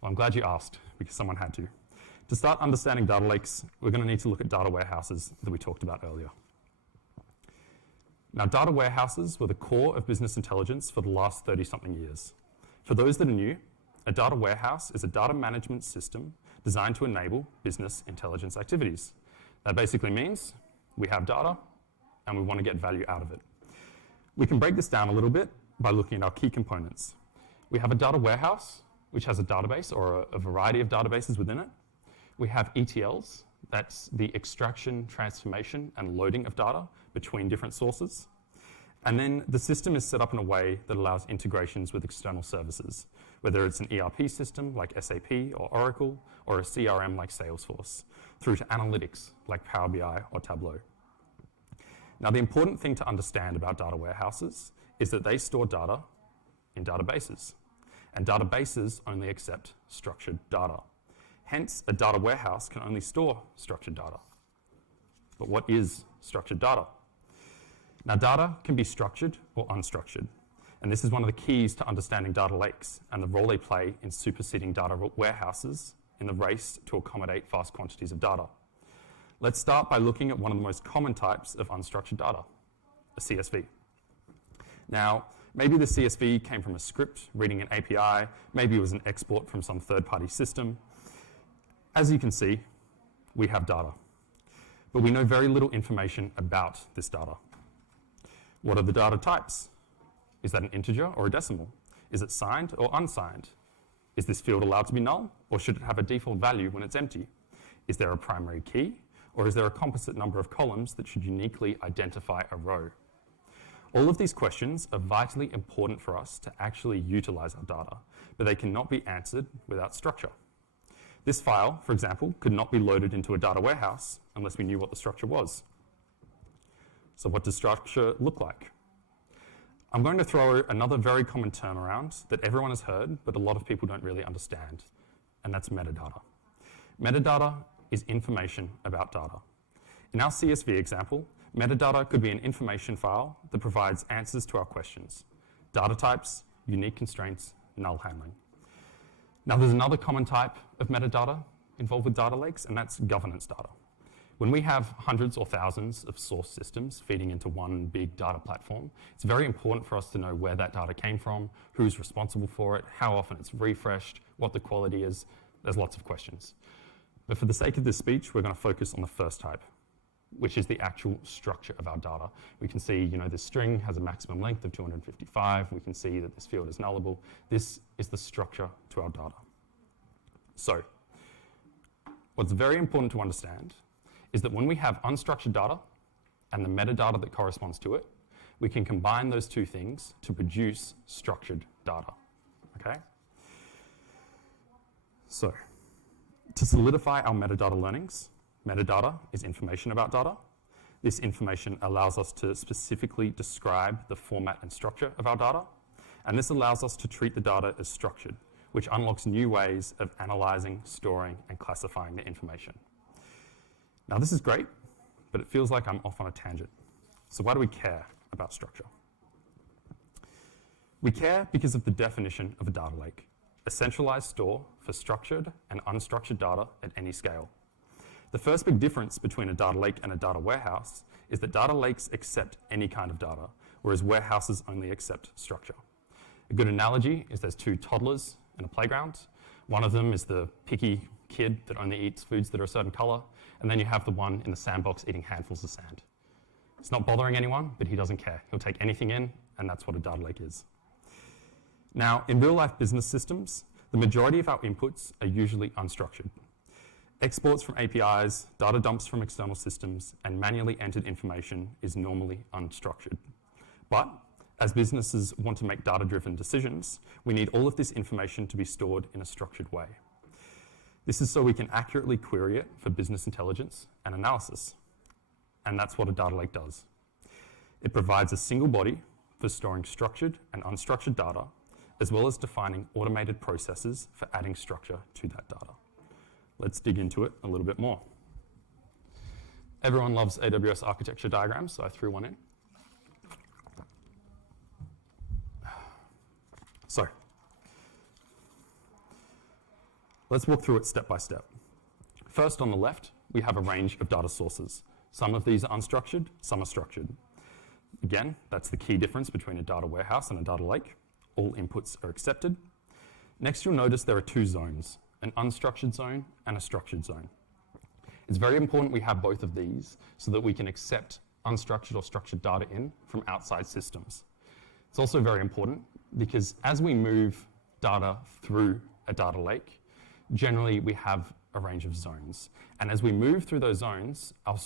Well, I'm glad you asked, because someone had to. To start understanding data lakes, we're going to need to look at data warehouses that we talked about earlier. Now, data warehouses were the core of business intelligence for the last 30-something years. For those that are new, a data warehouse is a data management system designed to enable business intelligence activities. That basically means we have data and we want to get value out of it. We can break this down a little bit by looking at our key components. We have a data warehouse, which has a database or a variety of databases within it. We have ETLs, that's the extraction, transformation, and loading of data between different sources. And then the system is set up in a way that allows integrations with external services, whether it's an ERP system like SAP or Oracle, or a CRM like Salesforce, through to analytics like Power BI or Tableau. Now, the important thing to understand about data warehouses is that they store data in databases, and databases only accept structured data. Hence, a data warehouse can only store structured data. But what is structured data? Now, data can be structured or unstructured, and this is one of the keys to understanding data lakes and the role they play in superseding data warehouses in the race to accommodate vast quantities of data. Let's start by looking at one of the most common types of unstructured data, a CSV. Now, Maybe the CSV came from a script reading an API, maybe it was an export from some third-party system. As you can see, we have data, but we know very little information about this data. What are the data types? Is that an integer or a decimal? Is it signed or unsigned? Is this field allowed to be null, or should it have a default value when it's empty? Is there a primary key, or is there a composite number of columns that should uniquely identify a row? All of these questions are vitally important for us to actually utilize our data, but they cannot be answered without structure. This file, for example, could not be loaded into a data warehouse unless we knew what the structure was. So what does structure look like? I'm going to throw another very common term around that everyone has heard, but a lot of people don't really understand, and that's metadata. Metadata is information about data. In our CSV example, metadata could be an information file that provides answers to our questions, data types, unique constraints, null handling. Now there's another common type of metadata involved with data lakes, and that's governance data. When we have hundreds or thousands of source systems feeding into one big data platform, it's very important for us to know where that data came from, who's responsible for it, how often it's refreshed, what the quality is. There's lots of questions. But for the sake of this speech, we're going to focus on the first type, which is the actual structure of our data. We can see, this string has a maximum length of 255. We can see that this field is nullable. This is the structure to our data. So, what's very important to understand is that when we have unstructured data and the metadata that corresponds to it, we can combine those two things to produce structured data, okay? So, to solidify our metadata learnings, metadata is information about data. This information allows us to specifically describe the format and structure of our data, and this allows us to treat the data as structured, which unlocks new ways of analyzing, storing, and classifying the information. Now this is great, but it feels like I'm off on a tangent. So why do we care about structure? We care because of the definition of a data lake, a centralized store for structured and unstructured data at any scale. The first big difference between a data lake and a data warehouse is that data lakes accept any kind of data, whereas warehouses only accept structure. A good analogy is there's two toddlers in a playground. One of them is the picky kid that only eats foods that are a certain color, and then you have the one in the sandbox eating handfuls of sand. It's not bothering anyone, but he doesn't care. He'll take anything in, and that's what a data lake is. Now, in real-life business systems, the majority of our inputs are usually unstructured. Exports from APIs, data dumps from external systems, and manually entered information is normally unstructured. But as businesses want to make data-driven decisions, we need all of this information to be stored in a structured way. This is so we can accurately query it for business intelligence and analysis. And that's what a data lake does. It provides a single body for storing structured and unstructured data, as well as defining automated processes for adding structure to that data. Let's dig into it a little bit more. Everyone loves AWS architecture diagrams, so I threw one in. So, let's walk through it step by step. First, on the left, we have a range of data sources. Some of these are unstructured, some are structured. Again, that's the key difference between a data warehouse and a data lake. All inputs are accepted. Next, you'll notice there are two zones, an unstructured zone and a structured zone. It's very important we have both of these so that we can accept unstructured or structured data in from outside systems. It's also very important because as we move data through a data lake, generally we have a range of zones. And as we move through those zones, our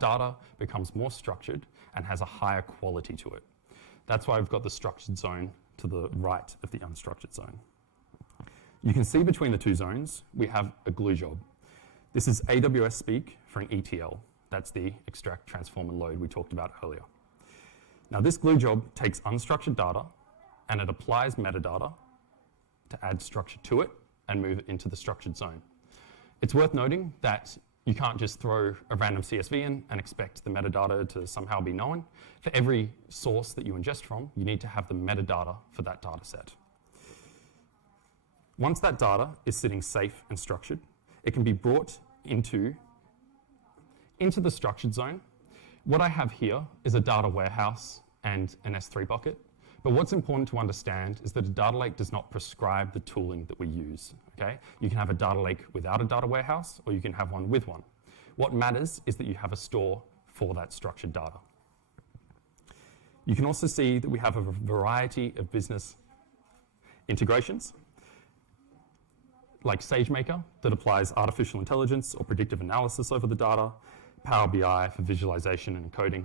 data becomes more structured and has a higher quality to it. That's why we've got the structured zone to the right of the unstructured zone. You can see between the two zones, we have a glue job. This is AWS speak for an ETL. That's the extract, transform, and load we talked about earlier. Now this glue job takes unstructured data and it applies metadata to add structure to it and move it into the structured zone. It's worth noting that you can't just throw a random CSV in and expect the metadata to somehow be known. For every source that you ingest from, you need to have the metadata for that data set. Once that data is sitting safe and structured, it can be brought into the structured zone. What I have here is a data warehouse and an S3 bucket. But what's important to understand is that a data lake does not prescribe the tooling that we use, okay? You can have a data lake without a data warehouse, or you can have one with one. What matters is that you have a store for that structured data. You can also see that we have a variety of business integrations, like SageMaker, that applies artificial intelligence or predictive analysis over the data, Power BI for visualization and encoding.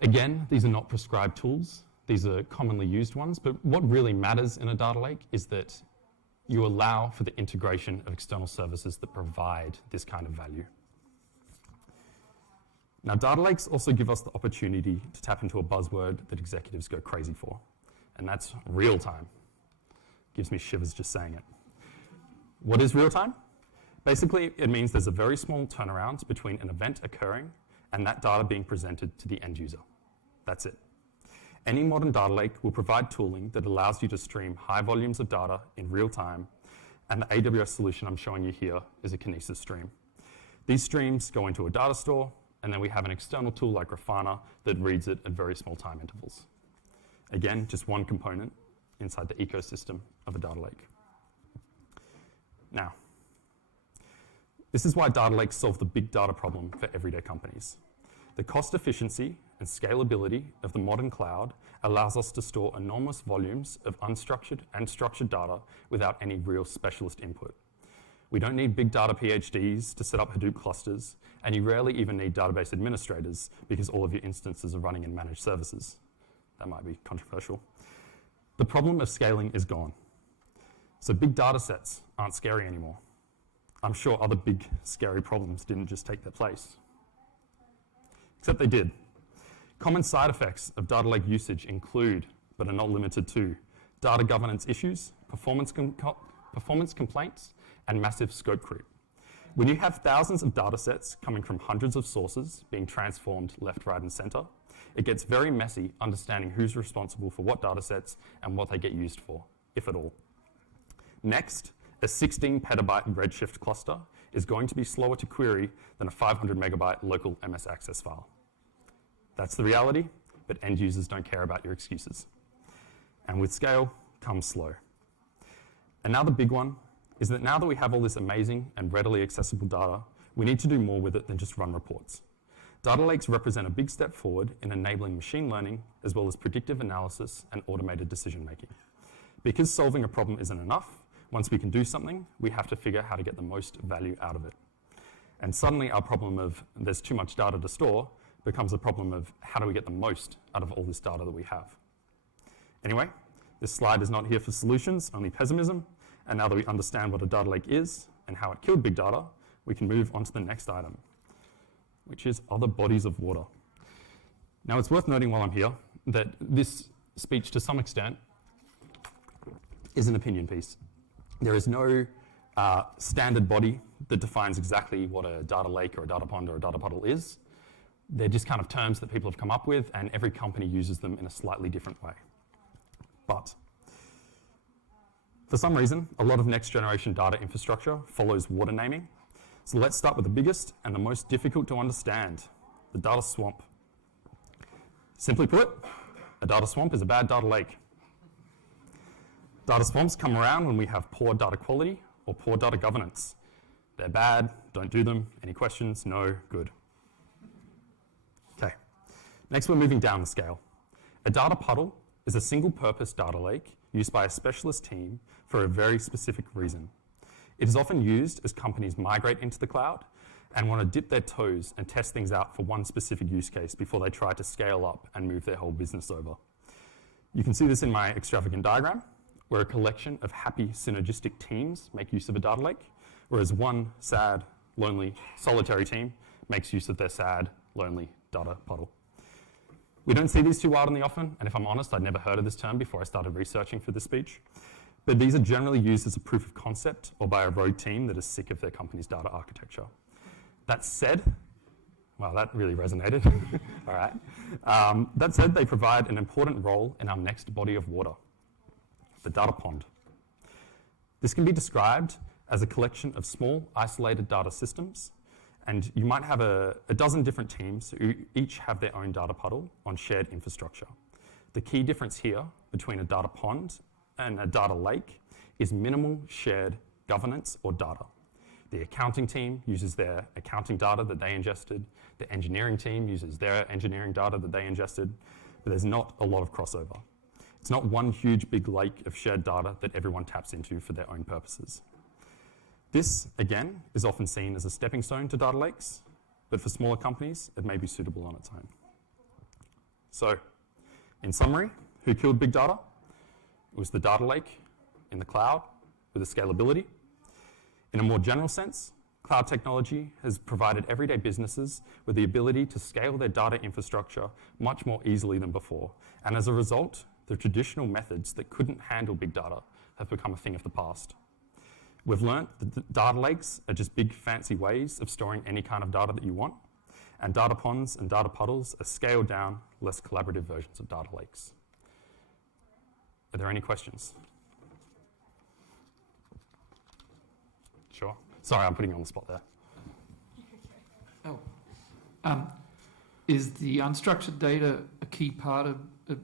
Again, these are not prescribed tools. These are commonly used ones, but what really matters in a data lake is that you allow for the integration of external services that provide this kind of value. Now, data lakes also give us the opportunity to tap into a buzzword that executives go crazy for, and that's real time. Gives me shivers just saying it. What is real time? Basically, it means there's a very small turnaround between an event occurring and that data being presented to the end user. That's it. Any modern data lake will provide tooling that allows you to stream high volumes of data in real time, and the AWS solution I'm showing you here is a Kinesis stream. These streams go into a data store, and then we have an external tool like Grafana that reads it at very small time intervals. Again, just one component inside the ecosystem of a data lake. Now, this is why data lakes solve the big data problem for everyday companies. The cost efficiency and scalability of the modern cloud allows us to store enormous volumes of unstructured and structured data without any real specialist input. We don't need big data PhDs to set up Hadoop clusters, and you rarely even need database administrators because all of your instances are running in managed services. That might be controversial. The problem of scaling is gone. So big data sets aren't scary anymore. I'm sure other big, scary problems didn't just take their place. Except they did. Common side effects of data lake usage include, but are not limited to, data governance issues, performance complaints, and massive scope creep. When you have thousands of data sets coming from hundreds of sources being transformed left, right, and center, it gets very messy understanding who's responsible for what data sets and what they get used for, if at all. Next, a 16 petabyte Redshift cluster is going to be slower to query than a 500 megabyte local MS Access file. That's the reality, but end users don't care about your excuses. And with scale comes slow. And now the big one is that now that we have all this amazing and readily accessible data, we need to do more with it than just run reports. Data lakes represent a big step forward in enabling machine learning as well as predictive analysis and automated decision making. Because solving a problem isn't enough, once we can do something, we have to figure out how to get the most value out of it. And suddenly our problem of there's too much data to store becomes a problem of how do we get the most out of all this data that we have. Anyway, this slide is not here for solutions, only pessimism. And now that we understand what a data lake is and how it killed big data, we can move on to the next item, which is other bodies of water. Now it's worth noting while I'm here that this speech to some extent is an opinion piece. There is no standard body that defines exactly what a data lake or a data pond or a data puddle is. They're just kind of terms that people have come up with, and every company uses them in a slightly different way. But for some reason, a lot of next generation data infrastructure follows water naming. So let's start with the biggest and the most difficult to understand, the data swamp. Simply put, a data swamp is a bad data lake. Data swamps come around when we have poor data quality or poor data governance. They're bad, don't do them. Any questions? No, good. Okay, next we're moving down the scale. A data puddle is a single-purpose data lake used by a specialist team for a very specific reason. It is often used as companies migrate into the cloud and want to dip their toes and test things out for one specific use case before they try to scale up and move their whole business over. You can see this in my extravagant diagram, where a collection of happy synergistic teams make use of a data lake, whereas one sad, lonely, solitary team makes use of their sad, lonely data puddle. We don't see these too wildly often, and if I'm honest, I'd never heard of this term before I started researching for this speech. But these are generally used as a proof of concept or by a rogue team that is sick of their company's data architecture. That said, wow, that really resonated. All right. That said, they provide an important role in our next body of water, the data pond. This can be described as a collection of small, isolated data systems, and you might have a dozen different teams who each have their own data puddle on shared infrastructure. The key difference here between a data pond and a data lake is minimal shared governance or data. The accounting team uses their accounting data that they ingested. The engineering team uses their engineering data that they ingested. But there's not a lot of crossover. It's not one huge big lake of shared data that everyone taps into for their own purposes. This, again, is often seen as a stepping stone to data lakes, but for smaller companies, it may be suitable on its own. So, in summary, who killed big data? It was the data lake in the cloud with the scalability. In a more general sense, cloud technology has provided everyday businesses with the ability to scale their data infrastructure much more easily than before. And as a result, the traditional methods that couldn't handle big data have become a thing of the past. We've learnt that data lakes are just big fancy ways of storing any kind of data that you want, and data ponds and data puddles are scaled down, less collaborative versions of data lakes. Are there any questions? Sure. Sorry, I'm putting you on the spot there. Is the unstructured data a key part of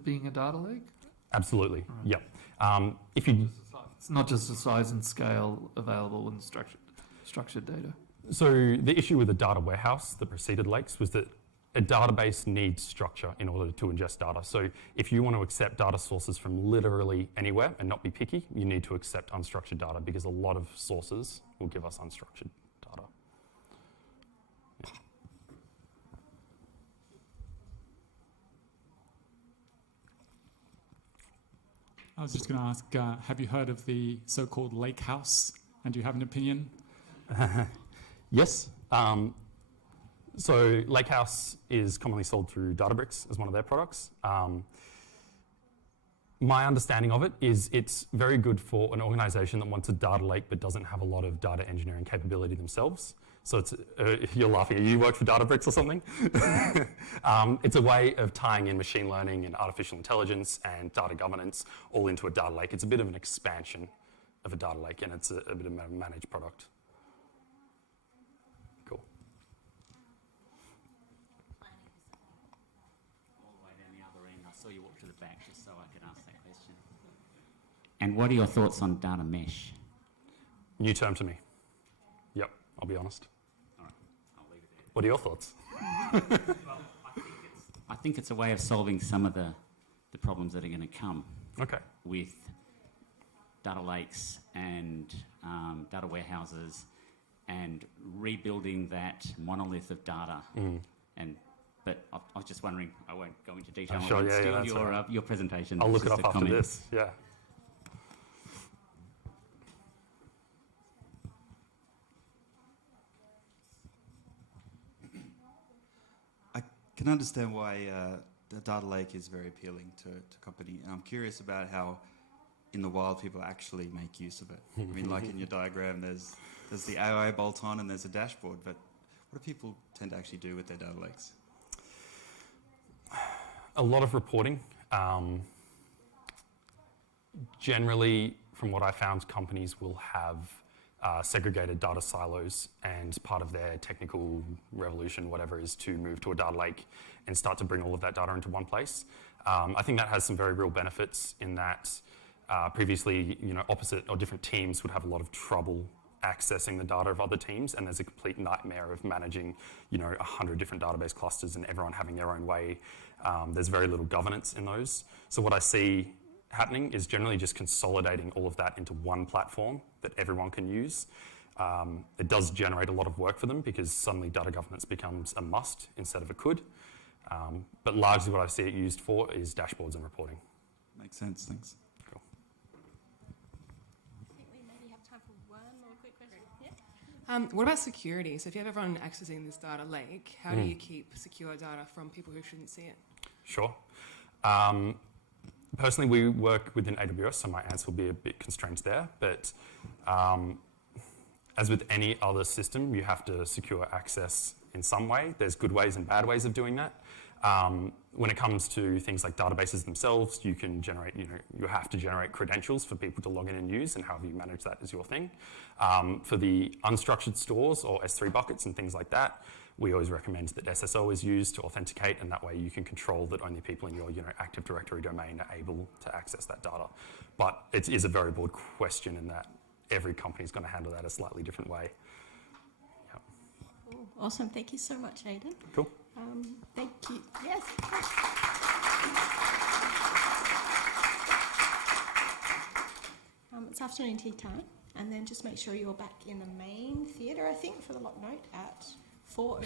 being a data lake? Absolutely, yep. If you It's not just the size and scale available in structured data. So the issue with the data warehouse that preceded lakes was that a database needs structure in order to ingest data. So if you want to accept data sources from literally anywhere and not be picky, you need to accept unstructured data because a lot of sources will give us unstructured data. Yeah. I was just going to ask, have you heard of the so-called lake house, and do you have an opinion? Yes. So Lakehouse is commonly sold through Databricks as one of their products. My understanding of it is it's very good for an organization that wants a data lake but doesn't have a lot of data engineering capability themselves. So it's, you're laughing, you work for Databricks or something? It's a way of tying in machine learning and artificial intelligence and data governance all into a data lake. It's a bit of an expansion of a data lake, and it's a bit of a managed product. Cool. All the way down the other end, I saw you walk to the back just so I could ask that question. And what are your thoughts on data mesh? New term to me. Yep, I'll be honest. All right, I'll leave it there. What are your thoughts? Well, I think it's a way of solving some of the problems that are going to come with data lakes and data warehouses and rebuilding that monolith of data. But I was just wondering, I won't go into detail. Sure, yeah, your presentation. I'll look it up after this, yeah. I can understand why the data lake is very appealing to company. And I'm curious about how in the wild people actually make use of it. I mean, like in your diagram, there's the AI bolt-on and there's a dashboard, but what do people tend to actually do with their data lakes? A lot of reporting. Generally, from what I found, companies will have segregated data silos, and part of their technical revolution, whatever, is to move to a data lake and start to bring all of that data into one place. I think that has some very real benefits in that previously, opposite or different teams would have a lot of trouble accessing the data of other teams, and there's a complete nightmare of managing, 100 different database clusters and everyone having their own way. There's very little governance in those. So what I see happening is generally just consolidating all of that into one platform that everyone can use. It does generate a lot of work for them because suddenly data governance becomes a must instead of a could. But largely what I see it used for is dashboards and reporting. Makes sense, thanks. Cool. I think we maybe have time for one more quick question. Yeah? What about security? So if you have everyone accessing this data lake, how do you keep secure data from people who shouldn't see it? Sure. Personally, we work within AWS, so my answer will be a bit constrained there. But as with any other system, you have to secure access in some way. There's good ways and bad ways of doing that. When it comes to things like databases themselves, you can generate, you have to generate credentials for people to log in and use, and however you manage that is your thing. For the unstructured stores or S3 buckets and things like that, we always recommend that SSO is used to authenticate, and that way you can control that only people in your Active Directory domain are able to access that data. But it is a very broad question in that every company is going to handle that a slightly different way. Yep. Cool. Awesome. Thank you so much, Aidan. Cool. Thank you. Yes. It's afternoon tea time, and then just make sure you're back in the main theatre, I think, for the lock note at 4:05.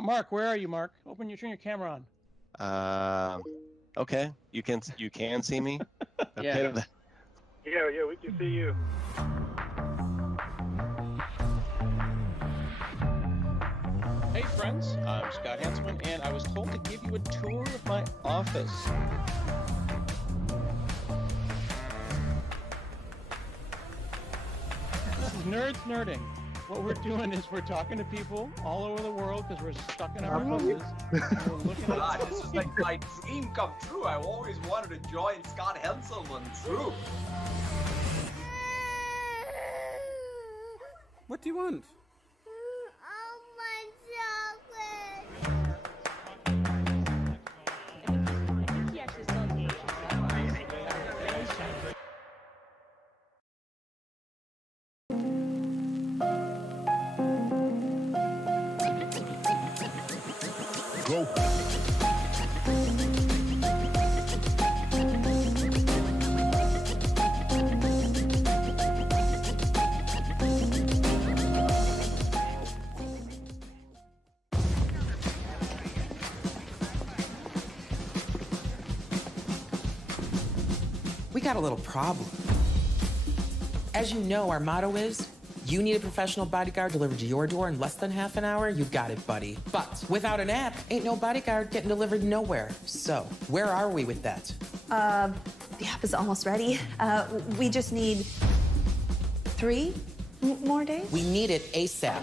Mark, where are you, Mark? Turn your camera on. Okay. You can see me? Okay. Yeah, we can see you. Hey friends, I'm Scott Hanselman, and I was told to give you a tour of my office. This is Nerds Nerding. What we're doing is we're talking to people all over the world because we're stuck in our offices. We're looking at God, this is like my dream come true. I've always wanted to join Scott Hanselman's group. What do you want? Go. We got a little problem. As you know, our motto is, You need a professional bodyguard delivered to your door in less than half an hour? You got it, buddy. But without an app, ain't no bodyguard getting delivered nowhere. So, where are we with that? The app is almost ready. We just need 3 more days? We need it ASAP.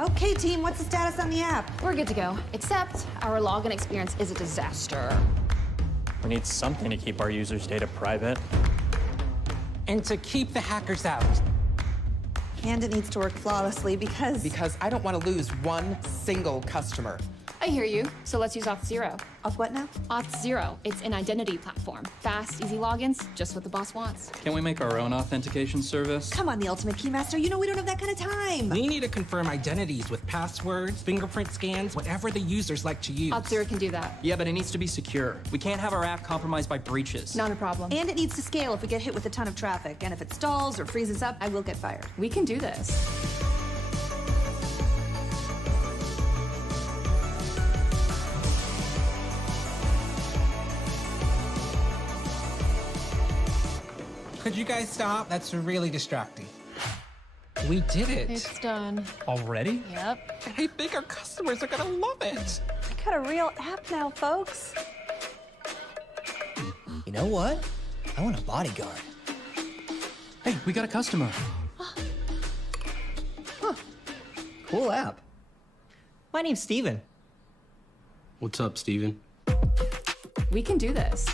Okay, team, what's the status on the app? We're good to go, except our login experience is a disaster. We need something to keep our users' data private. And to keep the hackers out. And it needs to work flawlessly because... Because I don't want to lose one single customer. I hear you, so let's use Auth0. Auth what now? Auth0, it's an identity platform. Fast, easy logins, just what the boss wants. Can we make our own authentication service? Come on, the Ultimate Keymaster, you know we don't have that kind of time. We need to confirm identities with passwords, fingerprint scans, whatever the users like to use. Auth0 can do that. Yeah, but it needs to be secure. We can't have our app compromised by breaches. Not a problem. And it needs to scale if we get hit with a ton of traffic. And if it stalls or freezes up, I will get fired. We can do this. Could you guys stop? That's really distracting. We did it. It's done. Already? Yep. I think our customers are gonna love it. I got a real app now, folks. You know what? I want a bodyguard. Hey, we got a customer. Huh. Cool app. My name's Steven. What's up, Steven? We can do this.